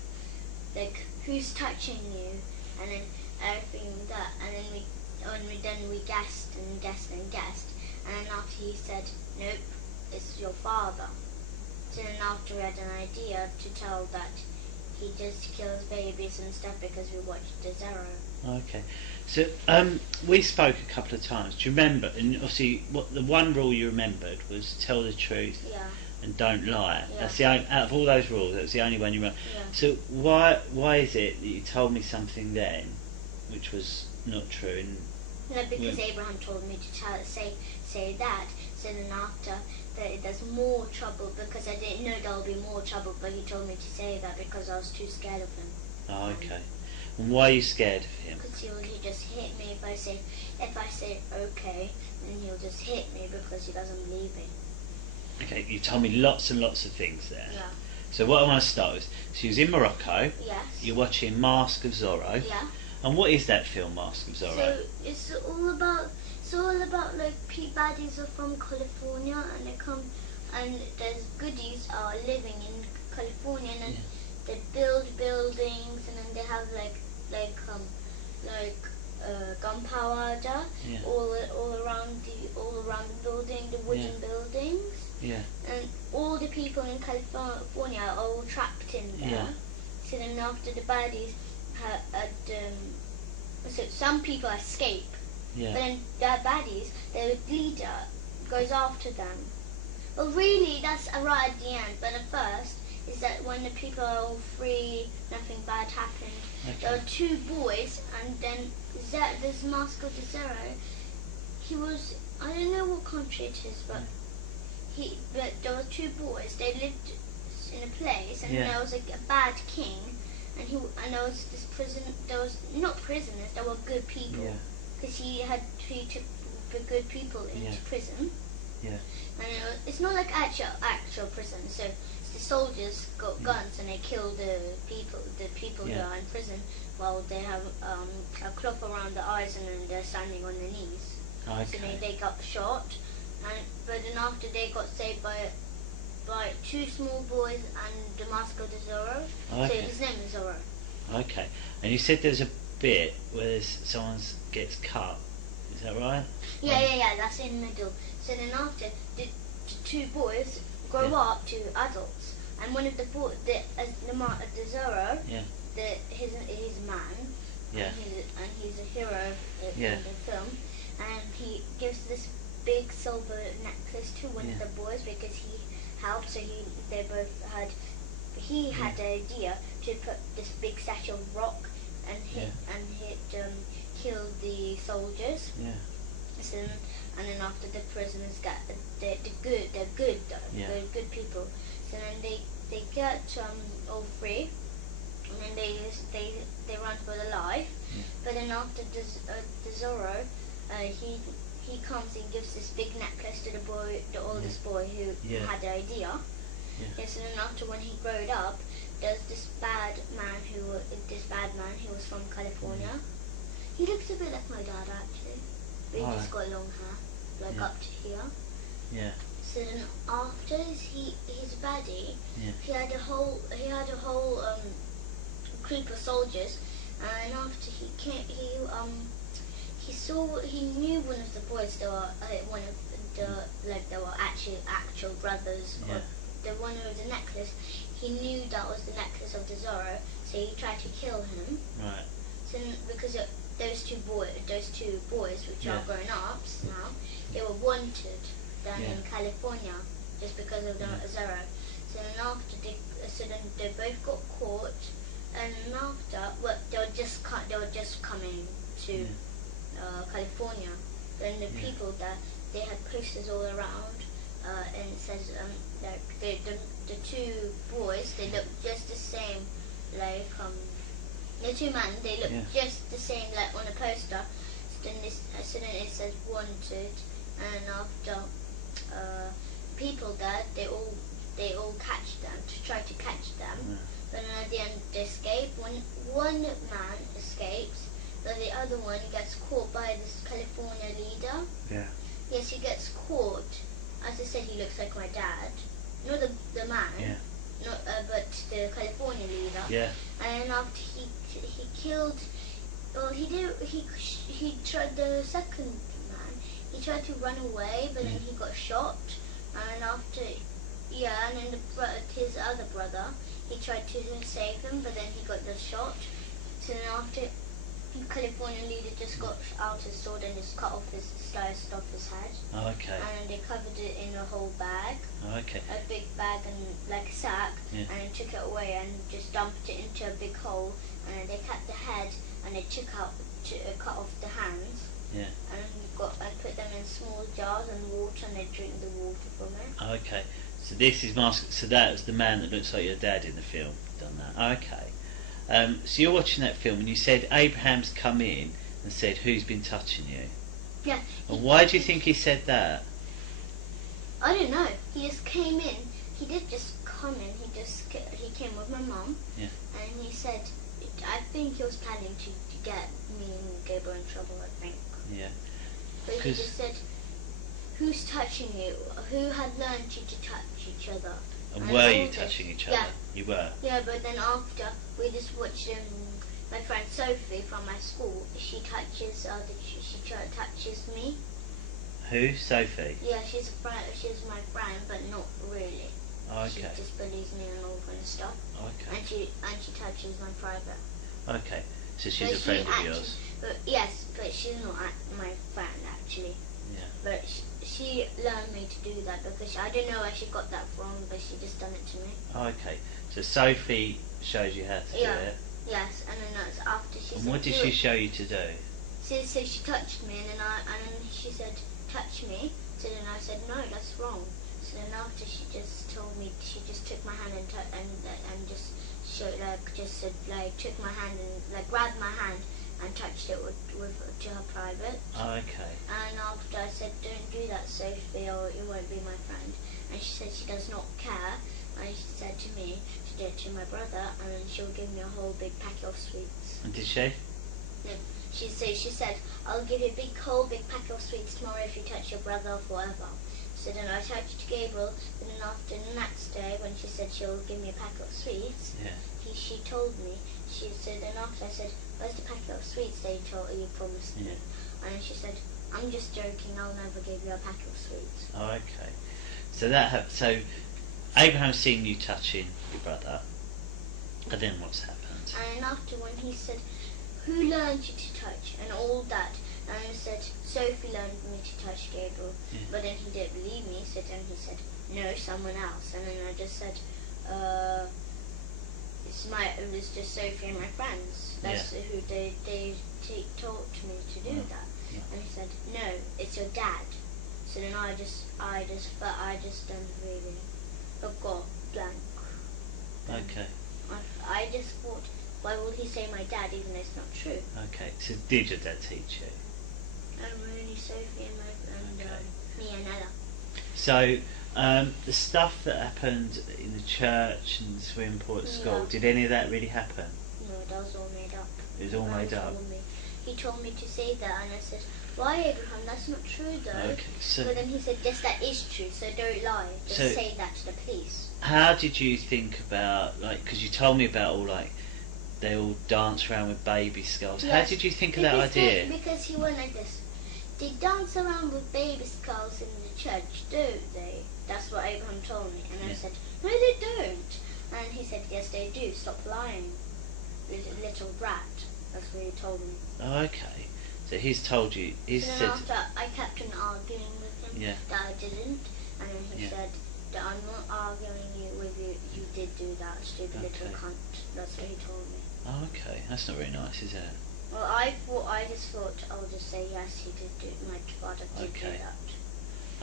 who's touching you, and then everything that, and then we guessed and guessed and guessed, and then after he said nope, it's your father. So then after we had an idea to tell that he just kills babies and stuff because we watched the Zero. Okay, so we spoke a couple of times. Do you remember? And obviously, what the one rule you remembered was tell the truth and don't lie. Yeah. That's the only, out of all those rules, that was the only one you remember. Yeah. So why is it that you told me something then, which was not true? And No, because Abraham told me to say that. So then after that, there's more trouble because I didn't know there would be more trouble, but he told me to say that because I was too scared of him. Oh, okay. And why are you scared of him? Because he'll just hit me if I say okay, then he'll just hit me because he doesn't believe me. Okay, you told me lots and lots of things there. Yeah. So what I want to start with, so you was in Morocco. Yes. You're watching Mask of Zorro. Yeah. And what is that film, Mask of Zorro? So it's all about like baddies are from California and they come and there's goodies are living in California and then they build buildings and then they have like gunpowder all around the building, the wooden buildings. Yeah. And all the people in California are all trapped in there. Yeah. So then after the baddies so some people escape. Yeah. But then the baddies, their leader goes after them. But really, that's right at the end. But at first, is that when the people are all free, nothing bad happened. Okay. There were two boys, and then this Mask of the Zero, he was, I don't know what country it is, but there were two boys. They lived in a place, and there was like a bad king, and there was this prison. There was not prisoners. There were good people. Yeah. Because he took the good people into prison. Yeah. And it's not like actual prison. So the soldiers got guns and they kill the people who are in prison while they have a cloth around their eyes and then they're standing on their knees. Okay. So they got shot, but then after they got saved by two small boys and the Mask of the Zorro. Okay. So his name is Zorro. Okay. And you said there's a bit where someone gets cut. Is that right? Yeah, that's in the middle. So then after, the two boys grow up to adults, and one of the Zorro, he's a man, and he's a hero in the film, and he gives this big silver necklace to one of the boys because he helped. So he had the idea to put this big statue of rock and kill the soldiers. Yeah. So, and then after the prisoners got they're good people. So then they get all free, and then they run for their life. Yeah. But then after the Zorro, he comes and gives this big necklace to the oldest boy who had the idea. Yeah. Yes, and then after when he growed up, there's this bad man who was from California. He looks a bit like my dad actually, but he just got long hair, up to here. Yeah. So then after his baddie, he had a whole group of soldiers, and after he came, he knew one of the boys. They were they were actual brothers. Yeah. Or the one with the necklace, he knew that was the necklace of the Zorro, so he tried to kill him. Right. So because those two boys, which are grown ups now, they were wanted down in California just because of the Zorro. So then after they both got caught, and after they were just coming to California. Then the people that they had posters all around. And it says the two boys, they look just the same like the two men, they look just the same like on a poster. So then it says wanted, and after people there, they all catch them to try to catch them. But then at the end they escape. One man escapes, but the other one gets caught by this California leader. Yeah. Yes, he gets caught. As I said, he looks like my dad. not the man. Yeah. Not, but the California leader. Yeah. And then after he killed, well, he tried, the second man, he tried to run away, but then he got shot. And after, and then his other brother, he tried to save him, but then he got the shot. So then after, the California leader just got out his sword and just sliced off his head. Oh, okay. And they covered it in a whole bag. Oh, okay. A big bag and like a sack, Yeah. and they took it away and just dumped it into a big hole. And then they cut the head and they cut off the hands. Yeah. And put them in small jars and water, and they drink the water from it. Oh, okay. So this is So that was the man that looks like your dad in the film. Done that. Oh, okay. So you're watching that film, and you said Abraham's come in and said, "Who's been touching you?" Yeah. And why do you think he said that? I don't know. He just came in. He did just come in. He came with my mum. Yeah. And he said, I think he was planning to get me and Gabriel in trouble, I think. Yeah. But he just said, "Who's touching you? Who had learned you to touch each other?" And were you touching each other? Yeah. You were? Yeah, but then after, we just watched my friend Sophie from my school. She touches me. Who? Sophie? Yeah, she's my friend, but not really. Oh, She okay. just bullies me and all kind of stuff. Okay. And she touches my private. Okay. So she's But a friend of actually- yours? But yes, but she's not my friend actually. Yeah. But she learned me to do that because I don't know where she got that from, but she just done it to me. Oh, okay. So Sophie shows you how to do it? Yes, and then that's after she And said, what did "Do she it." show you to do? So she touched me, and then she said, "Touch me." So then I said, "No, that's wrong." So then after she just told me, she just took my hand and just showed took my hand and grabbed my hand and touched it to her private. Oh, okay. And after I said, "Don't do that, Sophie, or you won't be my friend." And she said she does not care. And she said to me to do it to my brother, and then she'll give me a whole big packet of sweets. And did she? Yeah. She said, "I'll give you a whole big packet of sweets tomorrow if you touch your brother or forever." So then I touched Gabriel, and then after the next day, when she said she'll give me a packet of sweets, Yeah. she told me, she said, and after I said, "Where's the packet of sweets that you promised me?" Yeah. And she said, "I'm just joking, I'll never give you a packet of sweets." Oh, okay. So Abraham's seen you touching your brother, and then what's happened? And after when he said, "Who learned you to touch?" and all that, and I said, "Sophie learned me to touch Gabriel." Yeah. But then he didn't believe me, so then he said, "No, someone else." And then I just said, it was just Sophie and my friends. That's who they taught me to do that. Yeah. And he said, "No, it's your dad." So then I just done really forgot blank. Okay. I just thought, why would he say my dad even though it's not true? Okay. So did your dad teach you? Only Sophie and me and Ella. So the stuff that happened in the church and the swimming pool at school, did any of that really happen? No, that was all made up. It was all made up? He told me to say that, and I said, "Why, Abraham? That's not true, though." Okay. So But then he said, "Yes, that is true, so don't lie. Just So- say that to the police." how did you think about, because you told me about they all dance around with baby skulls. How Yes, did you think of that idea? Because he went like this. They dance around with baby skulls in the church, don't they? That's what Abraham told me. And I said, "No, they don't." And he said, "Yes, they do. Stop lying, little brat." That's what he told me. Oh, okay. So he's told you. He So then said. after, I kept on arguing with him Yeah. that I didn't. And then he said that I'm not arguing with you. You did do that, stupid little Okay. cunt. That's what he told me. Oh, okay. That's not very nice, is it? Well, I just thought I'll just say yes, he did do. My father did do Okay. that.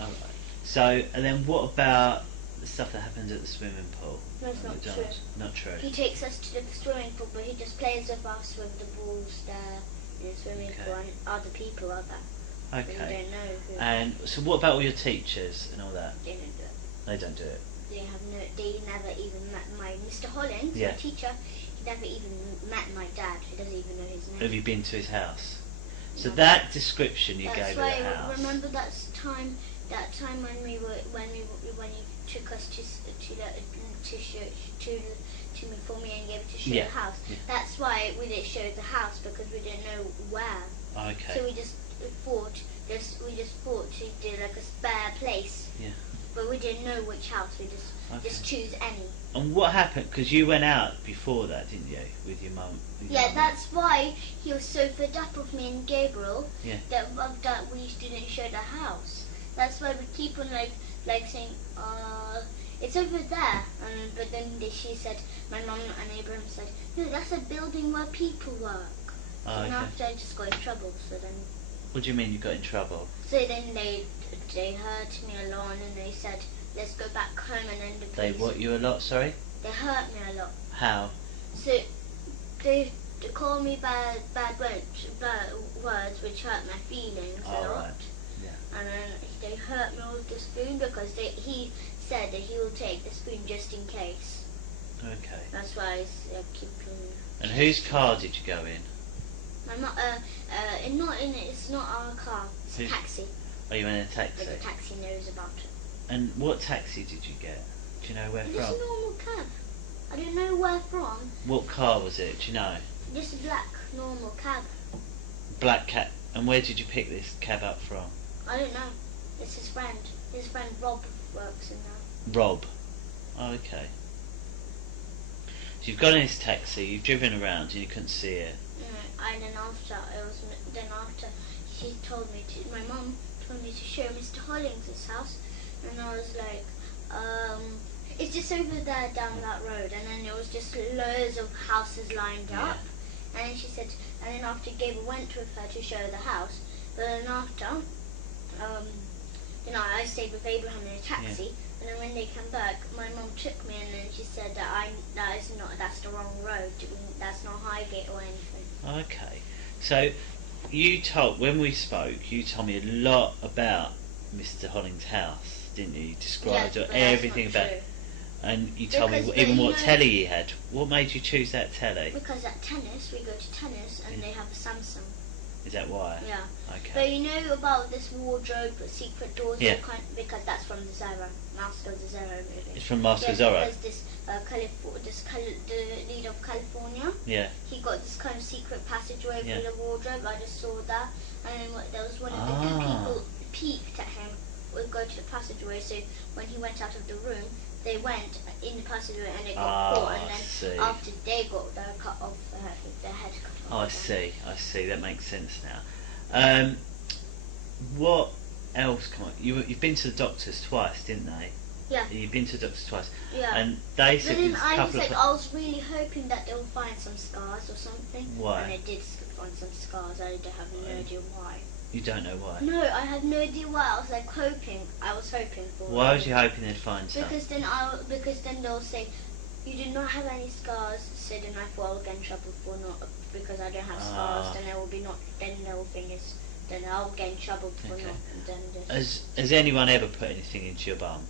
All right. So, and then what about the stuff that happens at the swimming pool? That's And not the true. dance? Not true. He takes us to the swimming pool, but he just plays with us with the balls there in the swimming Okay. pool, and other people are there. We Okay. don't know who. And so, what about all your teachers and all that? They don't do it. They don't do it. They never even met my Mr. Hollins, Yeah. my teacher. He never even met my dad. He doesn't even know his name. Have you been to his house? So No. that description you That's gave of why the house. remember that time that time when you took us to for me and gave it to show the house. Yeah. That's why we didn't show the house, because we didn't know where. Okay. So we just thought to do like a spare place. Yeah. But we didn't know which house. We just choose any. And what happened? Because you went out before that, didn't you, with your mum? Yeah, that's why he was so fed up with me and Gabriel. Yeah. That we didn't show the house. That's why we keep on like saying, it's over there. But then she said, my mum and Abraham said, no, that's a building where people work. Oh, So okay. after I just got in trouble. So then. What do you mean you got in trouble? So then they hurt me a lot, and they said, let's go back home, and then the They police. what you a lot? Sorry. They hurt me a lot. How? So they called me bad words, which hurt my feelings a lot. Right. Yeah. And then they hurt me with the spoon because he said that he will take the spoon just in case. Okay. That's why I keep. And whose car did you go in? I'm not. It's not our car. It's a taxi. Are you in a taxi? But the taxi knows about it. And what taxi did you get? Do you know where Just from? a normal cab. I don't know where from. What car was it? Do you know? Just a black normal cab. Black cab. And where did you pick this cab up from? I don't know. It's his friend. His friend Rob works in there. Rob. Oh, okay. So you've got in this taxi, you've driven around and you couldn't see it. And then after she told me to, my mum told me to show Mr. Hollings' house, and I was like, it's just over there down that road, and then there was just loads of houses lined up, and then she said, and then after Gabriel went with her to show the house, but then after, I stayed with Abraham in a taxi, and then when they came back, my mum took me, and then she said that that's the wrong road, that's not Highgate or anything. Okay. So when we spoke, you told me a lot about Mr. Hollings' house, didn't you? You described everything about it. And you told me even what telly he had. What made you choose that telly? Because at tennis, we go to tennis and they have a Samsung. Is that why? Yeah. Okay. But you know about this wardrobe with secret doors? Yeah. Because that's from the Master of the Zorro movie. It's from Master of Zorro? Because the leader of California, he got this kind of secret passageway through the wardrobe. I just saw that. And then there was one of the good people peeked at him, would go to the passageway, so when he went out of the room, they went in the passageway and it got caught, and then after they got their head cut off. Oh, I see. That makes sense now. What else? Come on, you've been to the doctors twice, didn't they? Yeah. You've been to the doctors twice. Yeah. And they said then there's a I couple said of. I was really hoping that they'll find some scars or something. Why? And they did find some scars. I don't have no idea why. You don't know why? No, I have no idea why. I was like hoping. I was hoping for. Why was you hoping they'd find some? Because then they'll say, you do not have any scars. So then I thought I'll get in trouble for not, because I don't have scars. Then there will be not. Then the whole thing is. Then I'll get in trouble for not. And then Has anyone ever put anything into your bum?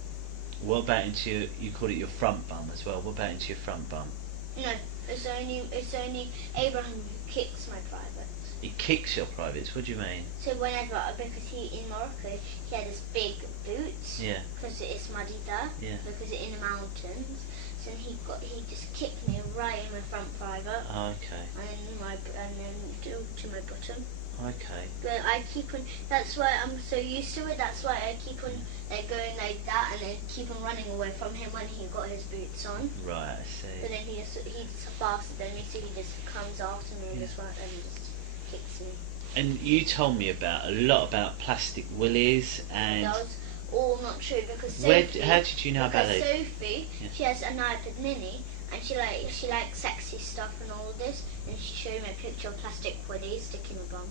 What about into your? You call it your front bum as well. What about into your front bum? No, it's only Abraham who kicks my privates. He kicks your privates. What do you mean? So because in Morocco he had this big boots. Yeah. Because it's muddy there. Yeah. Because it's in the mountains. So he just kicked me right in my front private. Oh, okay. And then to my bottom. Okay. But I keep on. That's why I'm so used to it. That's why I keep on going like that, and then keep on running away from him when he got his boots on. Right, I see. But then he's faster than me, so he just comes after me and just kicks me. And you told me a lot about plastic willies and. That was all not true because Sophie. How did you know about because those? Sophie, she has an iPad Mini, and she likes sexy stuff and all this, and she showed me a picture of plastic willies sticking in my bum.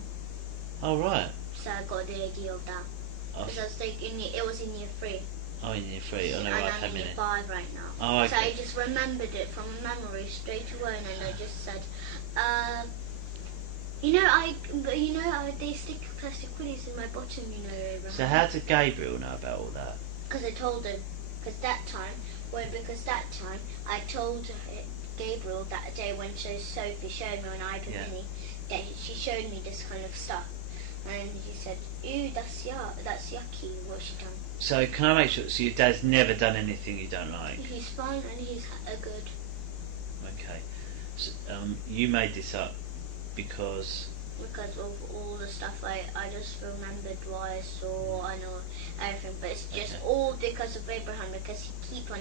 Oh, right. So I got the idea of that. Because I was thinking it was in year 3. Oh, in year 3. On the and right I'm in year 5 right now. Oh, okay. So I just remembered it from memory straight away, and I just said, they stick plastic willies in my bottom, Abraham. So how did Gabriel know about all that? Because I told him. Because that time I told Gabriel that day when Sophie showed me on iPad Mini that she showed me this kind of stuff. And he said, ew, that's yucky, what she done. So can I make sure? So your dad's never done anything you don't like? He's fine and he's good. Okay. So, you made this up because of all the stuff I just remembered what I saw, I know everything, but it's just all because of Abraham, because he keep on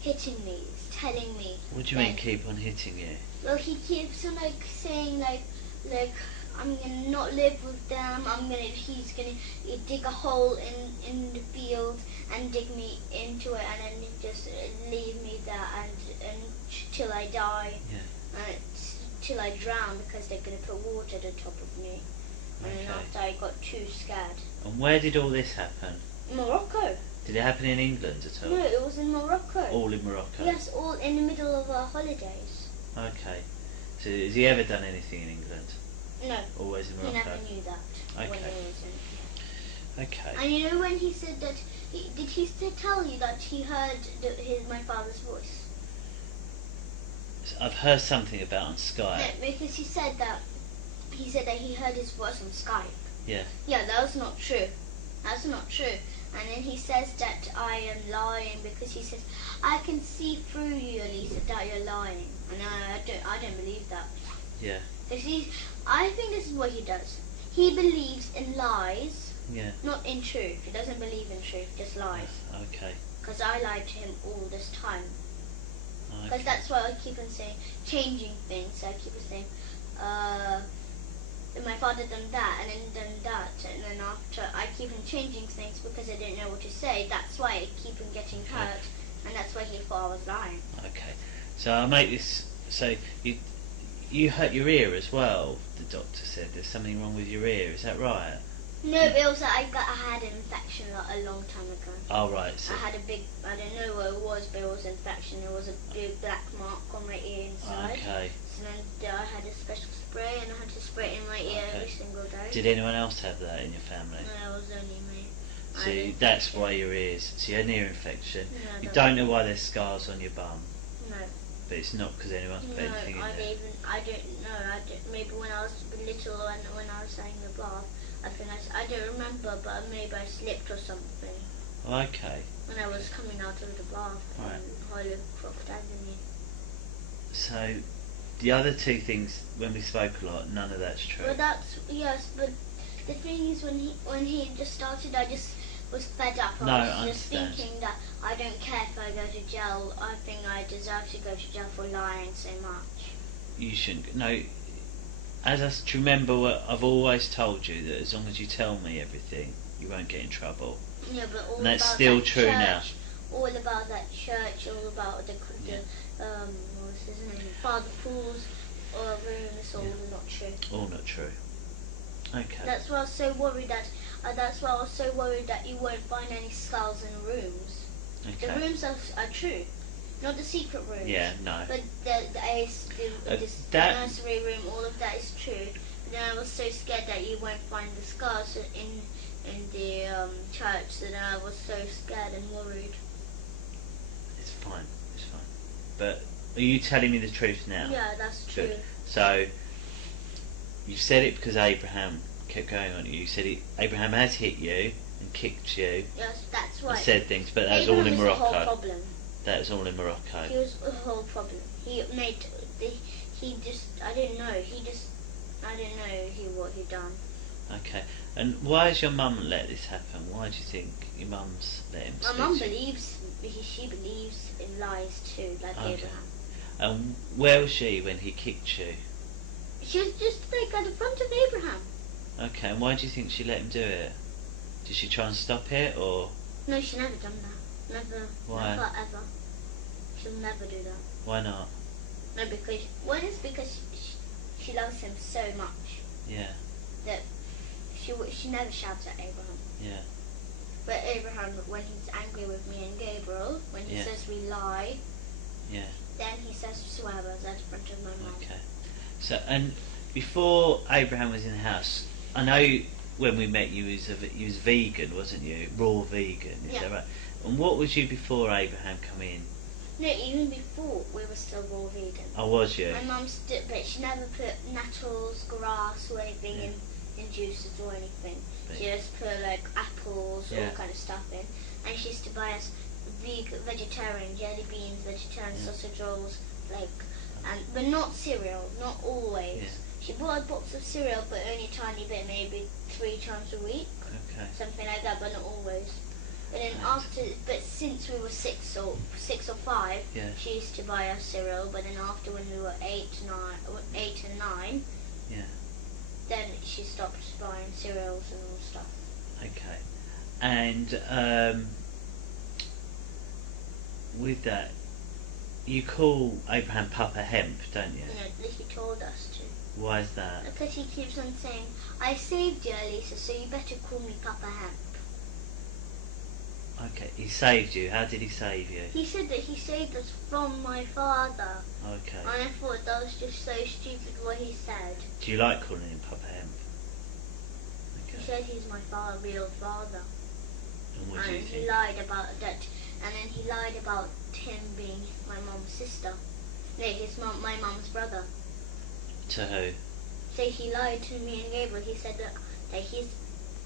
hitting me, he's telling me. What do you mean keep on hitting you? Well, he keeps on saying I'm gonna not live with them, he's gonna dig a hole in the field and dig me into it and then just leave me there and till I die. Yeah. Till I drown, because they're going to put water at the top of me. And then after I got too scared. And where did all this happen? Morocco. Did it happen in England at all? No, it was in Morocco. All in Morocco? Yes, all in the middle of our holidays. Okay. So has he ever done anything in England? No. Always in Morocco? He never knew that. Okay. When he was in. Okay. And you know when he said that, did he tell you that he heard my father's voice? I've heard something about on Skype. No, because he said that he heard his voice on Skype. Yeah. Yeah, that was not true. That's not true. And then he says that I am lying because he says I can see through you, Elisa, that you're lying, and I don't believe that. Yeah. Because I think this is what he does. He believes in lies, Yeah. not in truth. He doesn't believe in truth, just lies. Okay. Because I lied to him all this time. Because Okay. that's why I keep on saying, changing things. I keep on saying, my father done that and then done that, and then after I keep on changing things because I didn't know what to say. That's why I keep on getting hurt, and that's why he thought I was lying. Okay. So I'll make this. So you hurt your ear as well. The doctor said there's something wrong with your ear. Is that right? No, but also I had an infection a long time ago. Oh right. So I had a big, I don't know what it was, but it was an infection. There was a big black mark on my ear inside. okay. So then I had a special spray, and I had to spray it in my ear every single day. Did anyone else have that in your family? No, it was only me. See, that's why your ears. So you had an ear infection. No, You don't know why there's scars on your bum, No. but it's not because anyone's put anything in I there. don't know. Maybe when I was little and when I was having the bath, I don't remember, but maybe I slipped or something Okay. when I was coming out of the bath Right. in Hollycroft Avenue. So the other two things, when we spoke a lot, none of that's true. But yes, but the thing is when he just started, I just was fed up. I was just thinking that I don't care if I go to jail. I think I deserve to go to jail for lying so much. You shouldn't. No. As I remember, what I've always told you, that as long as you tell me everything, you won't get in trouble. Yeah, but all And that's about still that true church, now. All about that church, all about the what's his name, Father Paul's room. It's all not true. All not true. Okay. That's why I was so worried that. That's why I was so worried that you won't find any skulls in rooms. Okay. The rooms are true, not the secret rooms. Yeah. No. But the nursery room, all of that is true. But then I was so scared that you won't find the scars in the church, so then I was so scared and worried. It's fine. It's fine. But are you telling me the truth now? Yeah, that's true. Good. So you said it because Abraham kept going on you. You said Abraham has hit you and kicked you. Yes, that's right. And said things, but that was Abraham all in is Morocco. The whole problem. That was all in Morocco. He was the whole problem. He just, I didn't know. I didn't know what he'd done. Okay. And why has your mum let this happen? Why do you think your mum's let him My speak mum to you? believes, she believes in lies too, like Okay. Abraham. And where was she when he kicked you? She was just like at the front of Abraham. Okay, and why do you think she let him do it? Did she try and stop it, or No, she never done that. Never. Why? Never ever. She'll never do that. why not? No, because one is because she loves him so much Yeah, that she never shouts at Abraham. yeah, But Abraham, when he's angry with me and Gabriel, when he Yeah. says we lie, yeah. then he says swear words at the front of my mouth. Okay. So, and before Abraham was in the house, I know when we met you was vegan, wasn't you? Raw vegan, is Yeah. that right? And what was you before Abraham come in? No, even before we were still raw vegan. Oh, was you? My mum but she never put nettles, grass, or anything in juices or anything. But- She just put like apples, Yeah. all kind of stuff in. And she used to buy us vegetarian jelly beans, vegetarian sausage rolls, like, but not cereal, not always. Yeah. She bought a box of cereal, but only a tiny bit, maybe 3 times a week, Okay. something like that, but not always. But then Right. but since we were 6 or 5, Yeah. she used to buy us cereal. But then after when we were 8 and 9, Yeah. then she stopped buying cereals and all stuff. Okay. And with that, you call Abraham Papa Hemp, don't you? You know, he told us to. Why is that? Because he keeps on saying, "I saved you, Elisa, so you better call me Papa Hemp." Okay, he saved you. How did he save you? He said that he saved us from my father. Okay. And I thought that was just so stupid what he said. Do you like calling him Papa Hemp? He Okay. said he's my real father. And what do you And he think? lied about that. And then he lied about him being my mum's sister. No, my mum's brother. To who? So he lied to me and Gabriel. He said that he's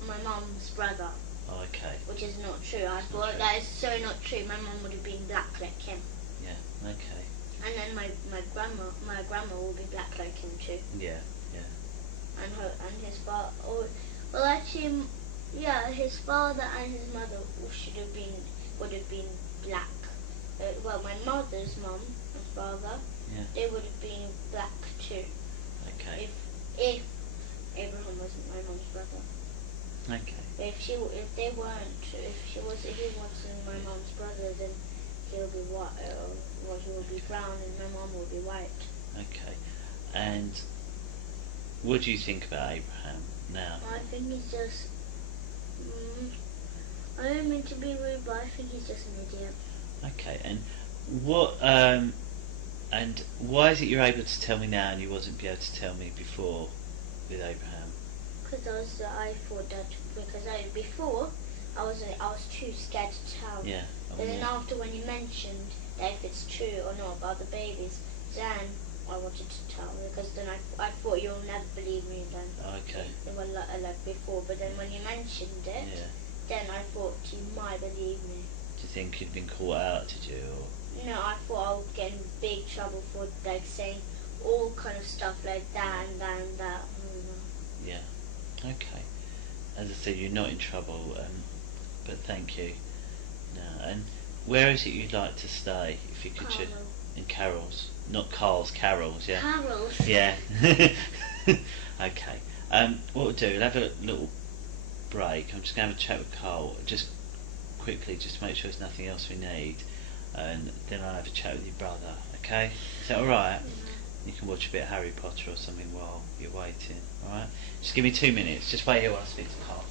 my mum's brother, Okay. which is not true. I It's not thought true. that is so not true. My mum would have been black like him. Yeah. Okay. And then my grandma will be black like him too. Yeah. Yeah. And his father. Well, actually, yeah, his father and his mother would have been black. Well, my mother's mum and father, Yeah. they would have been black too. Okay. If Abraham wasn't my mum's brother. Okay. But if he wasn't my mum's brother, then he'll be white. He will be brown, and my mum will be white. Okay. And what do you think about Abraham now? I think he's just. I don't mean to be rude, but I think he's just an idiot. Okay. And what? And why is it you're able to tell me now and you wasn't able to tell me before with Abraham? Because I thought that before I was too scared to tell. Yeah. But then after when you mentioned that if it's true or not about the babies, then I wanted to tell, because then I thought you'll never believe me then. Okay. Well, like before, but then when you mentioned it, Yeah. then I thought you might believe me. Do you think you'd been caught out, did you? Or? No, I thought I would get in big trouble for like saying all kind of stuff like that and that and that. I don't know. Yeah. Okay. As I said, you're not in trouble, but thank you. No. And where is it you'd like to stay, if you could choose? Carol. In Carol's, not Carl's. Carol's, yeah. Carol's. Yeah. Okay. What we'll do, we'll have a little break. I'm just going to have a chat with Carl, just quickly, just to make sure there's nothing else we need, and then I'll have a chat with your brother. Okay? Is that all right? You can watch a bit of Harry Potter or something while you're waiting. All right? Just give me 2 minutes. Just wait here while I speak to Carl.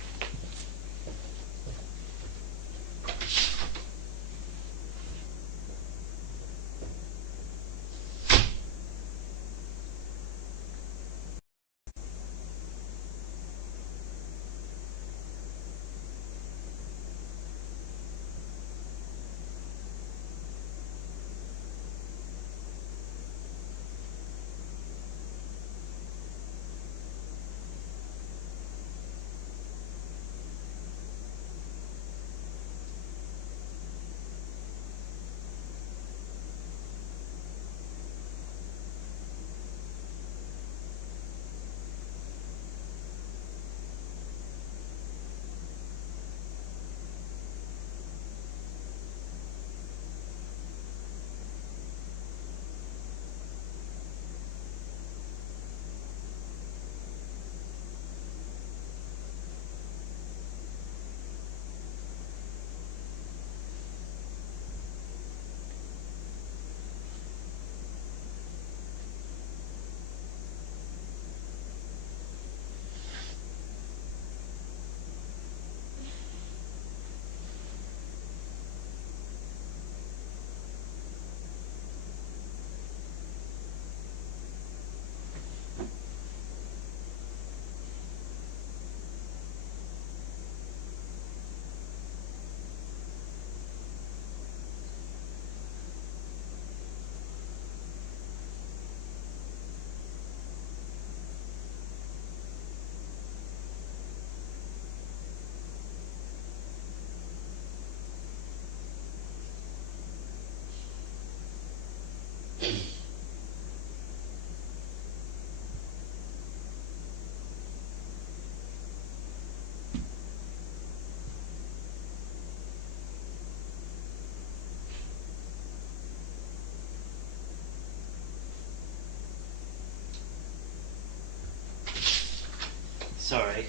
Sorry,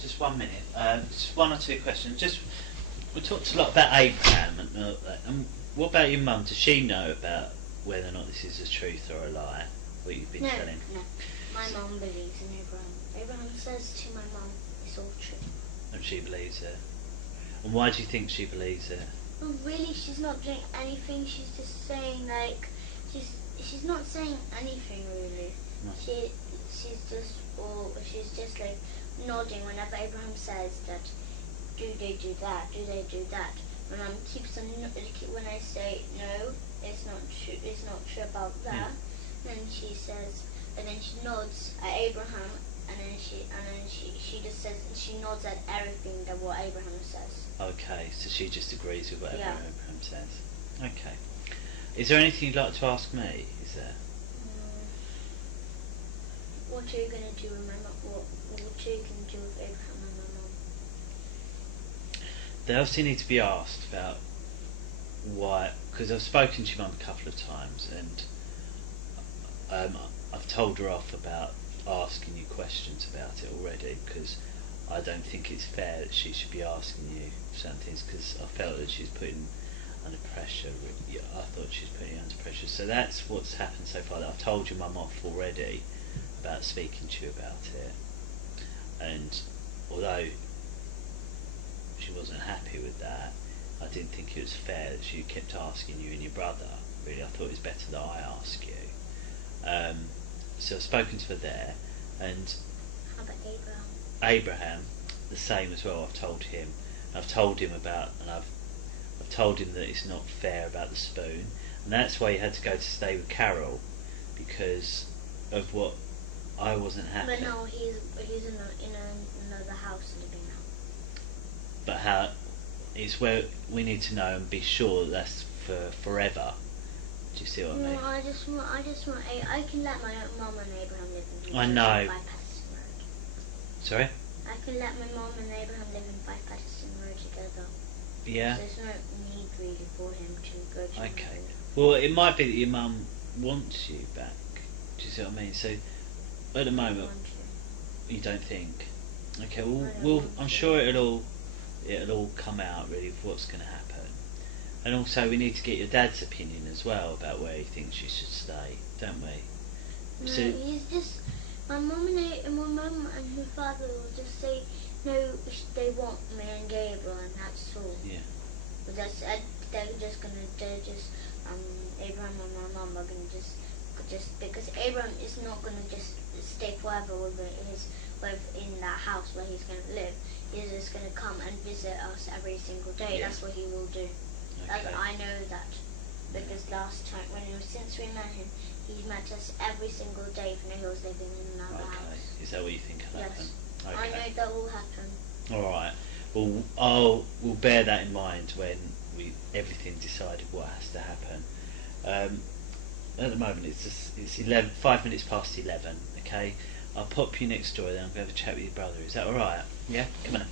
just 1 minute. Just one or two questions. We talked a lot about Abraham and all that. What about your mum? Does she know about whether or not this is a truth or a lie? What you've been telling? No. My mum believes in Abraham. Abraham says to my mum, it's all true. And she believes it. And why do you think she believes it? Well, really, she's not doing anything. She's just saying she's not saying anything really. No. She's just like nodding whenever Abraham says that. Do they do that? Do they do that? My mum keeps on when I say no, it's not true. It's not true about that. Then she says, and then she nods at Abraham, and then she just says, she nods at everything that what Abraham says. Okay, so she just agrees with whatever Abraham says. Okay. Is there anything you'd like to ask me? Is there? What are you gonna do with my mum? What are you gonna do with Abraham and my mum? They obviously need to be asked about why, because I've spoken to your mum a couple of times, and I've told her off about asking you questions about it already, because I don't think it's fair that she should be asking you certain things, because I felt that she's putting under pressure. I thought she was putting you under pressure. So that's what's happened so far. That I've told your mum off already about speaking to you about it, and although she wasn't happy with that, I didn't think it was fair that she kept asking you and your brother. Really, I thought it was better that I ask you. So I've spoken to her there, and how about Abraham? Abraham, the same as well. I've told him. I've told him about, and I've told him that it's not fair about the spoon, and that's why he had to go to stay with Carol, because of what I wasn't happy. But no, he's in another house living now. But how? It's where we need to know and be sure that that's for forever. Do you see what I mean? No, I just want. I can let my mum and Abraham live in. I know. By Patterson Road. Sorry? I can let my mum and Abraham live in by Patterson Road together. Yeah. There's no need really for him to go to. Okay. Well, it might be that your mum wants you back. Do you see what I mean? So, at the moment, you don't think. Okay. Well, I'm sure it'll all come out really of what's going to happen. And also, we need to get your dad's opinion as well about where he thinks you should stay, don't we? No, So, he's just my mum and her father will just say no. They want me and Gabriel, and that's all. yeah. But they're just Abraham and my mum are gonna just because Abraham is not gonna just stay forever in that house where he's gonna live. He's just gonna come and visit us every single day. Yeah. That's what he will do. Okay. I know that because last time since we met him, he met us every single day even though he was living in another house. Is that what you think will happen? Yes. Okay. I know that will happen. All right. Well, we'll bear that in mind when everything decided what has to happen. At the moment, it's 5 minutes past 11. Okay. I'll pop you next door. Then I'm going to have a chat with your brother. Is that all right? Yeah. Come on.